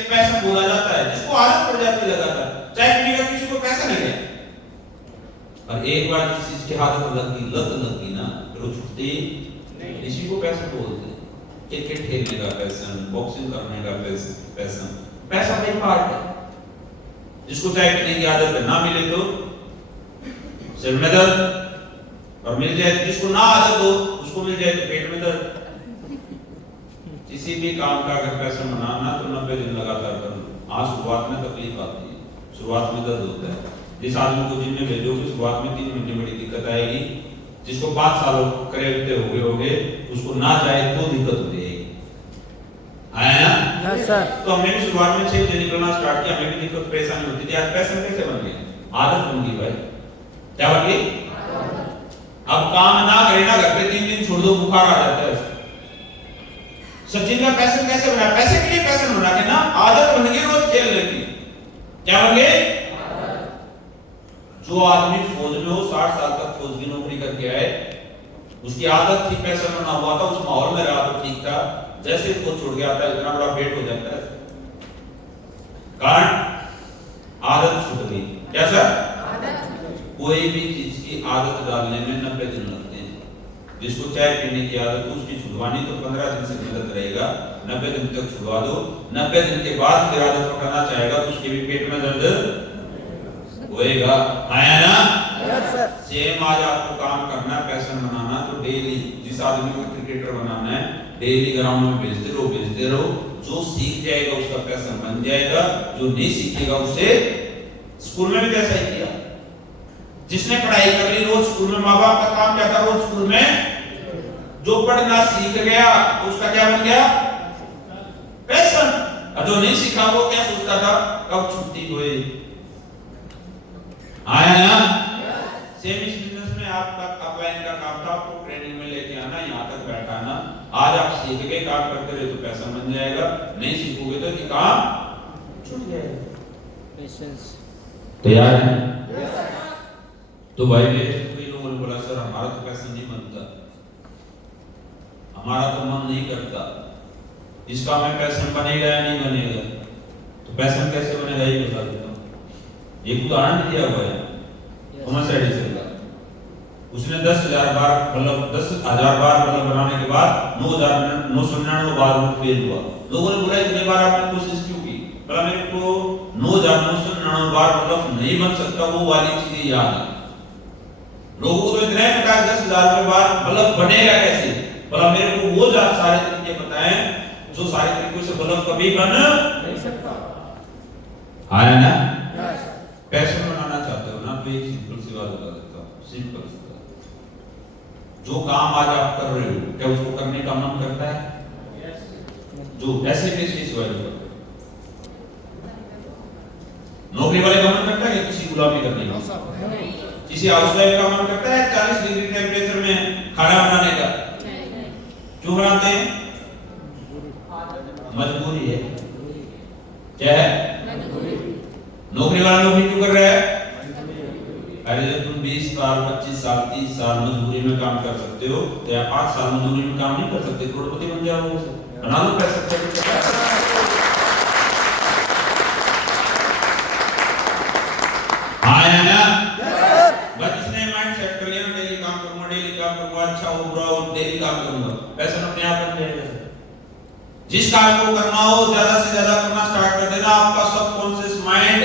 पैसा बोला जाता है, जिसको आदत पड़ जाती है लगातार। चाहे किसी को पैसा नहीं है, और एक बार जिस चीज की आदत लग गई, लत लग गई ना, फिर वो छूटती नहीं। इसी को पैसा बोलते हैं। क्रिकेट खेलने का पैशन, बॉक्सिंग करने का पैशन, पैसा नहीं पार्ट है। जिसको चाय पीने की आदत है, ना मिले तो सिर में दर्द, और मिल जाए, जिसको ना आदत हो उसको मिल जाए तो पेट में दर्द। किसी भी काम का अगर पैसा बनाना तो 90 दिन लगातार करो। हाँ, शुरुआत में तकलीफ आती है, शुरुआत में दर्द होता है। जिस आदमी को जिम में भेजोगे शुरुआत में 3 महीने बड़ी दिक्कत आएगी। जिसको 5 सालों करेक्ट होगे उसको ना जाए तो दिक्कत हो जाएगी। आया ना? Yes sir. तो हमने भी शुरुआत में 6 बजे निकलना स्टार्ट किया, हमें भी दिक्कत परेशानी होती थी। आज पैसा कैसे बन गया? आदत बन गई भाई। क्या बन गई? अब काम ना करे ना, घर पे 3 दिन छोड़ दो, बुखार आ जाता है। सचिन का पैसा कैसे बना? पैसे के लिए पैसा बना के ना, आदत बन गई रोज खेलने की। क्या बन गई? जो आदमी फौज में हो, 60 साल तक फौज की नौकरी करके आए, उसकी आदत थी पैसा बना हुआ था, उस माहौल में रहा तो ठीक था। जैसे फौज छोड़ गया था, इतना बड़ा पेट हो जाता है। कारण आदत छूट गई। क्या सर? कोई भी चीज की आदत डालने में 90 दिन लगते हैं। जिसको चाय पीने की आदत है उसकी छुड़वानी तो 15 दिन से मदद रहेगा। 90 दिन तक छुड़वा दो। 90 दिन के बाद फिर आदत पकड़ना चाहेगा तो उसके भी पेट में दर्द होएगा। आया ना? Yes sir. सेम आज आपको काम करना है, पैशन बनाना, तो डेली जिस आदमी को क्रिकेटर बनाना है, डेली ग्राउंड में भेजते रहो। जो सीख जाएगा उसका पैशन बन जाएगा, जो नहीं सीखेगा उसे स्कूल में भी कैसा ही किया। जिसने पढ़ाई कर ली, रोज स्कूल में, माँ बाप का काम क्या था, रोज स्कूल में जो पढ़ना सीख गया उसका क्या बन गया? पैशन। और जो नहीं सीखा वो क्या सोचता था, कब छुट्टी हुई। आया ना? सेम इस बिजनेस में आपका अपलाइन का काम था, आपको ट्रेनिंग में लेके आना, यहाँ तक बैठाना। आज आप सीख गए, काम करते रहे तो पैसा बन जाएगा। नहीं सीखोगे तो काम छूट जाएगा। पेशेंस। तैयार है? तो भाई मेरे कई लोगों ने बोला सर हमारा तो पैसा नहीं बनता, हमारा तो मन नहीं करता, इसका में पैसा बनेगा या नहीं बनेगा? तो पैसा कैसे बनेगा ये बता देता हूँ। एक उदाहरण दिया हुआ है थॉमस एडिसन का। उसने 10,000 बार बल्ब 10,000 बार बल्ब बनाने के बाद 9,999 बार वो फेल हुआ। लोगों ने बोला इतने बार आपने कोशिश क्यों की? बोला मेरे को 9,999 बार बल्ब नहीं बन सकता, वो वाली चीजें याद है। लोगों को तो इतना ही पता है 10,000 बार बल्ब बनेगा कैसे। बोला मेरे को वो सारे तरीके पता है जो सारे तरीकों से बल्ब कभी बन नहीं सकता। आया ना? पैशन बनाना चाहते हो ना, तो एक सिंपल सी बात बता देता हूँ, सिंपल सी बात। जो काम आज आप कर रहे हो, क्या उसको करने का मन करता है? जो ऐसे कैसे इस वाले को नौकरी वाले का मन करता है कि किसी गुलामी करने का? किसी हाउसवाइफ का मन करता है 40 डिग्री टेम्परेचर में खाना बनाने का? क्यों बनाते हैं? मजबूरी है। क्या है? नौकरी वाला नौकरी क्यों कर रहा है? अरे जब तुम 20 साल 25 साल 30 साल मजदूरी में काम कर सकते हो तो या 5 साल मजदूरी में काम नहीं कर सकते? करोड़पति बन जाओ, बना लो पैसा। आया ना? बस इसने माइंड सेट कर लिया ना, डेली काम करूंगा, अच्छा हो बुरा हो डेली काम करूंगा, पैसा अपने आप बन जाएगा। जिस काम को करना हो ज्यादा से ज्यादा करना स्टार्ट कर देना। आपका सबकॉन्शियस माइंड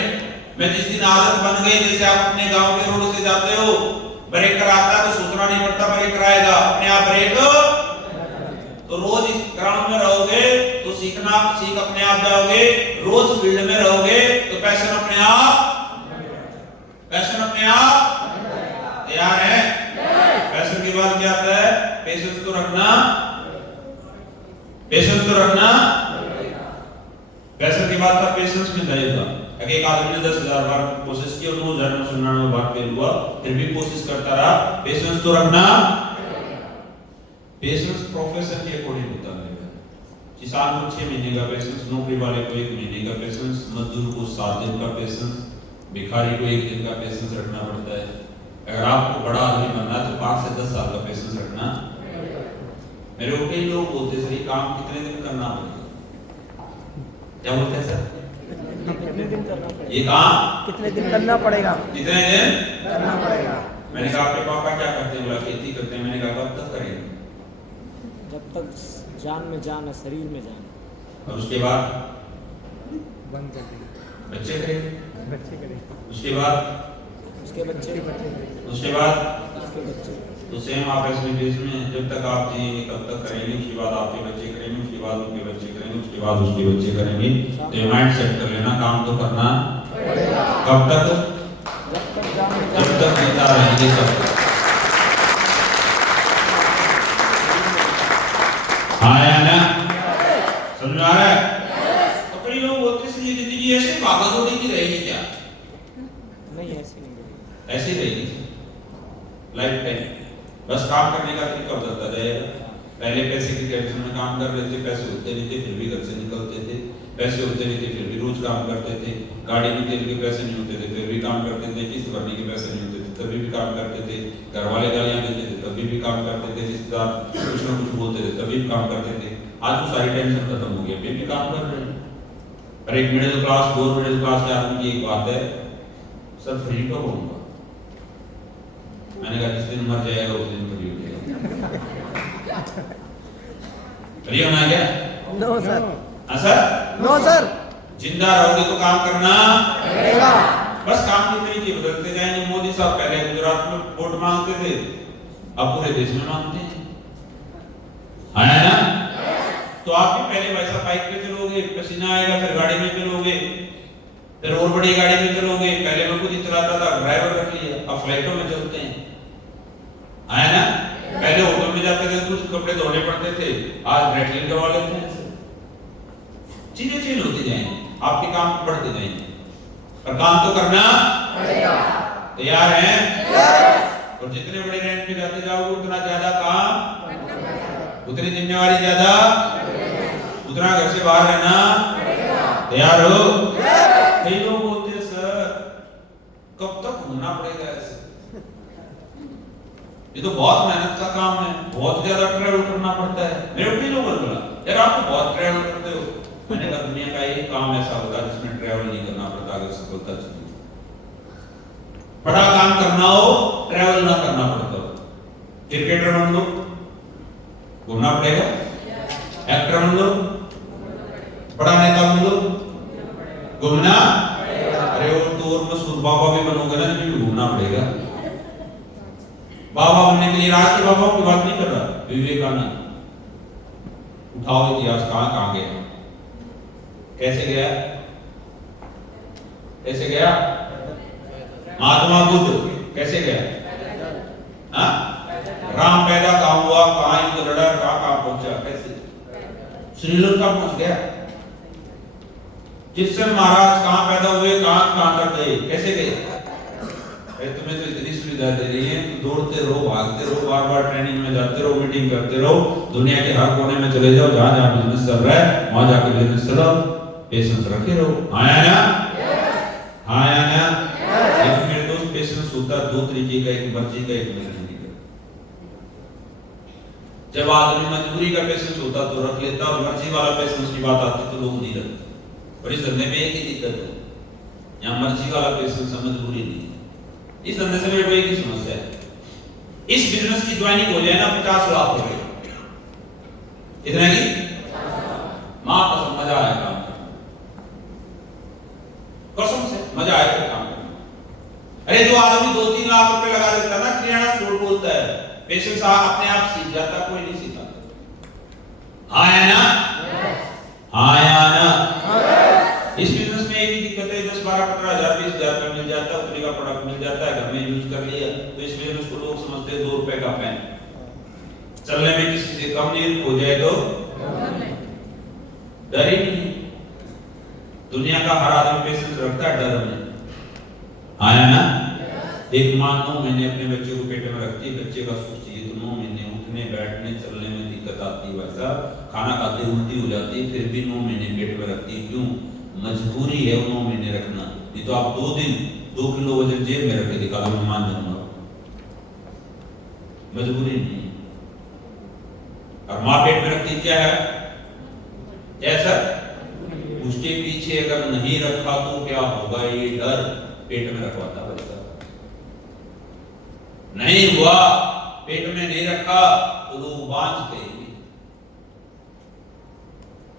में जिस दिन आदत बन गई, जैसे आप अपने गांव के रोड से जाते हो, ब्रेकर आता है तो सोचना नहीं पड़ता ब्रेकर आएगा, अपने आप ब्रेक। तो रोज इस ग्राउंड में रहोगे तो सीख अपने आप जाओगे। रोज फील्ड में रहोगे तो पैशन अपने आप तैयार है। पैशन के बाद क्या आता है? पेशेंस तो रखना। पैशन के बाद था पेशेंस में जाएगा। एक आदमी ने 10,000 बार कोशिश की और 9,999 बार फेल हुआ, फिर भी कोशिश करता रहा। पेशेंस तो रखना। पेशेंस प्रोफेशन के अकॉर्डिंग होता है। किसान को 6 महीने का पेशेंस, नौकरी वाले को 1 महीने का पेशेंस, मजदूर को 7 दिन का पेशेंस, भिखारी को 1 दिन का पेशेंस रखना पड़ता है। अगर आपको बड़ा आदमी बनना है तो 5 से 10 साल का पेशेंस रखना। मेरे को कई लोग बोलते सर ये काम कितने दिन करना पड़ेगा? क्या बोलते हैं सर? कितने दिन करना पड़ेगा? ये काम कितने दिन करना पड़ेगा? कितने दिन करना पड़ेगा? मैंने कहा आपके पापा क्या करते हैं? बोला खेती करते हैं। मैंने कहा कब तक करेंगे? जब तक जान में जान है, शरीर में जान और उसके बाद बन सके बच्चे करेंगे। बच्चे करें, उसके बाद उसके बच्चे उसके बाद उसके बच्चे। तो सेम आप ऐसे देश में जब तक आप जिएंगे तब तक करेंगे, उसके बाद आपके बच्चे करेंगे, उसके बाद उनके बच्चे करेंगे, उसके बाद उसके बच्चे करेंगे। तो ये माइंड सेट कर लेना, काम तो करना कब तक? जब तक जान में जब जान तक जिंदा रहेंगे तब तक। हाँ या ना? समझ में आ रहा है? तो कई लोग बोलते हैं ये जिंदगी ऐसे भागा दौड़ी की रहेगी क्या? नहीं, ऐसे नहीं रहेगी। ऐसे ही रहेगी लाइफ टाइम। बस काम करने का तरीका बदलता जाएगा। पहले पैसे की टेंशन में काम कर रहे थे, पैसे होते नहीं थे फिर भी घर से निकलते थे, पैसे होते नहीं थे फिर भी रोज काम करते थे, गाड़ी में तेल के पैसे नहीं होते थे फिर भी काम करते थे, किस्त भरने के पैसे नहीं होते थे तभी भी काम करते थे, घर वाले गालियां देते थे तभी भी काम करते थे, रिश्तेदार कुछ ना कुछ बोलते थे तभी भी काम करते थे। आज वो सारी टेंशन खत्म हो गई, फिर भी काम कर रहे हैं। और एक मिडिल क्लास, दो मिडिल क्लास के आदमी की एक बात है, सर फ्री कब होऊंगा? मैंने कहा जिस दिन मर जाएगा उस दिन फ्री हो जाएगा। फ्री होना क्या? नो सर, हाँ सर? नो सर, जिंदा रहोगे तो काम करना रहेगा। बस काम के तरीके बदलते जाएंगे। मोदी साहब पहले गुजरात में वोट मांगते थे, अब पूरे देश में मांगते हैं, है ना? तो आप भी पहले वैसा बाइक पे चलोगे, पसीना आएगा, फिर गाड़ी में चलोगे, फिर और बड़ी गाड़ी में चलोगे। पहले मैं खुद ही चलाता था, ड्राइवर रख लिया, अब फ्लाइटों में चलते हैं, है ना? पहले होटल में जाते थे कुछ कपड़े धोने पड़ते थे, आज ड्राई क्लीन करवा लेते हैं। चीजें चेंज होती जाएंगी, आपके काम बढ़ते जाएंगे, पर काम तो करना पड़ेगा। तैयार हैं? और जितने बड़े रैंक पे जाते जाओगे उतना ज्यादा काम, उतनी जिम्मेवारी ज्यादा, उतना घर से बाहर रहना। तैयार हो? कई लोग बोलते हैं सर कब तक घूमना पड़ेगा ऐसे? ये तो बहुत मेहनत का काम है, बहुत ज्यादा ट्रैवल करना पड़ता है। मेरे कई लोगों ने बोला यार आप तो बहुत ट्रैवल करते हो। मैंने कहा दुनिया का एक काम ऐसा होता है जिसमें ट्रैवल नहीं करना पड़ता अगर सफलता चाहिए। बड़ा काम करना हो ट्रैवल ना करना पड़ता हो। क्रिकेटर बन लो घूमना पड़ेगा, एक्टर बन लो, बड़ा नेता बन लो घूमना। अरे और तो और मशहूर बाबा भी बनोगे ना तो भी घूमना पड़ेगा। बाबा बनने के लिए आज के बाबाओं की बात नहीं कर रहा, विवेकानंद उठाओ इतिहास कहां कहां गया, कैसे गया, कैसे गया? महात्मा बुद्ध कैसे गया? हाँ? राम पैदा कहां हुआ, कहां युद्ध लड़ा, कहां पहुंचा, कैसे? श्रीलंका पहुंच गया। जिससे महाराज कहां पैदा हुए, कहां तक गए, कैसे गए? तुम्हें तो इतनी सुविधा दे रही है कि दौड़ते रहो, भागते रहो, बार बार ट्रेनिंग में जाते रहो, मीटिंग करते रहो, दुनिया के हर कोने में चले जाओ, जहां जहां बिजनेस चल रहा है वहां जाकर बिजनेस चलाओ, पेशेंस रखे रहो। हाँ या ना? हाँ या ना? लेकिन मेरे दोस्त पेशेंस होता है दो तरीके का, एक मर्जी का, एक मजबूरी का। जब आदमी मजबूरी का पेशेंस होता तो रख लेता, और मर्जी वाला पेशेंस की बात आती तो लोग नहीं रखते। और इस धंधे में एक ही दिक्कत है, यहाँ मर्जी वाला पेशेंस है, मजबूरी नहीं। इस धंधे से मेरे को एक ही समस्या है, इस बिजनेस की ज्वाइनिंग हो जाए ना 50 लाख हो गए, इतना की मां कसम मजा आया काम करना, कसम से मजा आया काम करना। अरे जो आदमी 2-3 लाख रुपए लगा देता ना, किराना स्टोर बोलता है, पेशेंस अपने आप सीख जाता, कोई नहीं सिखाता। हाँ या ना? हाँ या ना? इस बिजनेस में एक ही दिक्कत है, 10, 12, 15 हजार 20 हजार रुपए मिल जाता है, उतने का प्रोडक्ट मिल जाता है, घर में यूज कर लिया, तो इस बिजनेस को लोग समझते हैं 2 रुपए का पेन। चलने में किसी से कम नहीं हो जाए तो डर ही नहीं। दुनिया का हर आदमी पेशेंस रखता है डर में। आया ना? एक मां 9 महीने अपने बच्चे को पेट में रखती है, बच्चे का सुख चाहिए तो 9 महीने उठने बैठने चलने में दिक्कत आती है, वैसा खाना खाते उल्टी हो जाती है, फिर भी 9 महीने पेट में रखती है। क्यों? मजबूरी है 9 महीने रखना। ये तो आप 2 दिन 2 किलो वजन जेब में रख के दिखा दो, मैं मान जाऊंगा, मजबूरी नहीं। और मां पेट में रखती क्या है? जैसा उसके पीछे अगर नहीं रखा तो क्या होगा, ये डर पेट में रखवाता वैसा। नहीं हुआ, पेट में नहीं रखा तो वो बांझ कहेगी।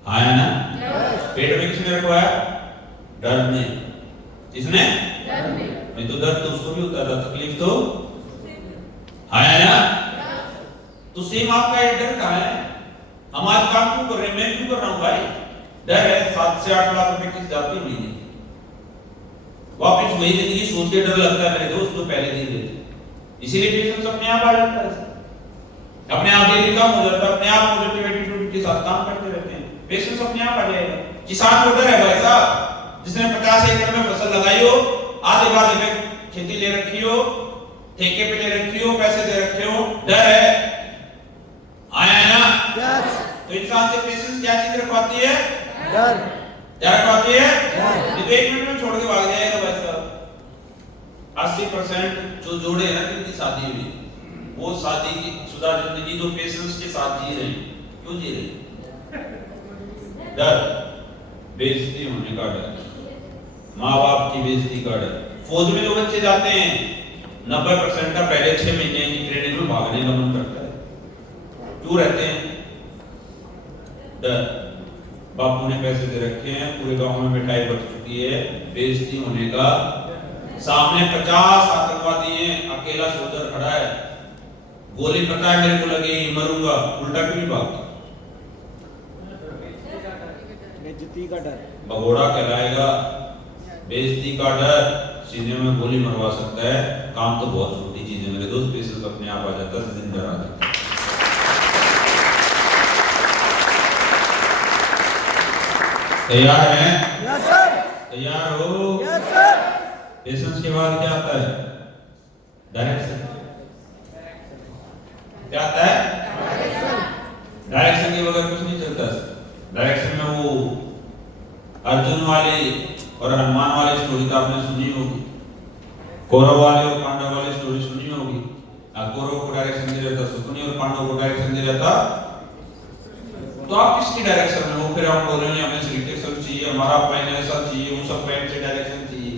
हाँ है ना? पेट में किसने रखवाया? डर ने। किसने? नहीं तो दर्द तो उसको भी होता था, तकलीफ तो है ना? तो सेम आपका ये डर कहाँ है? हम आज काम क्यों कर रहे हैं? मैं क्यों कर रहा हूँ भाई? डर है। 7 से 8 लाख रुपए किस जाती महीने वापिस वही जिंदगी सोच के डर लगता है मेरे दोस्त, तो पहले नहीं देते। इसीलिए पेशेंस अपने आप आ जाता है, अपने आप डेली कम हो जाता है, अपने आप पॉजिटिव एटीट्यूड के साथ काम करते रहते हैं, पेशेंस अपने आप आ जाएगा। किसान को डर है भाई साहब, जिसने 50 एकड़ में फसल लगाई हो, आधे बाधे में खेती ले रखी हो, ठेके पे ले रखी हो, पैसे दे रखे हो, डर है। आया है ना? तो इंसान से पेशेंस क्या चीज रखवाती है? डर। क्या रखवाती है? ये तो 1 मिनट में छोड़ के भाग जाएगा भाई साहब। 80% जो जोड़े हैं ना जिनकी शादी हुई, वो शादी की शुदा जिंदगी जो पेशेंस के साथ जी रहे हैं, क्यों जी रहे हैं? डर, बेइज्जती होने का डर, माँ बाप की बेइज्जती का डर। फौज में जो बच्चे जाते हैं 90% का पहले 6 महीने की ट्रेनिंग में भागने का मन करता है। क्यों रहते हैं? डर। बापू ने पैसे दे रखे हैं, पूरे गांव में मिठाई बच चुकी है, बेइज्जती होने का। सामने 50 आतंकवादी हैं, अकेला सोल्जर खड़ा है, गोली पता है मेरे को लगेगी, मरूंगा, उल्टा क्यों नहीं भागता? बेइज्जती का डर, भगोड़ा कहलाएगा। बेइज्जती का डर सीने में गोली मरवा सकता है। काम तो बहुत छोटी चीज है मेरे दोस्त, पेशेंस अपने आप आ जाता है, जिंदा आ जाता है। तैयार हैं? Yes sir. तैयार हो? Yes sir. पेशेंस के बाद क्या आता है? डायरेक्शन। क्या आता है? डायरेक्शन के बगैर कुछ नहीं चलता। डायरेक्शन में वो अर्जुन वाली और हनुमान वाली स्टोरी तो आपने सुनी होगी, कौरव वाले और पांडव वाली स्टोरी सुनी होगी। कौरव को डायरेक्शन दे रहता शकुनी और पांडव को डायरेक्शन दे रहता, तो आप किसकी डायरेक्शन में हो? फिर हम बोल रहे हैं हमें सिलेक्टेशन चाहिए, हमारा प्लान ऐसा चाहिए, उस सब प्लान से डायरेक्शन चाहिए।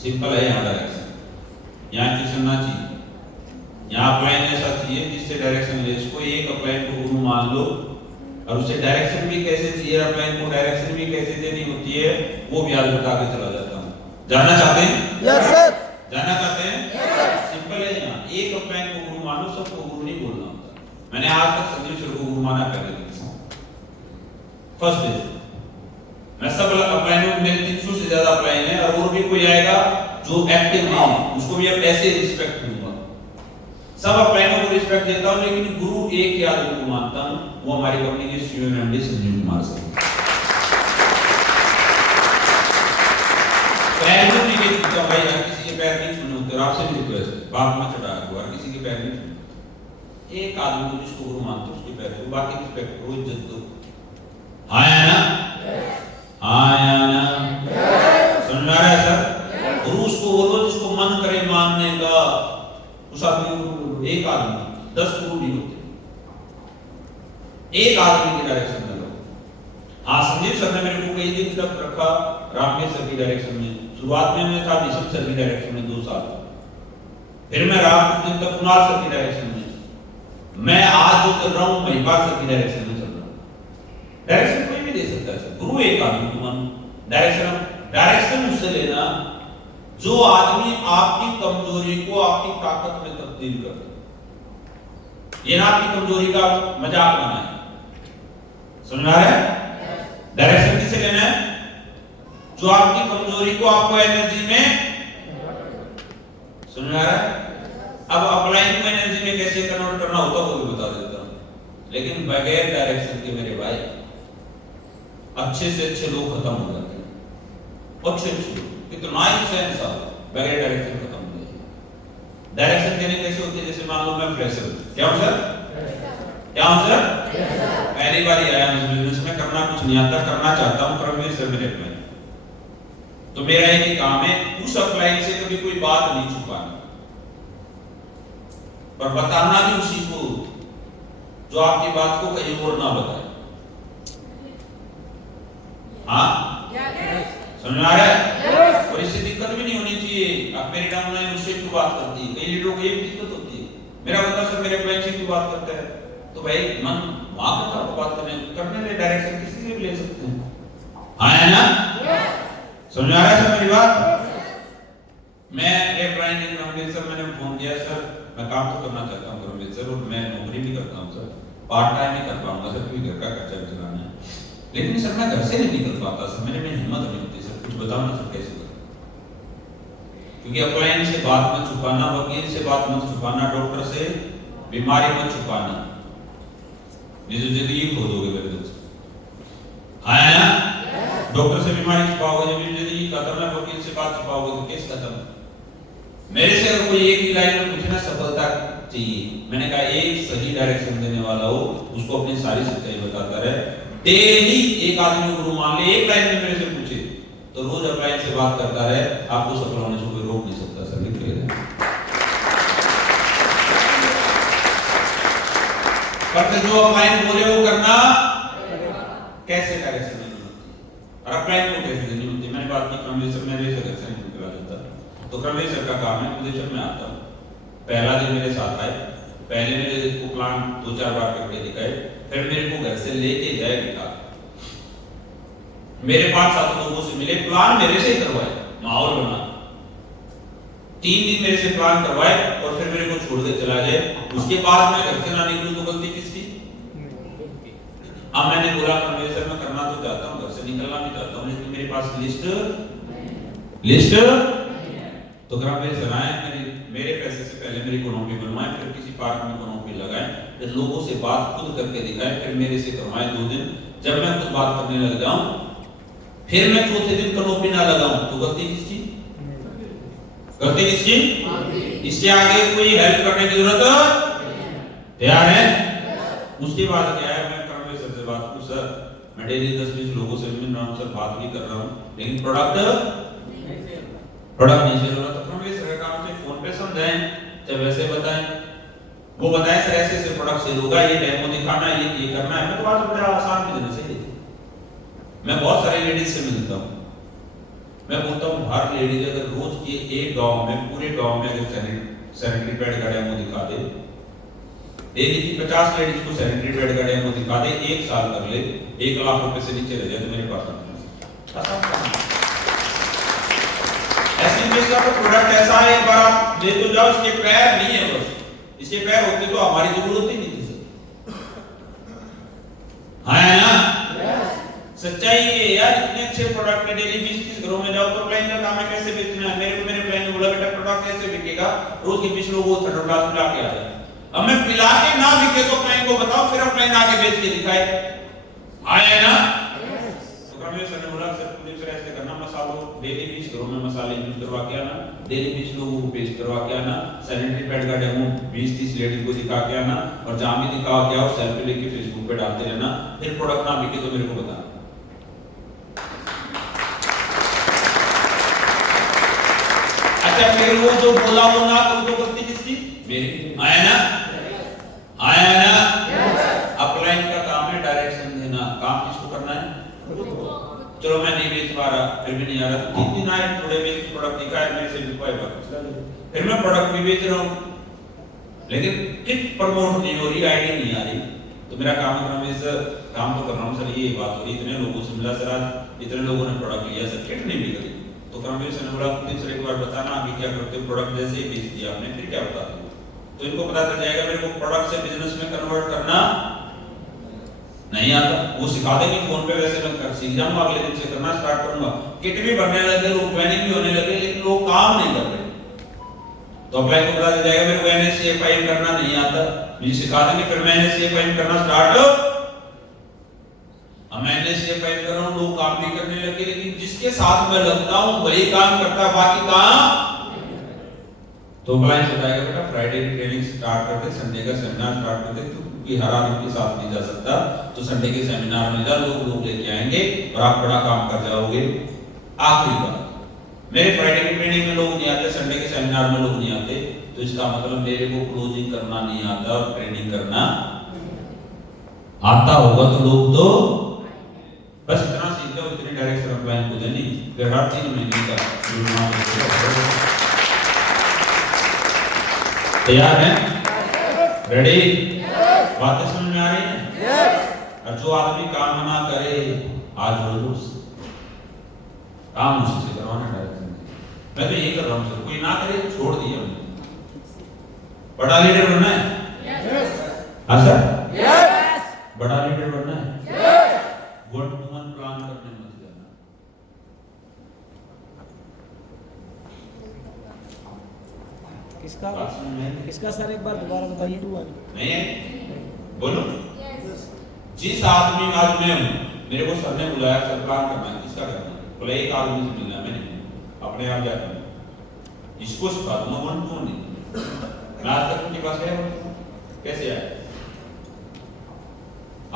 सिंपल है यहाँ डायरेक्शन, यहाँ की सुनना चाहिए, यहाँ प्लान ऐसा चाहिए जिससे डायरेक्शन ले। इसको एक प्लान को गुरु मान लो और उसे डायरेक्शन भी कैसे चाहिए, प्लान को डायरेक्शन भी कैसे देनी होती है, वो भी आज बता के चला जाता हूँ। जानना चाहते हैं? Yes sir. जानना चाहते हैं? Yes sir. सिंपल है यहाँ, एक प्लान को गुरु मानो, सबको गुरु नहीं बोलना होता। मैंने आज तक संजीव सर को गुरु माना पहले फर्स्ट डे। मैं सब अप्लाइन में मेरे 300 से ज्यादा अप्लाइन है, और भी कोई आएगा जो एक्टिव नहीं है उसको भी अब ऐसे रिस्पेक्ट दूंगा। सब अप्लाइनों को रिस्पेक्ट देता हूं, लेकिन गुरु एक ही आदमी को मानता हूं, वो हमारी कंपनी के CEO MD Sanjeev Kumar sir. पैर नहीं के छूता भाई, हर किसी के पैर नहीं छूने होते, और आपसे भी रिक्वेस्ट है, बाप में चढ़ा है, हर किसी के पैर नहीं छूने। एक आदमी को जिसको गुरु मानते हो उसके पैर छू, बाकी रिस्पेक्ट करो, इज्जत दो। हाँ या ना? हाँ या ना? समझ में आ रहा है सर? गुरु उसको बोलो जिसको मन करे मानने का, उस आदमी को बोलो। एक आदमी, 10 गुरु नहीं होते, एक आदमी की डायरेक्शन में लो। हाँ, संजीव सर ने मेरे को कई दिन तक रखा रामवीर सर की डायरेक्शन में। शुरुआत में मैं था विशम सर की डायरेक्शन में 2 साल, फिर मैं रहा कुछ दिन तक कुणाल सर की डायरेक्शन में। मैं आज जो कर रहा हूँ महिपाल सर की डायरेक्शन में चल रहा हूँ। डायरेक्शन कोई भी दे सकता है सर, गुरु एक आदमी को मानो। डायरेक्शन उससे लेना जो आदमी आपकी कमजोरी को आपकी ताकत में तब्दील कर दे। ये ना आपकी कमजोरी का मजाक बनाए। समझ में आ रहा है? डायरेक्शन किसे लेना है? जो आपकी कमजोरी को आपको एनर्जी में, समझ में आ रहा है? अब अप्लाइंग को एनर्जी में कैसे कन्वर्ट करना होता है वो भी बता देता हूं, लेकिन बगैर डायरेक्शन के मेरे भाई अच्छे से अच्छे लोग खत्म हो जाते हैं। अच्छे लोग कितना इंसेंस आ, बगैर डायरेक्शन खत्म हो जाएगी। डायरेक्शन देने कैसे होती है? जैसे मान लो मैं फ्रेशर, क्या हूं सर? क्या हूं सर? पहली बार आया इस बिजनेस में, करना कुछ नहीं आता, करना चाहता हूं कर्मवीर सर मेरे में। तो मेरा एक ही काम है, उस अप्लाइंग से कभी कोई बात नहीं छुपाना, पर बताना भी उसी को जो आपकी बात को कहीं और ना बताए। हाँ, समझ में आ रहा है? और इससे दिक्कत भी नहीं होनी चाहिए। अब मेरी डाउनलाइन उससे क्यों बात करती है? कई लीडरों को ये दिक्कत होती है, मेरा बंदा सर मेरे क्लाइंट से क्यों बात करता है? तो भाई मन वहां पर आपको बात करने दे, डायरेक्शन किसी से भी ले सकते हैं। हाँ है ना? समझ आ रहा है सर मेरी बात? मैं एक क्लाइंट ने रणवीर सर मैंने फोन किया, सर मैं काम तो करना चाहता हूँ रणवीर सर, और मैं नौकरी भी करता हूँ सर, पार्ट टाइम ही कर पाऊंगा सर, क्योंकि घर का खर्चा भी चलाना है, लेकिन सर मैं घर से नहीं निकल पाता सर, मेरे में हिम्मत नहीं होती सर, कुछ बताओ ना सर कैसे करूं? क्योंकि अपलाइन से बात मत छुपाना, वकील से बात मत छुपाना, डॉक्टर से बीमारी मत छुपाना, ये जो जिंदगी खो दोगे मेरे दोस्त। हाँ है ना? डॉक्टर से बीमारी छुपाओगे जब जिंदगी खत्म है, वकील से बात छुपाओगे तो केस खत्म। मेरे से अगर कोई एक ही लाइन में पूछे ना सफलता चाहिए, मैंने कहा एक सही डायरेक्शन देने वाला हो, उसको अपनी सारी सच्चाई बताता रहे, डेली एक आदमी को मान ले एक लाइन में मेरे से पूछे तो रोज अपलाइन से बात करता रहे, आपको सफल होने से कोई रोक नहीं सकता सर, लिख ले। पर जो अपलाइन बोले वो करना कैसे डायरेक्शन देनी होती है और अपलाइन को कैसे देनी होती है? मैंने बात की क्रमवीर सर, मेरे से घर से निकला जाता तो क्रमवीर सर का काम है पोजीशन में आता हूँ, पहला दिन मेरे साथ आए, पहले मेरे को प्लान 2-4 बार करके दिखाए, फिर मेरे को घर से लेके जाए दिखा, मेरे 5-7 लोगों से मिले, प्लान मेरे से ही करवाए, माहौल बना, 3 दिन मेरे से प्लान करवाए और फिर मेरे को छोड़ के चला जाए, उसके बाद मैं घर से ना निकलूं तो गलती किसकी? अब मैंने बोला रणवीर सर मैं करना तो चाहता हूं, घर से निकलना भी चाहता हूं, लेकिन मेरे पास लिस्ट तो रणवीर सर आए, मेरे पैसे से पहले मेरी इकोनॉमी बनवाए, फिर किसी पार्क में इकोनॉमी लगाए, फिर लोगों से बात खुद करके दिखाए, फिर मेरे से करवाए 2 दिन, जब मैं खुद बात करने लग जाऊं फिर मैं चौथे दिन कनोपी ना लगाऊं तो गलती किसकी? गलती किसकी? इससे आगे कोई हेल्प करने की जरूरत तैयार है? उसके बाद क्या है, मैं रणवीर सर से बात की, सर मैं डेली 10-20 लोगों से मिल रहा हूं सर, बात भी कर रहा हूं, लेकिन प्रोडक्ट नहीं चल रहा, तो रणवीर सर का काम से फोन पे समझाएं, चाहे वैसे बताएं, वो बताएं सर ऐसे ऐसे प्रोडक्ट सेल होगा, ये डेमो दिखाना है, ये करना है, मैं तो बात बड़ा आसान भी देना सही है। मैं बहुत सारे लेडीज से मिलता हूँ, मैं बोलता हूँ हर लेडीज अगर रोज की एक गांव में, पूरे गांव में अगर सैनिटरी पैड का डेमो दिखा दे, डेली की 50 लेडीज को सैनिटरी पैड का डेमो दिखा दे, 1 साल कर ले, 1 लाख रुपए से नीचे रह जाए तो मेरे पास ऐसे का तो प्रोडक्ट ऐसा है, एक बार आप ले तो जाओ, इसके पैर नहीं है, बस इसके पैर होते तो हमारी जरूरत ही नहीं थी सर। हाँ है ना? सच्चाई है यार, इतने अच्छे प्रोडक्ट है, डेली 20-30 घरों में जाओ तो क्लाइंट का काम है कैसे बेचना है, मेरे क्लाइंट ने बोला बेटा प्रोडक्ट कैसे बिकेगा, रोज के 20 लोगों को 3 ग्लास पिला के आ जाए, अब मैं पिला के ना बिके तो क्लाइंट को बताओ, फिर क्लाइंट आके बेच के दिखाए, आए ना? तो रणवीर सर ने बोला सर कुलदीप सर ऐसे करना, मसालों डेली 20 घरों में मसाले यूज करवा के आना, डेली 20 लोगों को पेश करवा के आना, सैनिटरी पैड का डेमो 20-30 लेडीज को दिखा के आना, और जहां भी दिखा के आओ सेल्फी लेके फेसबुक पे डालते रहना, फिर प्रोडक्ट ना बिके तो मेरे को बताना। अच्छा फिर वो जो बोला वो ना तो गलती किसकी? मेरी। आया ना? आया ना? अपलाइन का काम है डायरेक्शन देना, काम किसको करना है? चलो मैं नहीं बेच पा रहा, फिर भी नहीं आ रहा, तो 3 दिन आए, थोड़े बेच प्रोडक्ट दिखाए, मेरे से बिकवाए, फिर मैं प्रोडक्ट भी बेच रहा हूँ, लेकिन किट प्रमोट नहीं हो रही, आईडी नहीं आ रही, तो मेरा काम है मैं सर काम तो कर रहा हूँ सर, ये बात हो रही, इतने लोगों से मिला सर, आज इतने लोगों ने प्रोडक्ट लिया सर, किट नहीं बिक रही, तो रणवीर सर ने बोला कुलदीप सर एक बार बताना आगे क्या करते हो, प्रोडक्ट जैसे ही बेच दिया आपने फिर क्या बताते हो? तो इनको पता चल जाएगा मेरे को प्रोडक्ट से बिजनेस में कन्वर्ट करना नहीं आता, वो सिखा देंगे फोन पे, वैसे मैं कर सीख जाऊंगा, अगले दिन से करना स्टार्ट करूंगा, किट भी बनने लगे, लोग प्लानिंग भी होने लगे, लेकिन लोग काम नहीं कर रहे, तो अप्लाई को पता चल जाएगा मेरे को एनएससी फाइल करना नहीं आता, मुझे सिखा देंगे, फिर मैं एनएससी फाइल करना स्टार्ट, मैं एनएससी फाइल कर रहा हूं, लोग काम भी करने लगे, लेकिन जिसके साथ मैं लगता हूं वही काम करता है, बाकी काम तो क्लाइंट बताएगा बेटा फ्राइडे की ट्रेनिंग स्टार्ट करते, संडे का सेमिनार स्टार्ट करते, क्योंकि हर आदमी के साथ नहीं जा सकता, तो संडे के सेमिनार में जा, लोग लेके आएंगे और आप बड़ा काम कर जाओगे। आखिरी बात, मेरे फ्राइडे की ट्रेनिंग में लोग नहीं आते, संडे के सेमिनार में लोग नहीं आते, तो इसका मतलब मेरे को क्लोजिंग करना नहीं आता और ट्रेनिंग करना आता होगा, तो लोग तो बस इतना सीखते हो, इतनी डायरेक्शन अपलाइन को देनी, फिर हर 3 महीने का तैयार हैं? रेडी? बातें समझ में आ रही हैं? और जो आदमी काम ना करे आज रोज काम उसी से करवाना डायरेक्शन। मैं तो यही कर रहा हूँ सर, कोई ना करे तो छोड़ दिया हमने। बड़ा लीडर बनना है? हाँ सर? बड़ा लीडर बनना है? वन टू वन प्लान करने मत जाना। किसका बात समझ में आई? किसका सर एक बार दोबारा बताइए। नहीं है? बोलो। जिस आदमी आज मैं हूँ, मेरे को सर ने बुलाया, सर प्लान करना है, किसका करना है? बोला एक आदमी से मिलना है, मैंने अपने आप जाकर इसको सिखा दूंगा, वन टू वन नहीं। मैं आज तक उनके पास गया कैसे आया?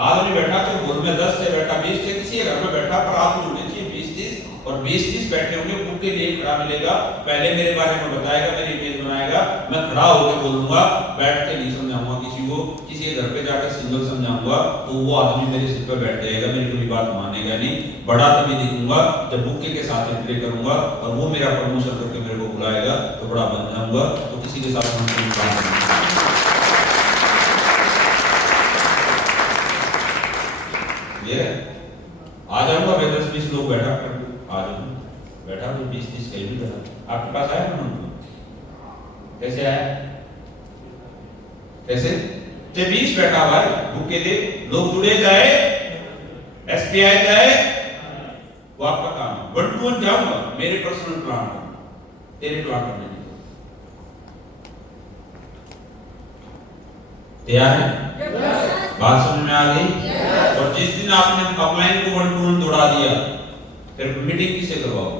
आदमी बैठा तो घर में 10 से बैठा, 20 से किसी घर में बैठा, पर आदमी होने चाहिए 20-30 और 20-30 बैठे होंगे, उनके लिए खड़ा मिलेगा, पहले मेरे बारे में बताएगा, मेरी इमेज बनाएगा, मैं खड़ा होकर बोलूंगा, बैठ के नहीं समझाऊंगा किसी को, किसी के घर पे जाकर सिंगल समझाऊंगा तो वो आदमी मेरे सिर पर बैठ जाएगा, मेरी कोई बात मानेगा नहीं। बड़ा तभी दिखूंगा जब बुक्के के साथ एंट्री करूंगा और वो मेरा प्रमोशन करके मेरे को बुलाएगा तो बड़ा बन जाऊंगा, तो किसी के साथ आ जाऊंगा। 10-20 लोग बैठा कर आ जाऊंगा, बैठा तो 20-30 कहीं भी बैठा। आपके पास आया ना? कैसे आया? कैसे? 20 बैठा हुआ है, बुक के लिए लोग जुड़े जाए, एसपीआई जाए, वो आपका काम है। वन टू वन जाऊंगा, मेरे पर्सनल प्लान करना, तेरे प्लान करने नहीं। तैयार है? बात समझ में आ गई? और जिस दिन आपने अपलाइन को वन टू वन दौड़ा दिया, फिर मीटिंग किसे करवाओ?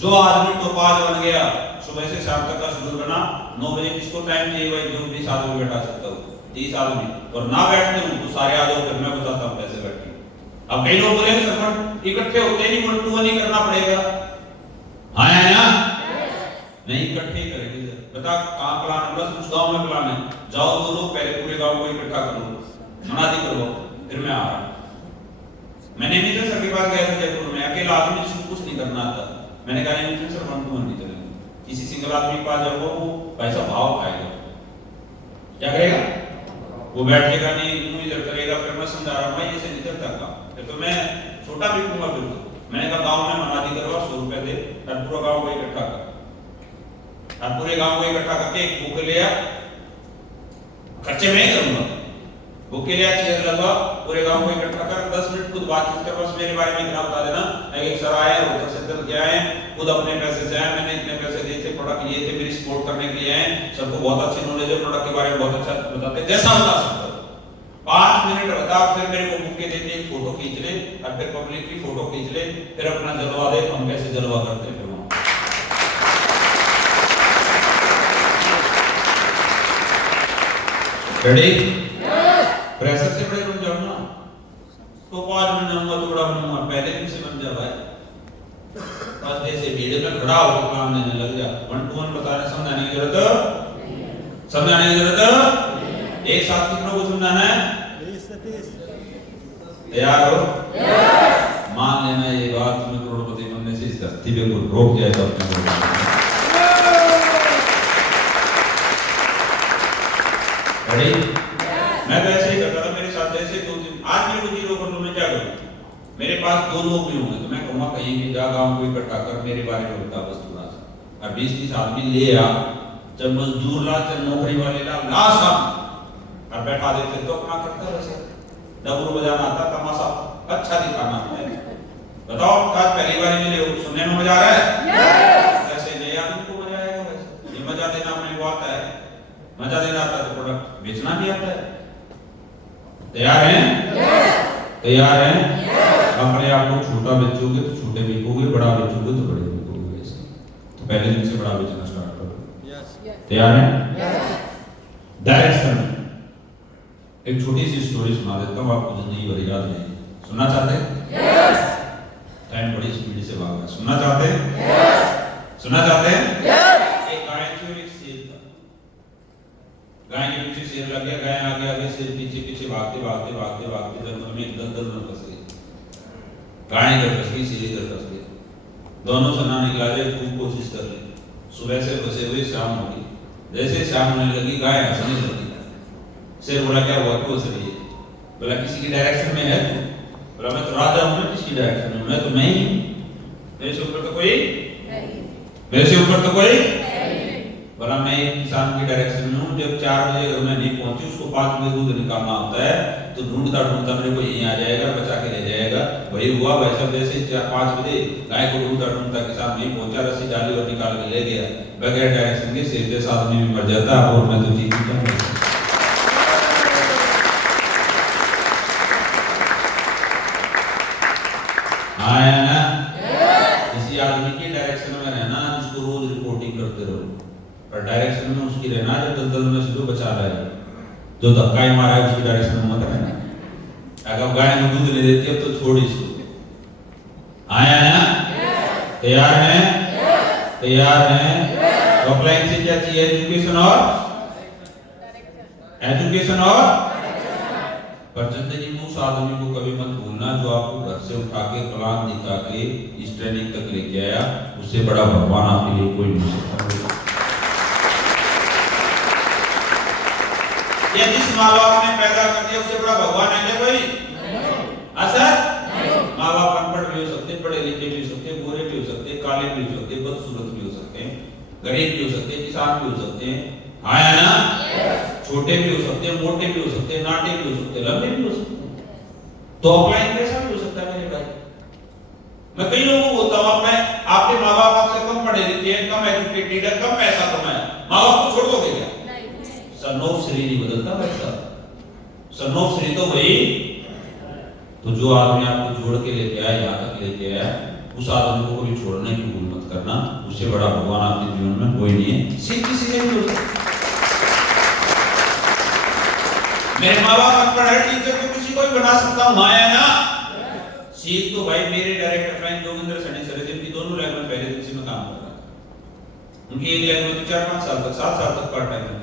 जो आदमी टोपाज बन गया, सुबह से शाम तक का शेड्यूल बना, 9 बजे किसको टाइम चाहिए भाई? जो 20 आदमी बैठा सकता हूँ, 30 आदमी, और ना बैठते हूँ तो सारे आ जाओ, फिर मैं बताता हूँ कैसे बैठे। अब कई लोग बोलेंगे सर इकट्ठे होते नहीं, वन टू वन ही करना पड़ेगा। हाँ या ना? नहीं, इकट्ठे ही करेंगे। बता कहाँ प्लान है? बस उस गांव में प्लान है, जाओ 2 लोग पहले पूरे गांव को इकट्ठा करो, मनादी करो, फिर मैं आ रहा हूँ। मैंने मित्र सर के पास गया था जयपुर में, अकेला आदमी जिसको कुछ नहीं करना आता, मैंने कहा नहीं मित्र सर वन टू वन नहीं चलेगा, किसी सिंगल आदमी के पास जाओगे वो पैसा भाव खाएगा, क्या करेगा? वो बैठेगा नहीं, मुंह इधर करेगा, फिर मैं समझा रहा हूँ भाई ऐसे नहीं चलता काम, फिर तो मैं छोटा भी दूंगा। फिर तो मैंने कहा गाँव में मनादी करवा, 100 रुपए दे, और पूरा गाँव को इकट्ठा कर, और पूरे गांव को इकट्ठा करके एक बुक लिया, खर्चे में ही करूंगा, बुक लिया, चेयर लगा, पूरे गांव को इकट्ठा कर, 10 मिनट खुद बातचीत कर, बस मेरे बारे में इतना बता देना, एक सर आए, रोहतक से चल के आए, खुद अपने पैसे से आए, मैंने इतने पैसे दिए थे, प्रोडक्ट लिए थे, मेरी सपोर्ट करने के लिए आए, सबको बहुत अच्छी नॉलेज है, प्रोडक्ट के बारे में बहुत अच्छा बताते, जैसा बता सकता 5 मिनट बता, फिर मेरे को बुक के देते, एक फोटो खींच ले, और फिर पब्लिक की फोटो खींच ले, फिर अपना जलवा दे, हम कैसे जलवा करते हैं। रेडी? प्रेशर से बड़े बन जाओ ना, तो 5 मिनट जाऊंगा तो बड़ा बनूंगा, पहले दिन से बन जा भाई, बस ऐसे भीड़ में खड़ा होकर काम देने लग जा। वन टू वन बताने समझाने की जरूरत, समझाने की जरूरत, एक साथ कितनों को समझाना है? 20 से 30। तैयार हो? मान लेना ये बात तुम्हें करोड़पति बनने से इस धरती पे कोई रोक जाएगा। रेडी? मैं तो ऐसे ही करता था, मेरे साथ ऐसे 2 दिन, आज मेरे को 0 कर लो, मैं क्या करूँ? मेरे पास 2 लोग भी होंगे तो मैं कहूँगा कहीं भी जा, गाँव को इकट्ठा कर, मेरे बारे में बता बस थोड़ा सा, और 20-30 आदमी ले आ, चाहे मजदूर ला, चाहे नौकरी वाले ला सब, और बैठा दे, फिर तो अपना करता है वैसे, डबरू बजाना आता, तमाशा अच्छा दिखाना है। बताओ आज पहली बार मिले हो, सुनने में मजा आ रहा है? ऐसे नए आदमी को मजा आएगा, वैसे ये मजा देना अपने को आता है, मजा देना आता है तो प्रोडक्ट बेचना भी आता है। तैयार हैं? तैयार हैं? अपने आप को छोटा बेचोगे तो छोटे बिकोगे, बड़ा बेचोगे तो बड़े बिकोगे, वैसे तो पहले दिन से बड़ा बेचना स्टार्ट करो। तैयार हैं? डायरेक्शन एक छोटी सी स्टोरी सुना देता हूँ आपको, जिंदगी भर याद रहेगी। सुनना चाहते हैं? टाइम बड़ी स्पीड से भाग रहा है, सुनना चाहते हैं? सुनना चाहते हैं? एक गाय थी और एक शेर था, गाय के पीछे शेर लग गया, गाय आगे आगे, शेर पीछे पीछे, भागते भागते भागते भागते जंगल में एक दलदल में फंस गई, गाय इधर फंस गई, शेर इधर फंस गया। दोनों सना निकला जाए, खूब कोशिश कर ले। सुबह से बसे हुए शाम होगी, जैसे शाम होने लगी गाय हंसने लगी। शेर बोला क्या हुआ, क्यों हंस रही है? बोला किसी की डायरेक्शन में है तू? बोला मैं तो राजा हूं ना, किसकी डायरेक्शन में? मैं तो मैं ही, मेरे से ऊपर तो कोई, मेरे से ऊपर तो कोई। बोला मैं एक किसान की डायरेक्शन में हूँ, जब 4 बजे घर में नहीं पहुंची, उसको 5 बजे दूध निकालना होता है, तो ढूंढता ढूंढता मेरे को यहीं आ जाएगा, बचा के ले जाएगा। वही हुआ, भाई साहब जैसे 4-5 बजे गाय को ढूंढता ढूंढता किसान वहीं पहुंचा, रस्सी डाली और निकाल के ले गया। बगैर डायरेक्शन के शेर जैसा आदमी भी मर जाता, और मैं तो जीत गया। आया ना? किसी आदमी की डायरेक्शन में रहना, जिसको रोज रिपोर्टिंग करते रहो, पर डायरेक्शन में उसकी रहना जो दलदल में से जो बचा रहा है, जो धक्का ही मारा है उसकी डायरेक्शन में मत रहना। अगर गाय में दूध नहीं देती अब तो छोड़ इसको। आया ना? तैयार हैं? तैयार हैं? तो अप्लाइंग से क्या चाहिए? एजुकेशन और एजुकेशन और पर जिंदगी में उस आदमी को कभी मत भूलना जो आपको घर से उठा के प्लान दिखा के इस ट्रेनिंग तक लेके आया। उससे बड़ा भगवान आपके लिए कोई नहीं सकता। या जिस माँ बाप ने पैदा कर दिया उससे बड़ा भगवान है क्या कोई? असर माँ बाप अनपढ़ भी हो सकते, पढ़े लिखे भी हो सकते, गोरे भी हो सकते, काले भी हो सकते, बदसूरत भी हो सकते, गरीब भी हो सकते, किसान भी हो सकते, हाँ है ना? छोटे भी हो सकते, मोटे भी हो सकते, नाटे भी हो सकते, लंबे भी हो सकते। तो ऑफलाइन कैसा भी हो सकता है मेरे भाई। मैं कई लोगों को बोलता हूँ, आपके माँ बाप आपसे कम पढ़े लिखे हैं, कम एजुकेटेड है, कम पैसा कमाया, माँ बाप को छोड़ दोगे क्या? सन ऑफ श्री नहीं बदलता वैसा। सन ऑफ श्री तो वही, तो जो आदमी आपको जोड़ के लेके आया, यहाँ तक लेके आया, उस आदमी को कभी छोड़ने की भूल मत करना। उससे बड़ा भगवान आपके जीवन में कोई नहीं है। सीख किसी से भी हो सकता। मेरे माँ बाप अनपढ़ है, टीचर तो किसी को भी बना सकता हूँ, हाँ ना? सीख तो भाई मेरे director friend Joginder Saini sir, जिनकी दोनों लैब में पहले दिन से मैं काम कर रहा था। उनकी एक लैब में तो 4-5 साल तक, 7 साल तक पार्ट टाइम में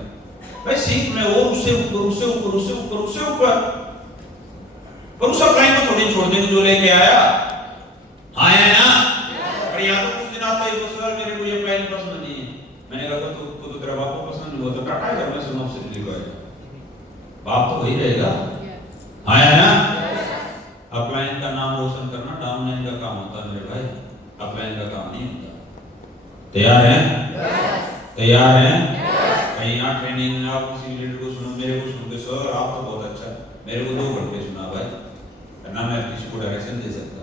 भाई सीख में वो उससे ऊपर उससे ऊपर उससे ऊपर उससे ऊपर, पर उस अप्लाई को थोड़ी छोड़ देंगे जो लेके आया, हाँ ना? और यहाँ तो कुछ दिन आता है सर मेरे को ये प्लान पसंद नहीं है। मैंने कहा तो तेरा बाप को पसंद नहीं हुआ तो टाटा घर में सुनो से लिखा है, बाप तो वही रहेगा, हाँ ना? अपलाइन का नाम रोशन करना डाउनलाइन का काम होता है मेरे भाई, अपलाइन का काम नहीं होता। तैयार हैं? तैयार हैं? कहीं यहाँ ट्रेनिंग में आप किसी लीडर को सुनो, मेरे को सुन के सर आप तो बहुत अच्छा, मेरे को 2 घंटे सुना भाई, ना मैं किसी को डायरेक्शन दे सकता।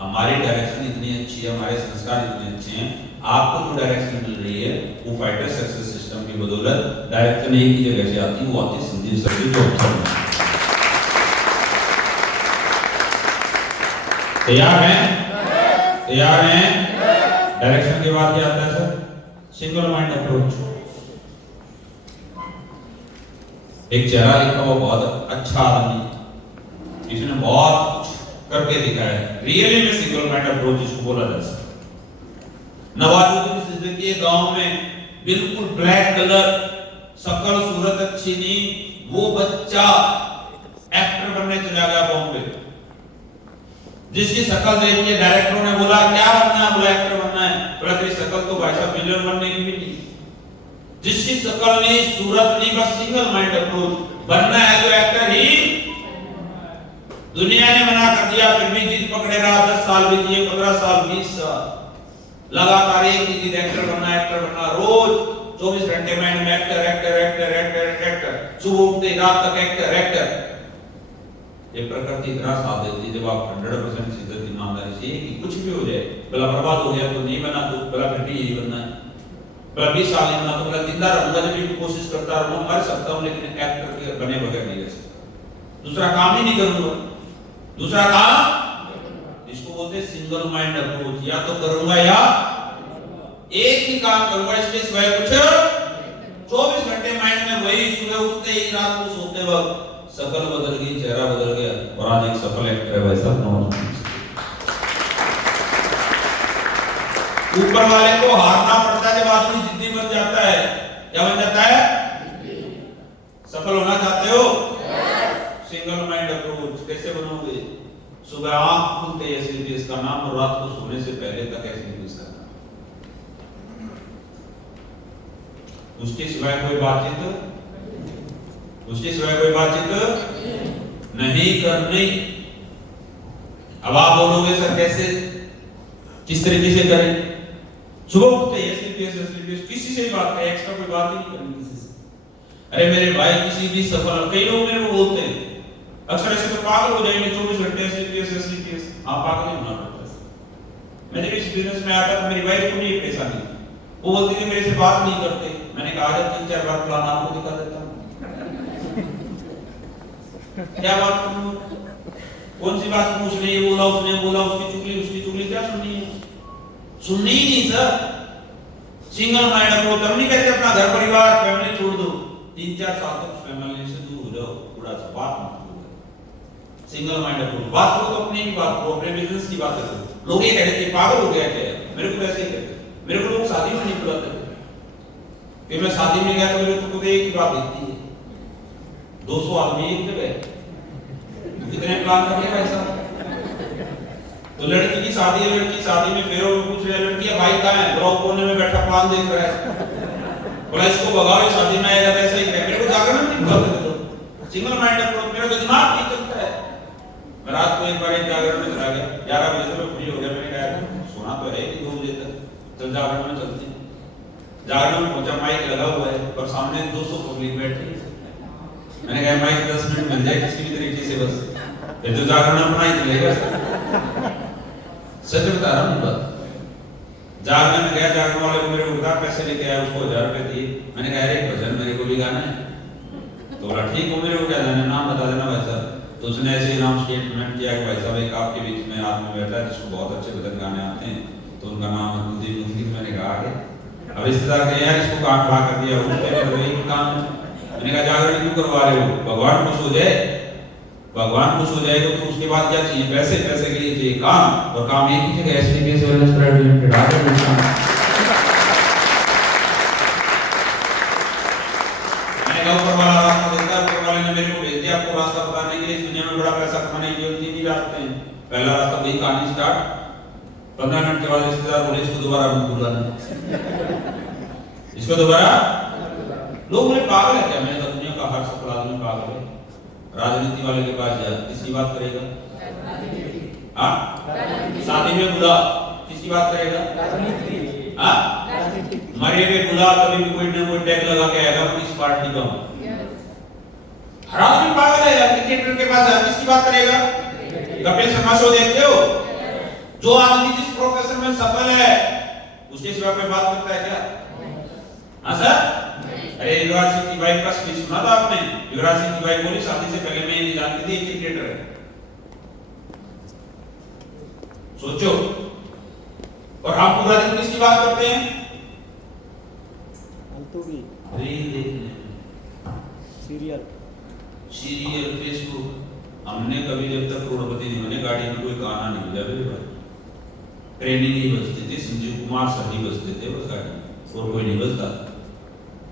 हमारी डायरेक्शन इतनी अच्छी है, हमारे संस्कार इतने अच्छे हैं, आपको जो डायरेक्शन मिल रही है वो फाइटर सक्सेस सिस्टम की बदौलत डायरेक्शन एक ही जगह से आती है, वो आती है संजीव सर की जो। तैयार हैं? तैयार हैं? डायरेक्शन के बाद क्या आता है सर? Single mind approach. एक चेहरा लिखा हुआ बहुत अच्छा आदमी, इसने बहुत कुछ करके दिखाया है, रियली में सिंगल माइंड अप्रोच इसको बोला जा सकता। नवाजुद्दीन सिद्दीकी गांव में बिल्कुल ब्लैक कलर, शकल सूरत अच्छी नहीं, वो बच्चा एक्टर बनने चला गया बॉम्बे। जिसकी शकल देख के डायरेक्टरों ने बोला क्या बनना है? बोला एक्टर बनना है। बोला तेरी शकल तो भाई साहब विलेन बनने की भी नहीं। जिसकी शकल नहीं, सूरत नहीं, बस सिंगल माइंड अप्रोच, बनना है तो एक्टर ही। दुनिया ने मना कर दिया फिर भी जिद पकड़े रहा, 10 साल भी दिए, 15 साल, 20 साल लगातार एक ही चीज, एक्टर बनना, रोज 24 घंटे माइंड में actor actor actor actor actor, सुबह उठते रात तक एक्टर एक्टर। ये प्रकृति इतना साथ देती है जब आप 100% शिद्दत ईमानदारी से कि कुछ भी हो जाए, भला बर्बाद हो गया तो नहीं बना तो भला फिर भी यही बनना है, भला 20 साल नहीं बना तो भला जिंदा रहूंगा, जब भी कोशिश करता रहूंगा, मर सकता हूं लेकिन एक्टर के बने बगैर नहीं रह सकता। दूसरा काम ही नहीं करूंगा, दूसरा काम इसको बोलते हैं सिंगल माइंड अप्रोच, या तो करूंगा या एक ही काम करूंगा, इसके सिवाय कुछ 24 घंटे माइंड में वही, सुबह उठते ही रात को सोते वक्त शकल बदल गई, चेहरा बदल गया और आज एक सफल एक्टर है भाई साहब। ऊपर वाले को हारना पड़ता है जब आदमी जिद्दी बन जाता है। क्या बन जाता है? सफल होना चाहते हो? सिंगल माइंड अप्रोच कैसे बनोगे? सुबह आंख खुलते एसएलपीएस का नाम और रात को सोने से पहले तक एसएलपीएस का नाम। उसके सिवाय कोई बातचीत नहीं करनी। अब आप बोलोगे सर कैसे, किस तरीके से करें? सुबह उठते एसएलपीएस किसी से बात करें, एक्स्ट्रा कोई बात ही नहीं करनी किसी से। अरे मेरे भाई किसी भी सफल, कई लोग मेरे को बोलते हैं अक्सर ऐसे तो पागल हो जाएंगे 24 घंटे एसएलपीएस। आप पागल नहीं होना पड़ता। मैं जब इस बिजनेस में आता था मेरी वाइफ को नहीं पैसा नहीं, वो बोलती थी मेरे से बात नहीं करते। मैंने कहा जब 3-4 बार प्लान आपको दिखा देता हूं। क्या बात करूं, कौन सी बात पूछनी है, बोला उसने बोला, उसकी चुगली क्या सुननी है? सुननी ही नहीं सर। Single mind approach. हम नहीं कहते अपना घर परिवार फैमिली छोड़ दो, 3-4 साल तक फैमिली से दूर हो जाओ, पूरा सा बात मत करो। Single mind approach. बात करो तो अपनी ही बात करो, अपने बिजनेस की बात करो। लोग ये कहते हैं पागल हो गया क्या? मेरे को वैसे ही कहते, मेरे को लोग शादी में नहीं बुलाते कि मैं शादी में गया तो मेरे को एक ही बात दिखती है, 200 आदमी एक जगह, कितने प्लान कर लिया ऐसा? तो लड़की की शादी है, लड़की शादी में फिर वो पूछ रहे लड़की भाई कहाँ है? ब्लॉक कोने में बैठा प्लान देख रहा है। बोला इसको भगाओ, शादी में आएगा तो ऐसा ही कहे। मेरे को जागरण नहीं बुलाते तो सिंगल माइंड अप्रोच। मेरा तो दिमाग नहीं चलता है। मैं रात को एक बार एक जागरण में चला गया, 11 बजे से मैं फ्री हो गया। मैंने कहा सोना तो है कि 2 बजे तक, चल जागरण में चलते हैं। जागरण में पहुंचा, माइक लगा हुआ है और सामने 200 पब्लिक बैठी है। मैंने कहा माइक 10 मिनट मिल जाए किसी भी तरीके से, बस फिर तो जागरण अपना ही चलेगा। सच बता रहा हूँ बात। जागरण में गया, जागरण वाले को मेरे को उधार पैसे लेके आया, उसको 1000 रुपए दिए। मैंने कहा एक भजन मेरे को भी गाना है। तो बोला ठीक हो, मेरे को क्या जाना, नाम बता देना भाई साहब। तो उसने ऐसे ही नाम स्टेटमेंट किया कि भाई साहब एक आपके बीच में आदमी बैठा है जिसको बहुत अच्छे भजन गाने आते हैं, तो उनका नाम अब्दुल मुफ्ती। मैंने कहा आगे अब रिश्तेदार कहे यार इसको काम खड़ा कर दिया, उसके वही काम। मैंने कहा जागरण क्यों करवा रहे हो? भगवान खुश हो जाए, भगवान खुश हो जाएगा तो उसके बाद क्या चाहिए? पैसे, पैसे के लिए चाहिए काम, और काम एक ही जगह एसटीपीएस वेलनेस प्राइवेट लिमिटेड आगे बढ़ना। मैंने ऊपर वाला रास्ता देता, ऊपर वाले ने मेरे को भेज दिया आपको रास्ता बताने के लिए। दुनिया में बड़ा पैसा कमाने के लिए 3 ही रास्ते हैं। पहला रास्ता वही कहानी स्टार्ट, 15 मिनट के बाद रिश्तेदार बोले इसको दोबारा मत बुलाना, इसको दोबारा। लोग बोले पागल है क्या? मैंने कहा दुनिया का हर सफल आदमी पागल है। राजनीति वाले के पास जा, किसकी बात करेगा? हाँ, शादी में बुला, किसकी बात करेगा? हाँ, मरे में बुला, कभी भी कोई ना कोई टैग लगा के आएगा किस पार्टी का। हर आदमी पागल है यार। क्रिकेटर के पास जा, किसकी बात करेगा? कपिल शर्मा शो देखते हो? जो आदमी जिस प्रोफेशन में सफल है उसके सिवा कोई बात करता है क्या? हाँ सर। अरे युवराज सिंह की वाइफ का स्पीच सुना था आपने? युवराज सिंह की वाइफ बोली शादी से पहले मैं ये नहीं जानती थी क्रिकेटर है। सोचो। और हम पूरा दिन किसकी बात करते हैं? रील देखने, सीरियल, फेसबुक। हमने कभी जब तक करोड़पति नहीं बने गाड़ी में कोई गाना नहीं बजा मेरे भाई। ट्रेनिंग ही बजती थी, संजीव कुमार सर ही बजते थे बस गाड़ी में, और कोई नहीं बजता।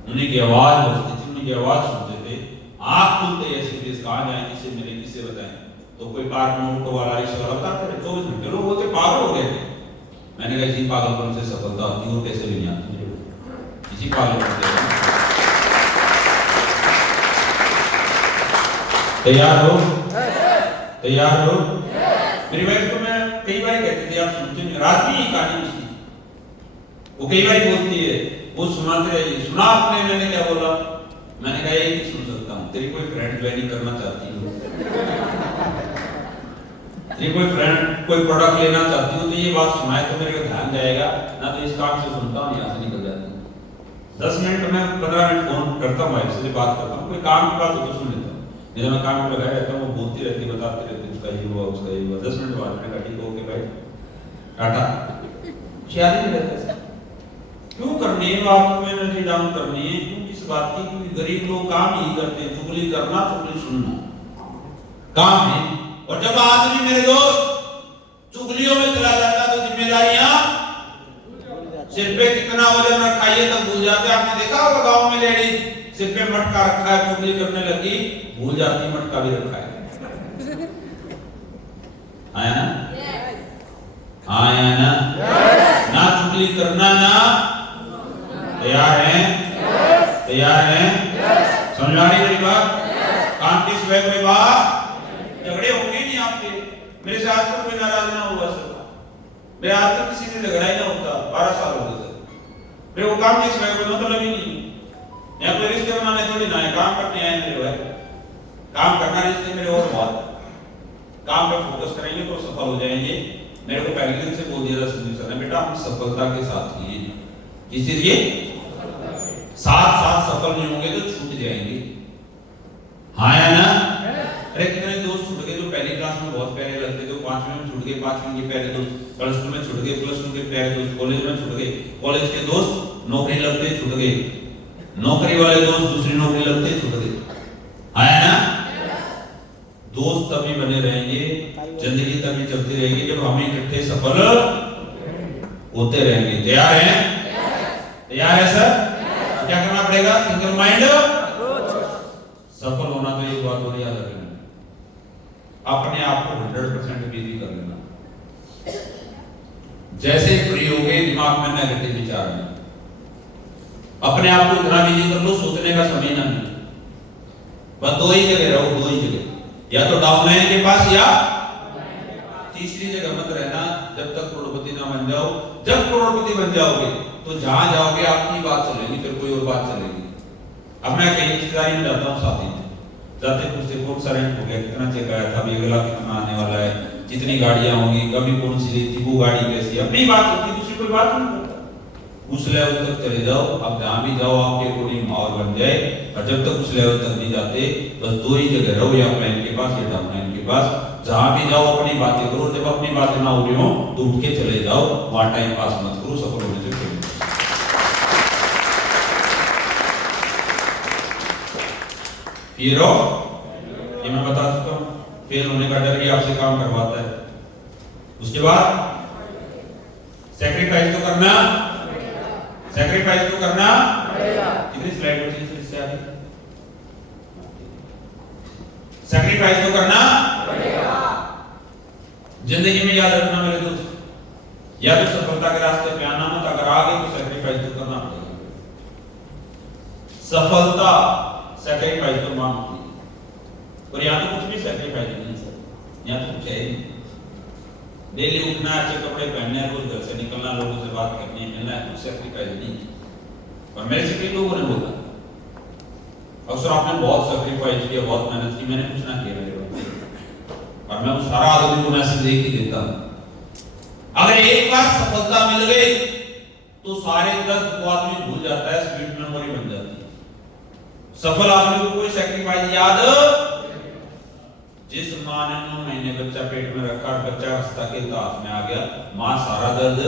उन्हीं की आवाज बजती थी, उन्हीं की आवाज सुनते थे। आंख खुलते ऐसे देश कहाँ जाए, किसे मिले, किसे बताएं। तो कोई पार्क में ऑटो वाला, रिक्शा वाला बताते थे 24 घंटे। लोग बोलते पागल हो गए थे। मैंने कहा इसी पागलपन से सफलता होती है, और कैसे भी नहीं आती इसी पागलपन से। तैयार हो? तैयार हो? मेरी वाइफ को मैं कई बार कहती थी, आप सुनते नहीं, रात की कहानी उसकी वो कई बार बोलती है, वो सुनाते रहिए। सुना आपने? मैंने क्या बोला? मैंने कहा ये नहीं सुन सकता हूँ। तेरी कोई फ्रेंड ज्वाइनिंग करना चाहती हो, तेरी कोई फ्रेंड कोई प्रोडक्ट लेना चाहती हो तो ये बात सुनाए तो मेरे को ध्यान जाएगा ना, तो इस काम से सुनता हूँ, यहाँ से निकल जाता हूँ। 10 मिनट में 15 मिनट फोन करता हूँ, वाइफ से बात करता हूँ, कोई काम की बात हो तो सुन लेता हूँ। नहीं मैं काम में लगाया रहता हूँ, वो बोलती रहती, बताती रहती, उसका ये हुआ, उसका ये हुआ। 10 मिनट बाद मैंने कहा ठीक हो गया भाई, टाटा। ख्याल ही नहीं रहता। क्यों करनी है बात में एनर्जी डाउन करनी है? क्यों किस बात की? क्योंकि गरीब लोग काम ही करते हैं, चुगली करना, चुगली सुनना काम है। और जब आदमी मेरे दोस्त चुगलियों में चला जाता तो जिम्मेदारियां सिर पे कितना वजन रखा है तब भूल जाते। आपने देखा होगा गांव में लेडीज सिर पे मटका रखा है, चुगली करने लगी, भूल जाती मटका भी रखा है। आया ना? आया ना? ना चुगली करना ना। तैयार हैं? तैयार हैं? समझ आ रही मेरी बात? काम की स्वयं में बात झगड़े होंगे नहीं आपके। मेरे से आज तक कोई नाराज ना हुआ सर। मेरे आज तक किसी से झगड़ा ही ना होता। 12 साल हो गए सर। मेरे को काम की स्वयं में मतलब ही नहीं। यहाँ कोई रिश्ते बनाने थोड़ी ना है, काम करने आए मेरे भाई। काम करना रिश्ते मेरे और बहुत काम पे फोकस करेंगे तो सफल हो जाएंगे। मेरे को पहले दिन से बोल दिया था संदीप सर ने, बेटा हम सफलता के साथ ही हैं। किस चीज ये साथ साथ सफल नहीं होंगे तो छूट जाएंगे। हाँ या ना? अरे कितने दोस्त छूट गए जो पहली क्लास में बहुत प्यारे लगते थे, 5वीं में छूट गए, 5वीं के प्यारे दोस्त, प्लस 2 में छूट गए, प्लस 2 के प्यारे दोस्त, कॉलेज में छूट गए, कॉलेज के दोस्त नौकरी लगते छूट गए, नौकरी वाले दोस्त दूसरी नौकरी लगते छूट गए। हाँ या ना? दोस्त तभी बने रहेंगे, जिंदगी तभी चलती रहेगी जब हम इकट्ठे सफल होते रहेंगे। तैयार हैं? तैयार है सर? क्या करना पड़ेगा? सिंगल माइंड सफल होना। तो एक बात और याद रखना, अपने आप को 100% बिजी कर लेना। जैसे फ्री हो गए दिमाग में नेगेटिव विचार नहीं, अपने आप को इतना बिजी कर लो सोचने का समय ना मिले। बस दो ही जगह रहो, दो ही जगह, या तो डाउनलाइन के पास या तीसरी जगह मत रहना जब तक करोड़पति ना बन जाओ। जब करोड़पति बन जाओगे तो जहां जाओगे आपकी बात चलेगी, फिर कोई और बात चलेगी। अब मैं कहीं रिश्तेदारी में जाता हूँ, शादी में जाते पूछते कौन सा रेंट हो गया, कितना चेक आया था, अभी अगला कितना आने वाला है, कितनी गाड़ियां होंगी, कभी कौन सी ली थी, वो गाड़ी कैसी है, अपनी बात होती है, दूसरी कोई बात नहीं करता। उस लेवल तक चले जाओ। अब जहां भी जाओ आपके अकॉर्डिंग माहौल बन जाए। और जब तक उस लेवल तक नहीं जाते बस दो ही जगह रहो, या प्लान के पास या डाउनलाइन के पास। जहां भी जाओ अपनी बातें करो, जब अपनी बातें ना हो रही हो तो उठ के चले जाओ, वहां टाइम पास मत करो, सफल होने से पहले। फियर ऑफ, ये मैं बता चुका हूं, फेल होने का डर भी आपसे काम करवाता है। उसके बाद सैक्रिफाइस तो करना, सैक्रिफाइस तो करना पड़ेगा। कितनी स्लाइड होती है इससे आगे? सैक्रिफाइस तो करना पड़ेगा। जिंदगी में याद रखना मेरे दोस्त, या तो सफलता के रास्ते पे आना मत, अगर आ गए तो सैक्रिफाइस तो करना पड़ेगा। सफलता सैक्रिफाइस तो मांगती है, और यहाँ तो कुछ भी सैक्रिफाइस नहीं है सर, यहाँ तो कुछ है ही। डेली उठना, अच्छे कपड़े पहनने, रोज घर से निकलना, लोगों से बात करनी, मिलना है, कुछ सैक्रिफाइस नहीं। और मेरे से कई लोगों ने बोला, अक्सर आपने बहुत सैक्रिफाइस किया, बहुत मेहनत की, मैंने कुछ ना किया मेरे बारे। और मैं उस हर आदमी को मैसेज देख ही देता हूं। अगर एक बार सफलता मिल गई तो सारे दर्द को आदमी भूल जाता है, स्वीट मेमोरी बन जाती है। सफल आदमी को कोई सैक्रिफाइस याद। जिस मां ने 9 महीने बच्चा पेट में रखा, बच्चा हंसता खेलता हाथ में आ गया, मां सारा दर्द।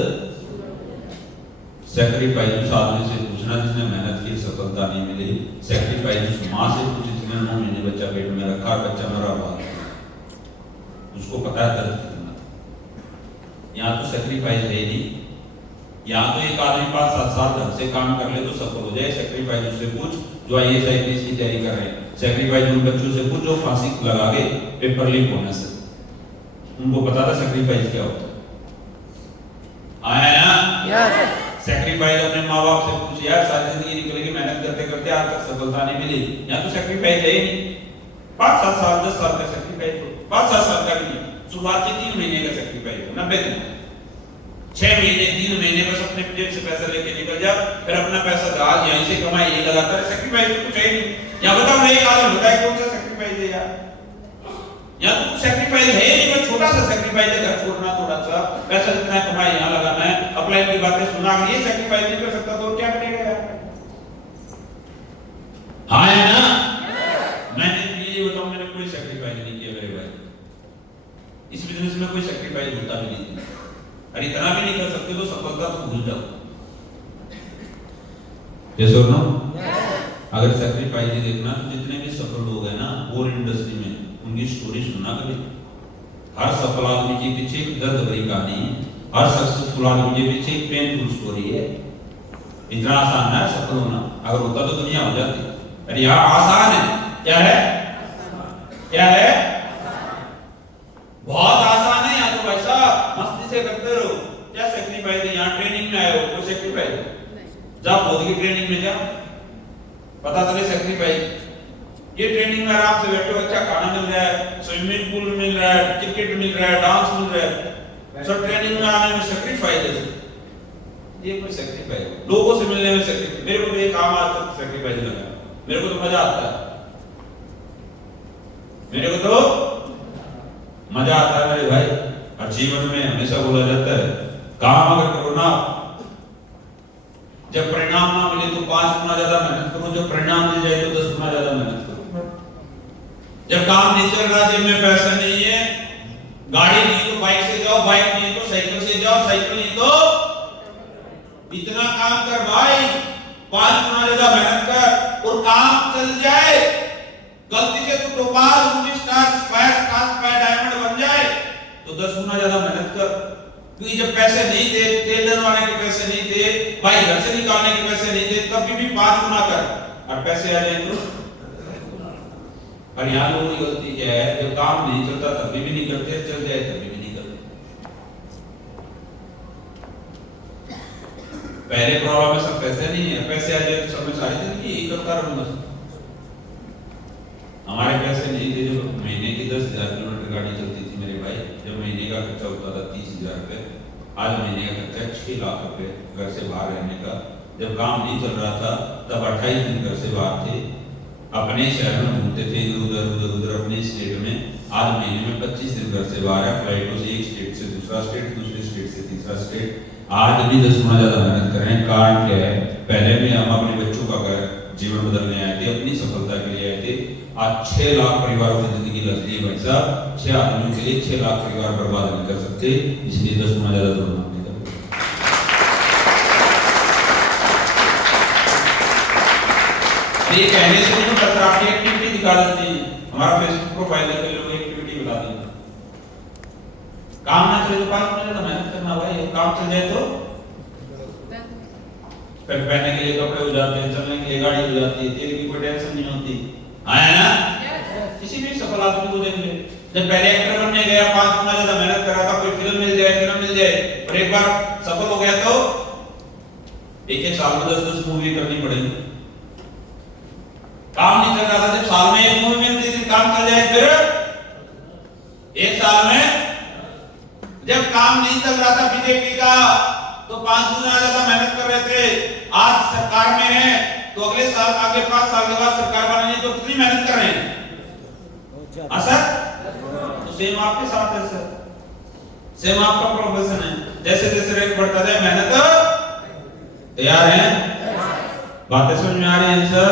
सैक्रिफाइस उस आदमी से पूछना जिसने मेहनत की, सफलता नहीं मिली। सैक्रिफाइस उस मां से पूछ जिसने 9 महीने बच्चा पेट में रखा, बच्चा मरा हुआ, उसको पता है दर्द कितना था। यहाँ तो सैक्रिफाइस है ही नहीं। यहाँ तो एक आदमी 5-7 साल ढंग से काम कर ले तो सफल हो जाए। सैक्रिफाइस उससे पूछ जो IAS IPS की तैयारी कर रहे हैं, सैक्रिफाइस उन बच्चों से पूछ जो फांसी लगा के पेपर लीक होने से, उनको पता था सैक्रिफाइस क्या होता है। आया ना? यस। सैक्रिफाइस अपने माँ बाप से पूछ, यार सारी जिंदगी निकल गई मेहनत करते करते, आज तक सफलता नहीं मिली। यहाँ तो सैक्रिफाइस है ही नहीं। 5-7 साल 10 साल का सैक्रिफाइस हो, 5-7 साल का भी नहीं, शुरुआत के 3 महीने का सैक्रिफाइस हो, 90 दिन, 6 महीने 3 महीने बस अपने जेब से पैसा लेके निकल जा, फिर अपना पैसा दाल यहीं से कमाई, यही लगाता है। सैक्रिफाइस तो कुछ है नहीं। यहाँ बताओ मैं एक आदमी बताए कौन सा सैक्रिफाइस है यार? यहाँ तो कुछ सैक्रिफाइस है नहीं, बस छोटा सा सैक्रिफाइस है, घर छोड़ना, थोड़ा सा पैसा जितना कमाई यहाँ लगाना है, अपलाइन की बातें सुना। अगर ये सैक्रिफाइस नहीं कर सकता तो क्या करेगा यार? हाँ है ना? मैंने ये बताऊं, मैंने कोई सैक्रिफाइस नहीं किया मेरे भाई। इस बिजनेस में कोई सैक्रिफाइस होता भी नहीं। अरे इतना भी नहीं कर सकते तो सफलता तो भूल जाओ। ये सुनो, अगर सैक्रिफाइस ही देखना तो जितने भी सफल लोग हैं ना और इंडस्ट्री में, उनकी स्टोरी सुनना कभी। हर सफल आदमी के पीछे एक दर्द भरी कहानी है, हर सक्सेसफुल आदमी के पीछे एक पेनफुल स्टोरी है। इतना आसान है सफल होना, अगर होता तो दुनिया हो जाती। अरे यार आसान है, क्या है? क्या है? बहुत आसान है। सेक्रीफाइस। जा खुद की ट्रेनिंग में जा, पता चले सेक्रीफाइस। ये ट्रेनिंग में आराम से बैठे हो, अच्छा खाना मिल रहा है, स्विमिंग पूल मिल रहा है, क्रिकेट मिल रहा है, डांस मिल रहा है, सब ट्रेनिंग में आने में सेक्रीफाइस है। ये कोई सेक्रीफाइस? लोगों से मिलने में सेक्रीफाइस? मेरे को तो ये काम आज तक सेक्रीफाइस लगा, मेरे को तो मजा आता है, मेरे को तो मजा आता है मेरे भाई। और जीवन में हमेशा बोला जाता है काम अगर करो ना, जब परिणाम ना मिले तो 5 गुना ज्यादा मेहनत करो, जब परिणाम मिल जाए तो 10 गुना ज्यादा मेहनत करो। जब काम नहीं चल रहा, जेब में पैसा नहीं है, गाड़ी नहीं तो बाइक से जाओ, बाइक नहीं तो साइकिल से जाओ, साइकिल नहीं तो इतना काम कर भाई, 5 गुना ज्यादा मेहनत कर और काम चल जाए। गलती से तू topaz, ruby star, spire diamond बन जाए तो 10 गुना ज्यादा मेहनत कर। क्योंकि जब पैसे नहीं थे, तेल डलवाने के पैसे नहीं थे, भाई घर से निकालने के पैसे नहीं थे, तब भी 5 गुना कर और पैसे आ जाए तो। और यहाँ लोगों की गलती क्या है, जब काम नहीं चलता तभी भी नहीं करते, चल जाए तभी भी नहीं करते। पहले प्रॉब्लम में सब पैसे नहीं है, पैसे आ जाए तो सब में सारी जिंदगी यही करता रहूंगा। हमारे पैसे नहीं थे, जब महीने की 10,000 किलोमीटर गाड़ी चलती थी मेरे भाई, जब महीने का खर्चा होता था 30,000 रुपए, आज महीने का खर्चा 6 लाख रुपए घर से बाहर रहने का। जब काम नहीं चल रहा था तब 28 दिन घर से बाहर थे, अपने शहर में घूमते थे उधर अपने स्टेट में। आज महीने में 25 दिन घर से बाहर है, फ्लाइटों से एक स्टेट से दूसरा स्टेट, दूसरे स्टेट से तीसरा स्टेट। आज भी 10 गुना ज्यादा मेहनत कर रहे हैं। कारण क्या है? पहले भी हम अपने बच्चों का जीवन बदलने आए थे, अपनी सफलता के लिए आए थे। आज 6 लाख परिवारों की जिंदगी लगती है भाई साहब, 6 आदमियों के लिए 6 लाख परिवार बर्बाद नहीं कर सकते, इसलिए 10 गुना ज्यादा दौड़ना पड़ेगा। ये कहने से नहीं होता, आपकी एक्टिविटी दिखा देते हैं। हमारा फेसबुक प्रोफाइल देख लो, एक्टिविटी बता देंगे। काम ना चले तो 5 मिनट मेहनत करना भाई, काम चल जाए तो फिर पहनने के लिए कपड़े हो जाते हैं, चलने के लिए गाड़ी हो जाती है, तेल की कोई टेंशन नहीं होती है ना। किसी भी सफल आदमी को देख ले, जब पहले एक्टर बनने गया 5 गुना ज्यादा मेहनत कर रहा था, कोई फिल्म मिल जाए और एक बार सफल हो गया तो एक साल में 10-10 मूवी करनी पड़ेगी। काम नहीं चल रहा था, जब साल में एक मूवी मिलती थी, काम चल जाए फिर एक साल में। जब काम नहीं चल रहा था बीजेपी का तो 5 गुना ज्यादा मेहनत कर रहे थे। आज सरकार में है तो अगले साल, अगले 5 साल के बाद सरकार बनानी तो कितनी मेहनत कर रहे हैं सर? तो सेम आपके साथ है सर, सेम आपका प्रोफेशन है। जैसे जैसे रैंक बढ़ता जाए, मेहनत तैयार है? बातें समझ में आ रही है सर?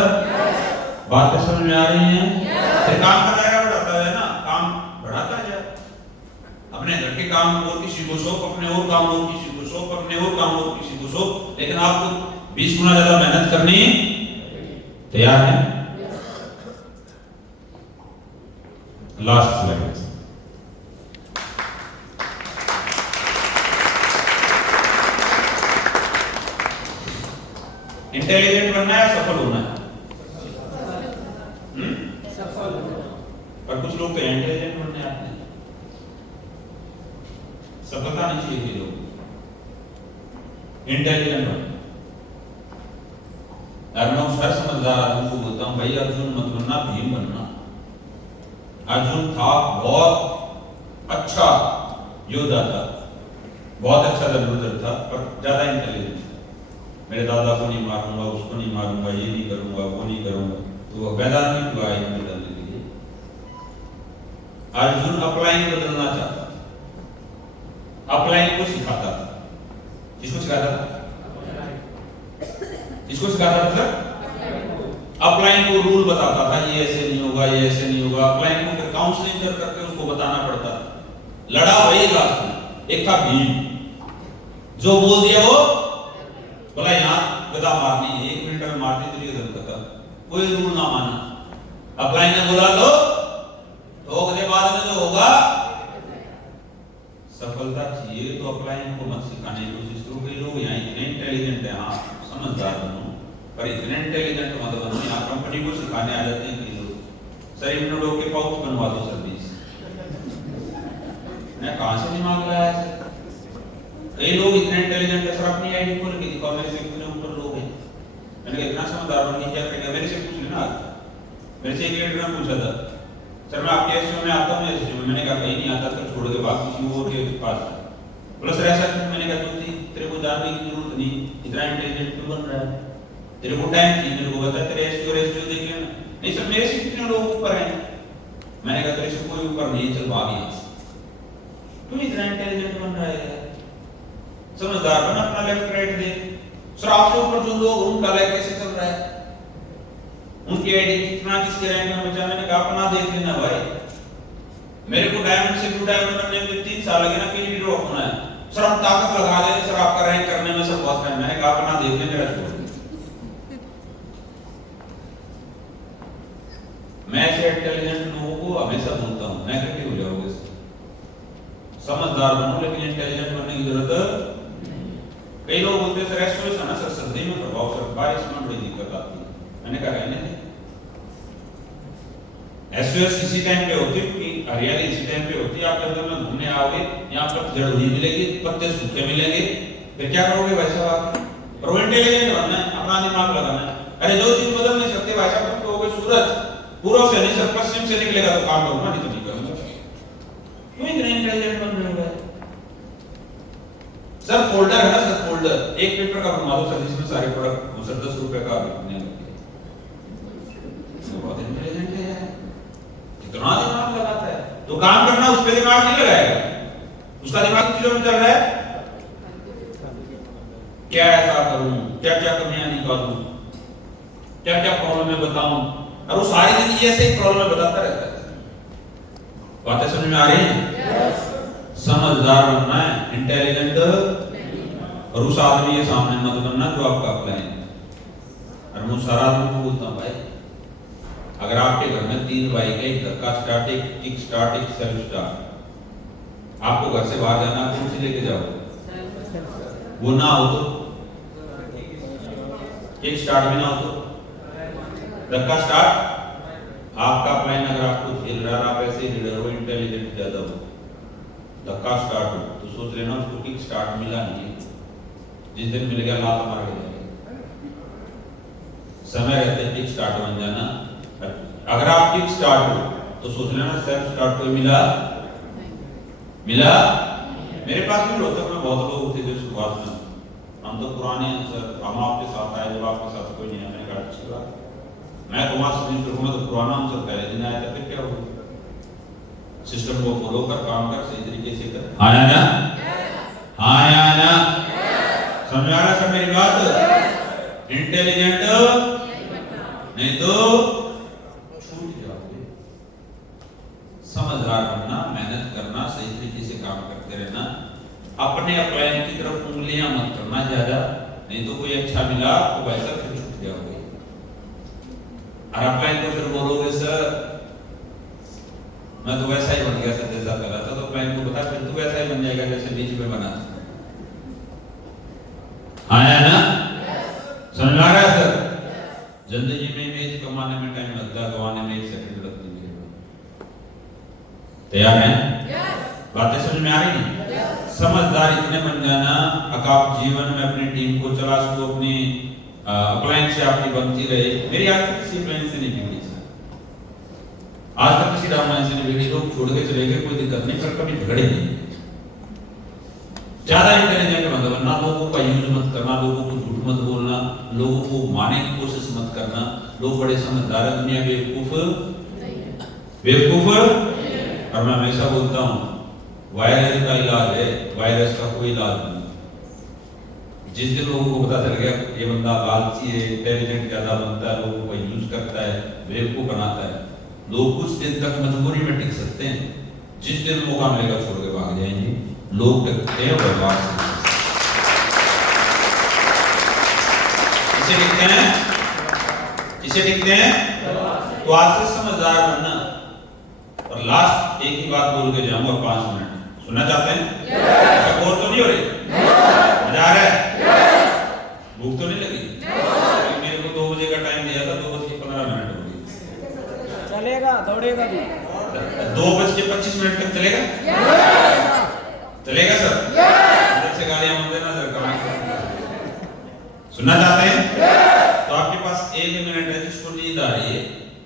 बातें समझ में आ रही हैं? फिर काम का दायरा बढ़ाता है ना, काम बढ़ाता जाए। अपने घर के काम और किसी को सौंप, अपने और काम और किसी को सौंप, अपने और काम और किसी को सौंप, लेकिन आपको 20 गुना ज्यादा मेहनत करनी तैयार है? Last slide. इंटेलिजेंट बनना है, सफल होना है। पर कुछ लोग तो इंटेलिजेंट बनने आते हैं, सफलता नहीं चाहिए लोग, इंटेलिजेंट बनना। मैं उस हर समझदार आदमी को बोलता हूँ, भाई अर्जुन मत बनना, भीम बनना। अर्जुन था बहुत अच्छा योद्धा था, बहुत अच्छा लीडर था, पर ज्यादा इंटेलिजेंट था। मेरे दादा को नहीं मारूंगा, उसको नहीं मारूंगा, ये नहीं करूंगा, वो नहीं करूंगा, तो वो मैदान में क्यों आए बदलने के लिए? अर्जुन अपलाइन बदलना चाहता था, अपलाइन को सिखाता था। किसको सिखाता था? किसको सिखाता था सर? अपलाइन को रूल बताता था, ये ऐसे नहीं होगा, ये ऐसे नहीं होगा। अपलाइन को फिर काउंसलिंग करके उसको बताना पड़ता था। लड़ा वही लास्ट में, एक था भीम, जो बोल दिया वो बोला, यहाँ गदा मारनी 1 मिनट में मारती तो ये खत्म, कोई रूल ना माना। अपलाइन ने बोला तो अगले बाद में जो होगा, सफलता चाहिए तो अपलाइन को मत सिखाने की कोशिश करो। कई लोग यहाँ इतने इंटेलिजेंट है, हाँ समझदार बनो, पर इतने इंटेलिजेंट मत बनो। यहाँ कंपनी को सिखाने आ जाते हैं कई लोग, सर इन्होंने के पाउच बनवा दो सर्विस, मैं कहां से दिमाग लाया सर? कई लोग इतने इंटेलिजेंट है सर, अपनी आईडी खोल के दिखाओ मेरे से कितने ऊपर लोग हैं। मैंने कहा इतना समझदार बन के क्या करेगा, मेरे से पूछ लेना। मेरे से एक लीडर ने पूछा था सर मैं आपके एसओ में आता हूँ एसओ में, मैंने कहा कहीं नहीं आता तो छोड़ के बात किसी और के पास। बोला सर ऐसा क्यों, मैंने कहा ज्योति तेरे को जानने की जरूरत नहीं, इतना इंटेलिजेंट क्यों बन रहा है, तेरे को टाइम चाहिए, मेरे को बता तेरे एसओ देख लेना। नहीं सर मेरे से कितने लोग ऊपर हैं, मैंने कहा तेरे से कोई ऊपर नहीं, चल भाग यहाँ से। क्यों इतना इंटेलिजेंट बन रहा है, समझदार बन, अपना लेफ्ट राइट दे। सर आपसे ऊपर जो लोग उनका लाइफ कैसे चल रहा है, उनकी आईडी कितना किसके रैंक में बचा, मैंने कहा अपना देख लेना भाई। मेरे को डायमंड से ब्लू डायमंड बनने में 3 साल लगे ना, कहीं ड्रॉप होना है। सर हम ताकत लगा देंगे सर आपका रैंक करने में सब बहुत टाइम, मैंने कहा अपना देख ले मेरा छोड़। मैं ऐसे इंटेलिजेंट लोगों को हमेशा बोलता हूँ नेगेटिव हो जाओगे, समझदार बनो लेकिन इंटेलिजेंट बनने की जरूरत। कई लोग बोलते हैं सर एसओएस है ना सर सर्दी में प्रभाव, सर बारिश में बड़ी दिक्कत आती है। मैंने कहा रहने दे, एसओएस इसी टाइम पे होती है क्योंकि हरियाली इसी टाइम पे होती है। आप जंगल में घूमने आओगे, यहाँ पर जड़ नहीं मिलेगी, पत्ते सूखे मिलेंगे, फिर क्या करोगे भाई साहब आप? और इंटेलिजेंट बनना है, अपना दिमाग लगाना है। अरे जो चीज बदल नहीं सकते भाई साहब, तुम कहोगे सूरज पूर्व से नहीं सर पश्चिम से निकलेगा तो काम करूंगा, नहीं तो नहीं करूंगा। क्यों इतने इंटेलिजेंट बन रहे हो सर? फोल्डर है ना सर, फोल्डर एक पेपर का बनवा दो सर जिसमें सारे प्रोडक्ट हो सर 10 रुपए का बिकने लगे। बहुत इंटेलिजेंट है यार, कितना दिमाग लगाता है। तो काम करना उस पे दिमाग नहीं लगाएगा, उसका दिमाग किस चीजों में चल रहा है, क्या ऐसा करूं, क्या क्या कमियां निकालूं, क्या क्या प्रॉब्लम है बताऊं, और वो सारी जिंदगी ऐसे ही प्रॉब्लम बताता रहता है। बातें समझ में आ रही हैं? समझदार बनना है, इंटेलिजेंट और उस आदमी के सामने मत बनना जो आपका अप्लाई है। और मैं सारा आदमी को बोलता हूँ भाई, अगर आपके घर में 3 बाइक है, एक धक्का स्टार्ट, एक किक स्टार्ट, एक सेल्फ स्टार्ट, आपको घर से बाहर जाना, कौन सी लेके जाओ? वो ना हो तो किक स्टार्ट भी ना हो तो धक्का स्टार्ट। आपका प्लान अगर आपको झेल रहा है, आप ऐसे लीडर हो, इंटेलिजेंट ज्यादा हो, धक्का स्टार्ट हो तो सोच लेना उसको किक स्टार्ट मिला नहीं है, जिस दिन मिल गया लात मार के जाएगा। समय रहते किक स्टार्ट बन जाना। अगर आप किक स्टार्ट हो तो सोच लेना सेल्फ स्टार्ट कोई मिला। मेरे पास भी रोहतक में बहुत लोग थे जो शुरुआत में, हम तो पुराने सर, हम आपके साथ आए जब आपके साथ कोई नहीं है, मैंने कहा अच्छी बात, मैं कुमार सुनील में तो पुराना हूं सर, पहले दिन आया था, फिर क्या होगा, सिस्टम को फॉलो कर, काम कर, सही तरीके से कर। हाँ या ना? हाँ या ना? समझ आ रहा सर मेरी बात? इंटेलिजेंट नहीं तो छूट जाओगे। समझदार बनना, मेहनत करना, सही तरीके से काम करते रहना, अपने अपलाइन की तरफ उंगलियां मत करना ज्यादा, नहीं तो कोई अच्छा मिला तो वैसा फिर छूट जाओगे। और अपलाइन को फिर बोलोगे सर मैं तो वैसा ही बन गया सर जैसा कर रहा था, तो अपलाइन को बता फिर तू वैसा ही बन जाएगा जैसे बीच में बना था। हाँ या ना? समझ में आ रहा है सर? जिंदगी में इमेज कमाने में टाइम लगता है, गवाने में 1 सेकंड लगती है। तैयार हैं? बातें समझ में आ रही हैं? समझदार इतने बन जाना कि आप जीवन में अपनी टीम को चला सको, अपनी अपलाइन से आपकी बनती रहे। मेरी आज तक किसी अपलाइन से नहीं बिगड़ी, आज तक किसी डाउनलाइन से नहीं बिगड़ी। लोग छोड़ के चले गए, कोई दिक्कत नहीं, पर कभी झगड़े नहीं। ज्यादा इंटेलिजेंट मत बनना, लोगों का यूज मत करना, लोगों को झूठ मत बोलना, लोगों को मारने की कोशिश मत करना। लोग बड़े समझदार हैं, दुनिया बेवकूफ। और मैं हमेशा बोलता हूँ वायरस का इलाज है, वायरस का कोई इलाज नहीं। जिस दिन लोगों को पता चल गया ये बंदा लालची है, इंटेलिजेंट ज्यादा बनता है, लोगों को यूज करता है, बेवकूफ बनाता है, लोग कुछ दिन तक मजबूरी में टिक सकते हैं। जिस दिन मौका मिलेगा छोड़ के भाग जाएंगे। लोग टिकते हैं बर्बाद से। किसे टिकते हैं? किसे टिकते हैं? तो आज से समझदार बनना। और लास्ट एक ही बात बोल के जाऊंगा, 5 मिनट सुनना चाहते हैं? बोर तो नहीं हो रही? मजा आ रहा है? भूख तो नहीं लगी? मेरे को 2 बजे का टाइम दिया था, 2:15 हो गई। चलेगा, दौड़ेगा भी। 2:25 तक चलेगा? चलेगा सर? से गालियां मत देना सरकार। सुनना चाहते हैं? तो आपके पास 1 मिनट है, जिसको नींद आ रही है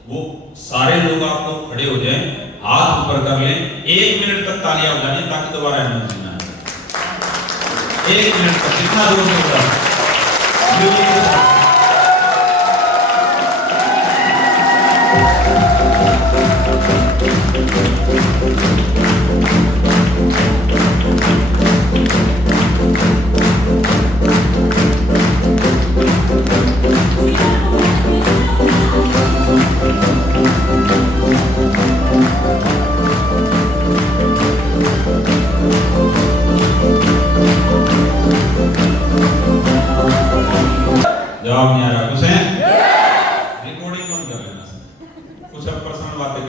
वो सारे लोग आप लोग खड़े हो जाएं, हाथ ऊपर कर लें, 1 मिनट तक तालियां बजानी ताकि दोबारा एनर्जी ना आए। 1 मिनट तक जितना जोर से